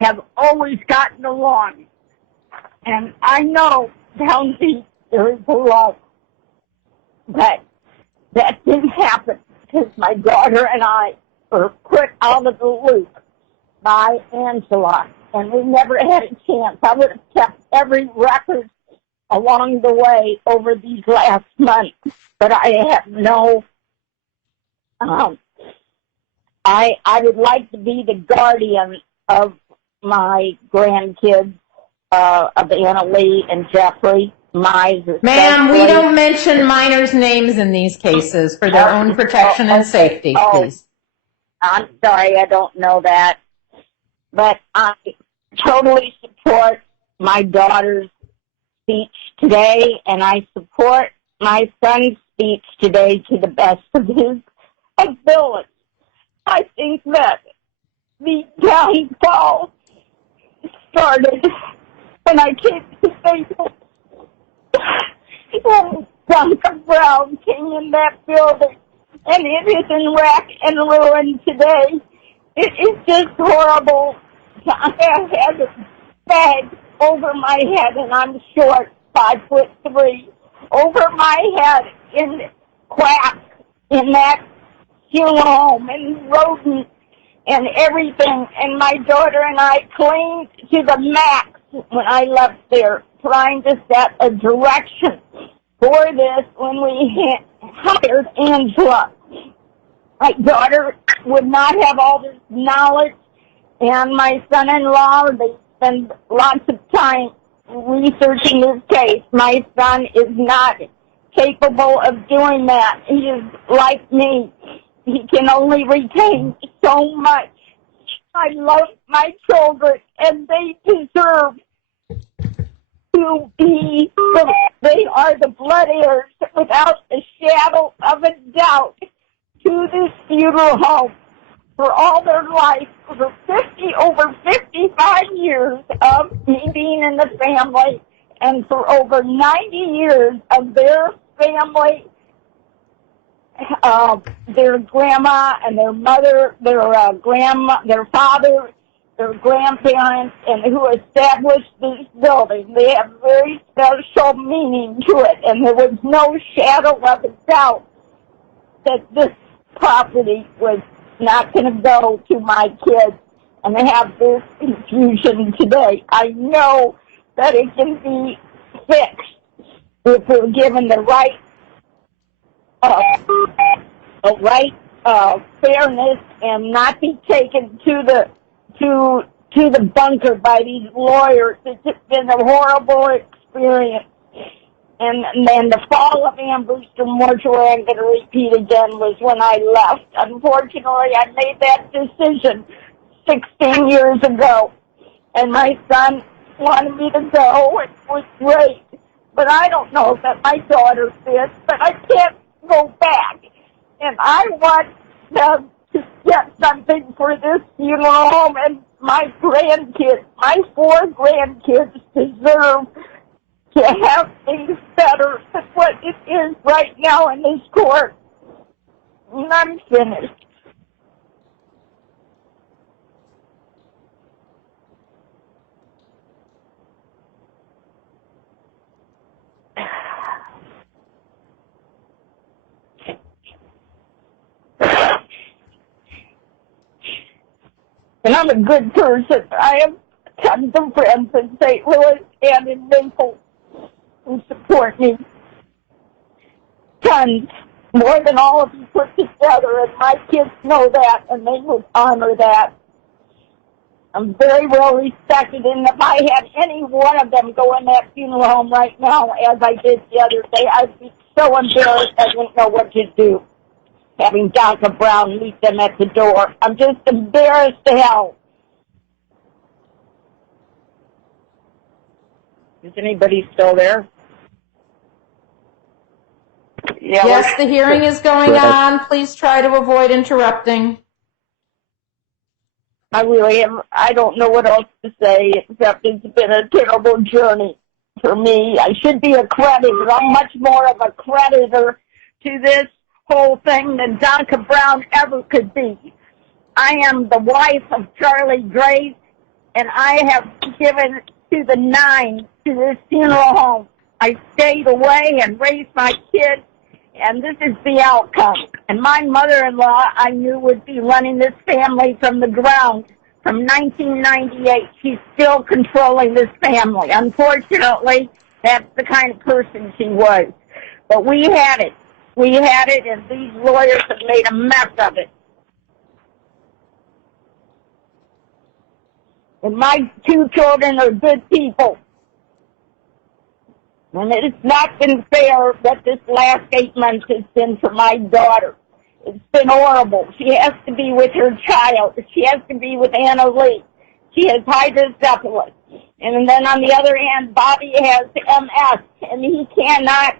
have always gotten along. And I know down deep there is a love. But that didn't happen because my daughter and I were put out of the loop by Angela. And we never had a chance. I would have kept every record along the way over these last months. But I have no, I would like to be the guardian of my grandkids, of Anna Lee and Jeffrey. Ma'am, we don't mention minors' names in these cases for their own protection and safety, please. I'm sorry, I don't know that. But I totally support my daughter's speech today, and I support my son's speech today to the best of his ability. I think that the downfall started when I came to Staples. When Duncan Brown came in that building, and it is in wreck and ruin today. It is just horrible. I have had a bag over my head, and I'm short, 5'3", over my head in cracks in that funeral home and rodents and everything. And my daughter and I cleaned to the max when I left there, trying to set a direction for this when we hired Angela. My daughter would not have all this knowledge, and my son-in-law, they spend lots of time researching this case. My son is not capable of doing that. He is like me. He can only retain so much. I love my children, and they deserve to be, they are the blood heirs without a shadow of a doubt to this funeral home for all their life, for over 55 years of me being in the family, and for over 90 years of their family, their grandma and their mother, their their father, their grandparents, and who established this building. They have very special meaning to it, and there was no shadow of a doubt that this property was not going to go to my kids, and they have this confusion today. I know that it can be fixed if we're given the right fairness and not be taken to the bunker by these lawyers. It's been a horrible experience. And then the fall of Ambrewster Mortuary, I'm going to repeat again, was when I left. Unfortunately, I made that decision 16 years ago. And my son wanted me to go. It was great. But I don't know that my daughter did. But I can't go back. And I want them to get something for this funeral home. And my grandkids, my 4 grandkids deserve to have things better than what it is right now in this court. And I'm finished. And I'm a good person. I have tons of friends in St. Louis and in Naples who support me. Tons. more than all of you put together, and my kids know that, and they would honor that. I'm very well respected, and if I had any one of them go in that funeral home right now, as I did the other day, I'd be so embarrassed I wouldn't know what to do. Having Dr. Brown meet them at the door. I'm just embarrassed to hell. Is anybody still there? Yeah, Yes, the hearing is going on. Please try to avoid interrupting. I really am. I don't know what else to say except it's been a terrible journey for me. I should be a creditor. I'm much more of a creditor to this whole thing than Dr. Brown ever could be. I am the wife of Charlie Grace, and I have given to the 9 to this funeral home. I stayed away and raised my kids, and this is the outcome. And my mother-in-law, I knew, would be running this family from the ground. From 1998, she's still controlling this family. Unfortunately, that's the kind of person she was. But we had it. We had it, and these lawyers have made a mess of it. And my 2 children are good people. And it's not been fair what this last 8 months has been for my daughter. It's been horrible. She has to be with her child. She has to be with Anna Lee. She has hydrocephalus. And then on the other hand, Bobby has MS, and he cannot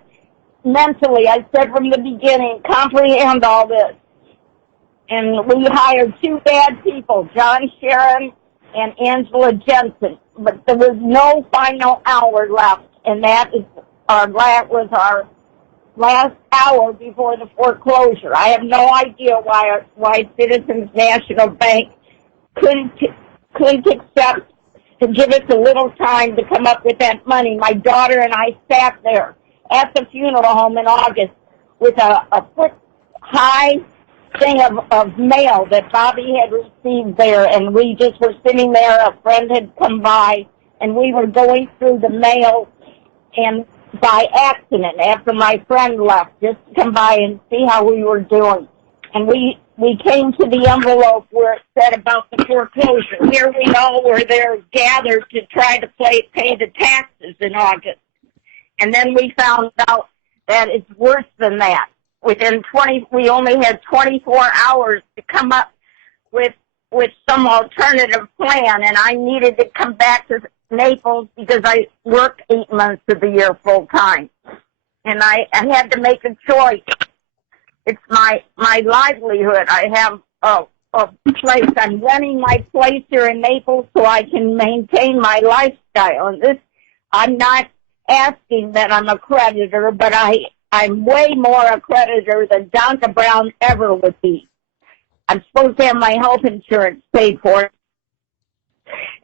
mentally, I said from the beginning, comprehend all this. And we hired 2 bad people, John Sharon and Angela Jensen. But there was no final hour left, and that was our last hour before the foreclosure. I have no idea why Citizens National Bank couldn't accept to give us a little time to come up with that money. My daughter and I sat there at the funeral home in August with a foot-high thing of mail that Bobby had received there, and we just were sitting there. A friend had come by, and we were going through the mail, and by accident, after my friend left, just to come by and see how we were doing. And we came to the envelope where it said about the foreclosure. Here we all were there gathered to try to pay the taxes in August. And then we found out that it's worse than that. We only had 24 hours to come up with some alternative plan, and I needed to come back to Naples because I work 8 months of the year full time. And I had to make a choice. It's my livelihood. I have a place. I'm renting my place here in Naples so I can maintain my lifestyle. And I'm not asking that I'm a creditor, but I'm way more a creditor than Dr. Brown ever would be. I'm supposed to have my health insurance paid for.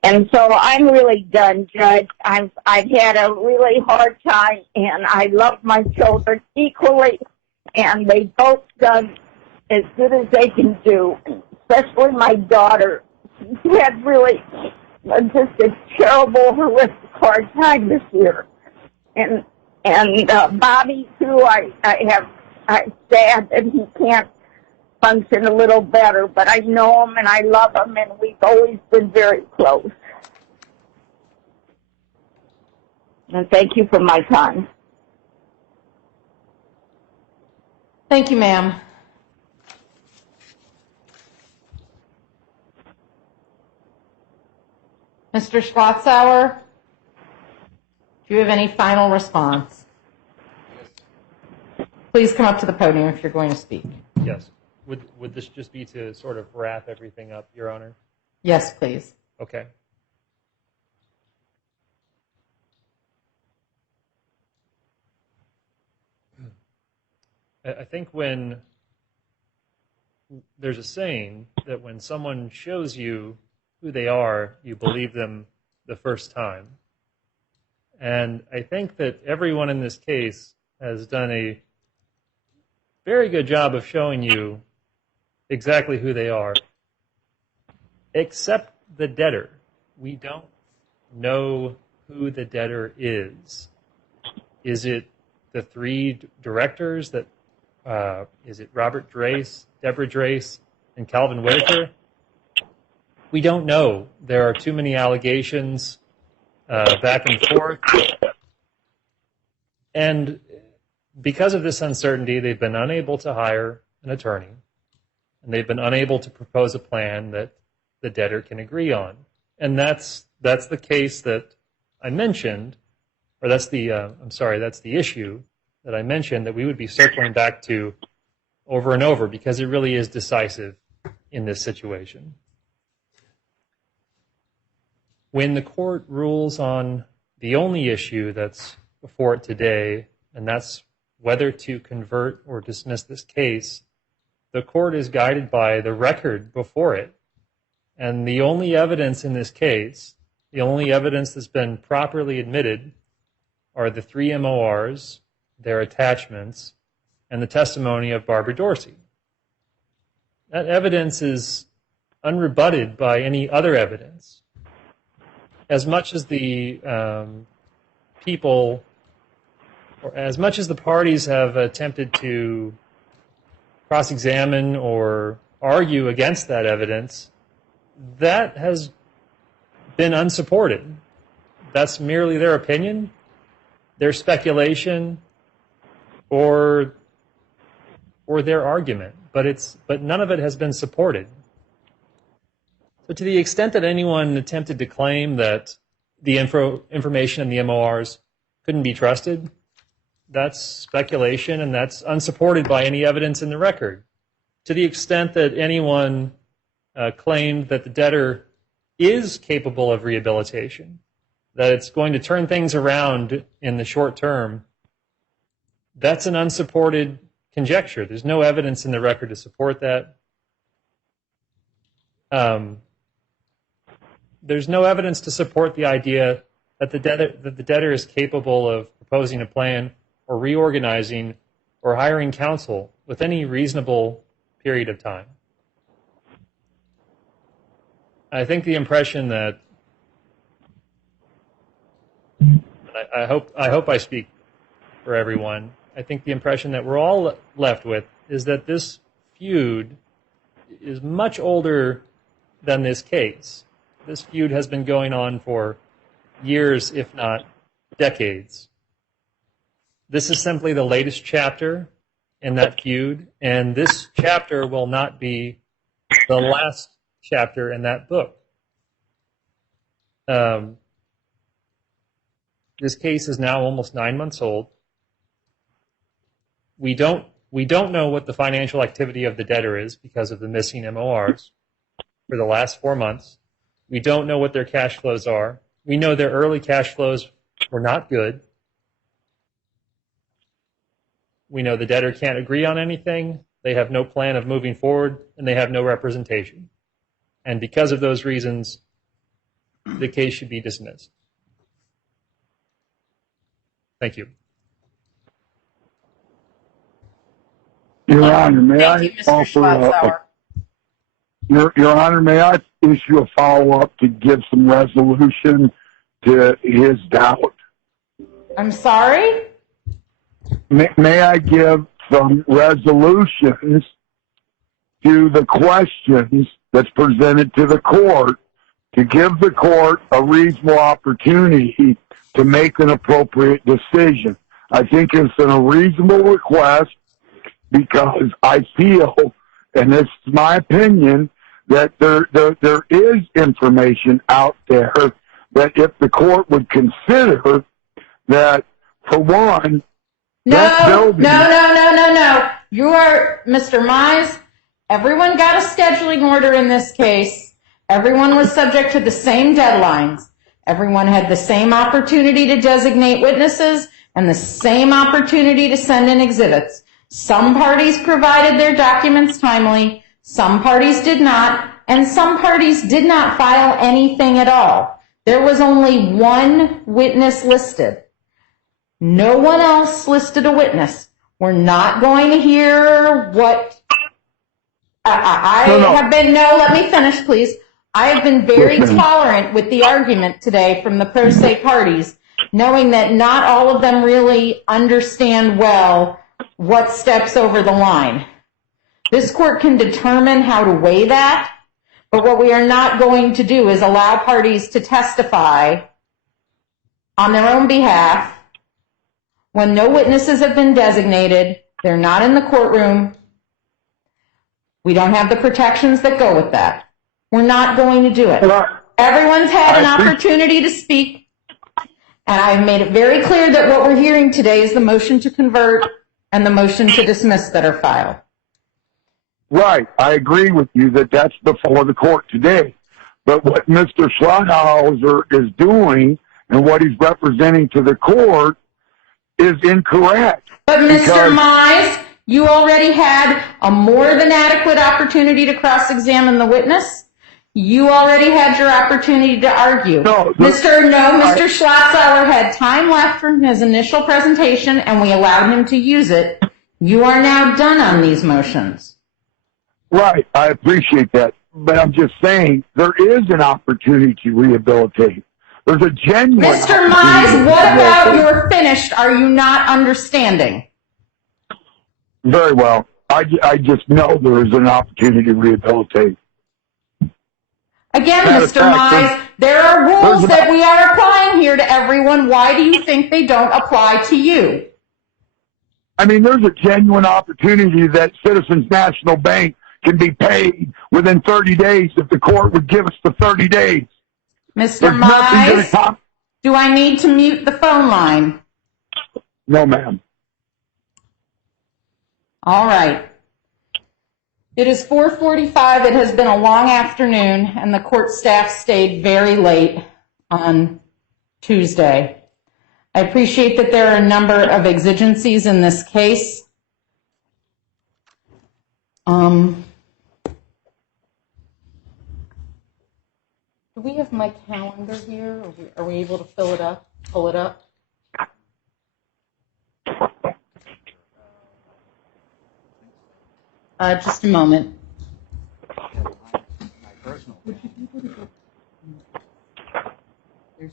And so I'm really done, Judge. I've had a really hard time, and I love my children equally, and they both done as good as they can do, especially my daughter. She had really just a terrible, horrific, hard time this year. And Bobby, too, I'm sad that he can't function a little better, but I know him and I love him, and we've always been very close. And thank you for my time. Thank you, ma'am. Mr. Schlotzauer, do you have any final response? Please come up to the podium if you're going to speak. Yes. Would this just be to sort of wrap everything up, Your Honor? Yes, please. Okay. I think when there's a saying that when someone shows you who they are, you believe them the first time. And I think that everyone in this case has done a very good job of showing you exactly who they are, except the debtor. We don't know who the debtor is. Is it the 3 directors that is it Robert Drace, Deborah Drace, and Calvin Whitaker? We don't know. There are too many allegations back and forth. And because of this uncertainty, they've been unable to hire an attorney, and they've been unable to propose a plan that the debtor can agree on. And that's the case that I mentioned, or that's the issue that I mentioned that we would be circling back to over and over because it really is decisive in this situation. When the court rules on the only issue that's before it today, and that's whether to convert or dismiss this case, the court is guided by the record before it. And the only evidence in this case, the only evidence that's been properly admitted, are the 3 MORs, their attachments, and the testimony of Barbara Dorsey. That evidence is unrebutted by any other evidence. As much as the as much as the parties have attempted to cross-examine or argue against that evidence, that has been unsupported. That's merely their opinion, their speculation, or their argument, but none of it has been supported. So to the extent that anyone attempted to claim that the information in the MORs couldn't be trusted, that's speculation and that's unsupported by any evidence in the record. To the extent that anyone claimed that the debtor is capable of rehabilitation, that it's going to turn things around in the short term, that's an unsupported conjecture. There's no evidence in the record to support that. There's no evidence to support the idea that the debtor is capable of proposing a plan or reorganizing or hiring counsel with any reasonable period of time. I think the impression that I hope I speak for everyone. I think the impression that we're all left with is that this feud is much older than this case. This feud has been going on for years, if not decades. This is simply the latest chapter in that feud, and this chapter will not be the last chapter in that book. This case is now almost 9 months old. We don't know what the financial activity of the debtor is because of the missing MORs for the last 4 months. We don't know what their cash flows are. We know their early cash flows were not good. We know the debtor can't agree on anything. They have no plan of moving forward, and they have no representation. And because of those reasons, the case should be dismissed. Thank you. Your Honor, may Thank I you, Mr. offer Schlotzauer. Your Honor, may I issue a follow-up to give some resolution to his doubt? I'm sorry? May I give some resolutions to the questions that's presented to the court to give the court a reasonable opportunity to make an appropriate decision? I think it's a reasonable request because I feel, and this is my opinion, that there is information out there that if the court would consider that, for one, that building... No. You are, Mr. Mize, everyone got a scheduling order in this case. Everyone was subject to the same deadlines. Everyone had the same opportunity to designate witnesses and the same opportunity to send in exhibits. Some parties provided their documents timely, some parties did not, and some parties did not file anything at all. There was only one witness listed. No one else listed a witness. We're not going to hear what let me finish, please. I have been very tolerant with the argument today from the pro se parties, knowing that not all of them really understand well what steps over the line. This court can determine how to weigh that, but what we are not going to do is allow parties to testify on their own behalf when no witnesses have been designated, they're not in the courtroom, we don't have the protections that go with that. We're not going to do it. Everyone's had an opportunity to speak, and I've made it very clear that what we're hearing today is the motion to convert and the motion to dismiss that are filed. Right. I agree with you that that's before the court today. But what Mr. Schlotthauser is doing and what he's representing to the court is incorrect. But Mr. Mize, you already had a more than adequate opportunity to cross-examine the witness. You already had your opportunity to argue. Mr. Schlotthauser had time left from his initial presentation, and we allowed him to use it. You are now done on these motions. Right. I appreciate that. But I'm just saying there is an opportunity to rehabilitate. There's a genuine Mr. Mize, what about you're finished? Are you not understanding? Very well. I just know there is an opportunity to rehabilitate. Again, Mr. Mize, there are rules that we are applying here to everyone. Why do you think they don't apply to you? I mean, there's a genuine opportunity that Citizens National Bank can be paid within 30 days if the court would give us the 30 days. Mr. Mize, do I need to mute the phone line? No, ma'am. All right. It is 4:45. It has been a long afternoon, and the court staff stayed very late on Tuesday. I appreciate that there are a number of exigencies in this case. Do we have my calendar here? Are we able to pull it up? Just a moment. There's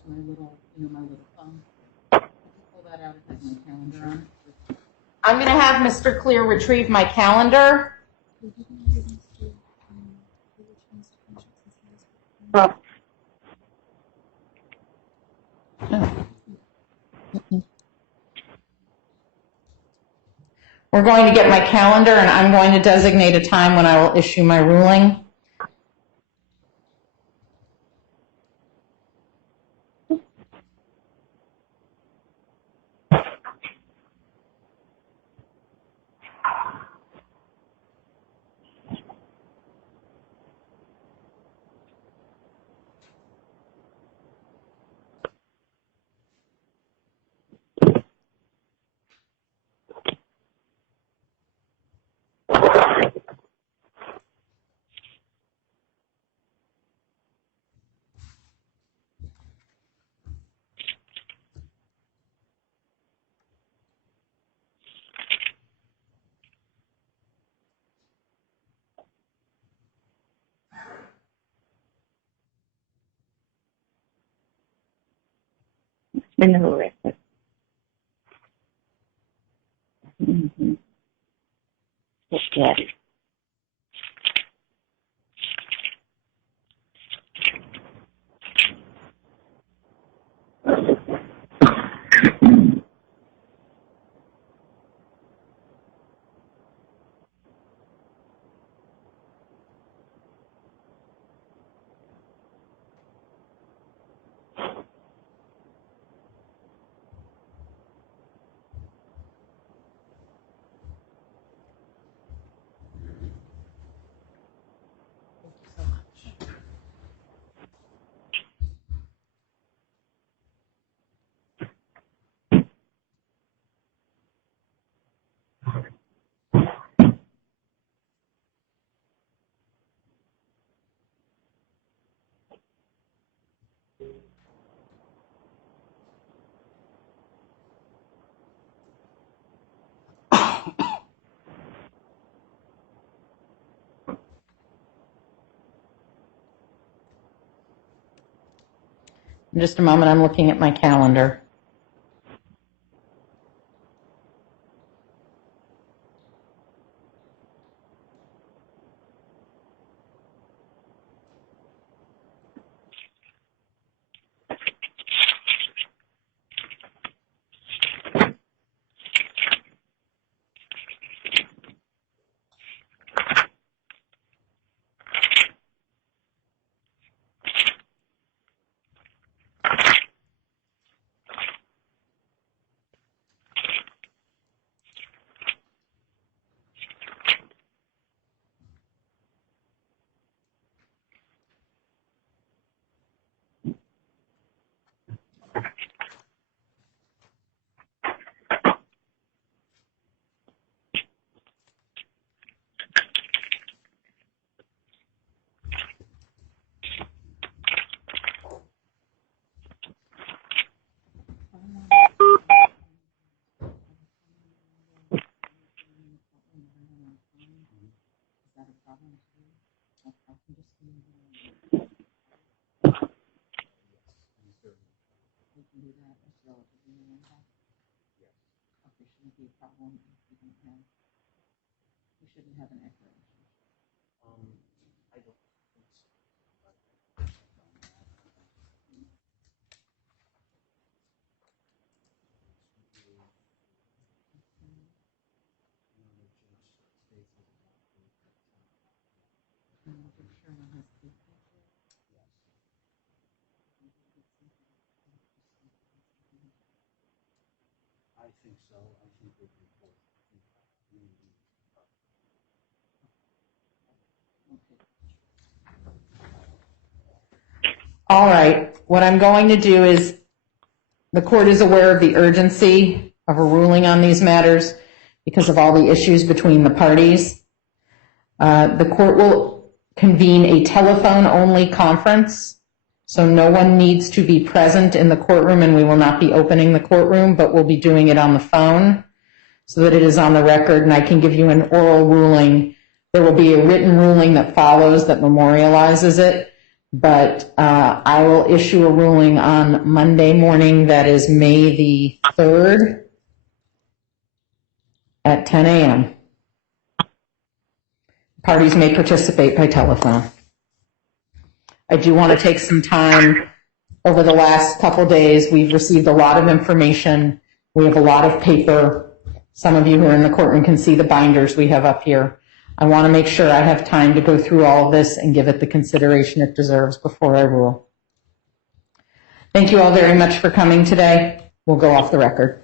my little phone. Pull that out. It has my calendar on it. I'm going to have Mr. Clear retrieve my calendar. We're going to get my calendar, and I'm going to designate a time when I will issue my ruling. Been horrific. Mm-hmm. Okay. In just a moment, I'm looking at my calendar. shouldn't be a problem. We shouldn't have an echo. I don't think so. I think so. I think we can both. All right. What I'm going to do is, the court is aware of the urgency of a ruling on these matters because of all the issues between the parties. The court will convene a telephone-only conference, so no one needs to be present in the courtroom, and we will not be opening the courtroom, but we'll be doing it on the phone so that it is on the record, and I can give you an oral ruling. There will be a written ruling that follows that memorializes it, but I will issue a ruling on Monday morning, that is May the 3rd at 10 a.m. Parties may participate by telephone. I do want to take some time over the last couple days. We've received a lot of information. We have a lot of paper. Some of you who are in the courtroom can see the binders we have up here. I want to make sure I have time to go through all of this and give it the consideration it deserves before I rule. Thank you all very much for coming today. We'll go off the record.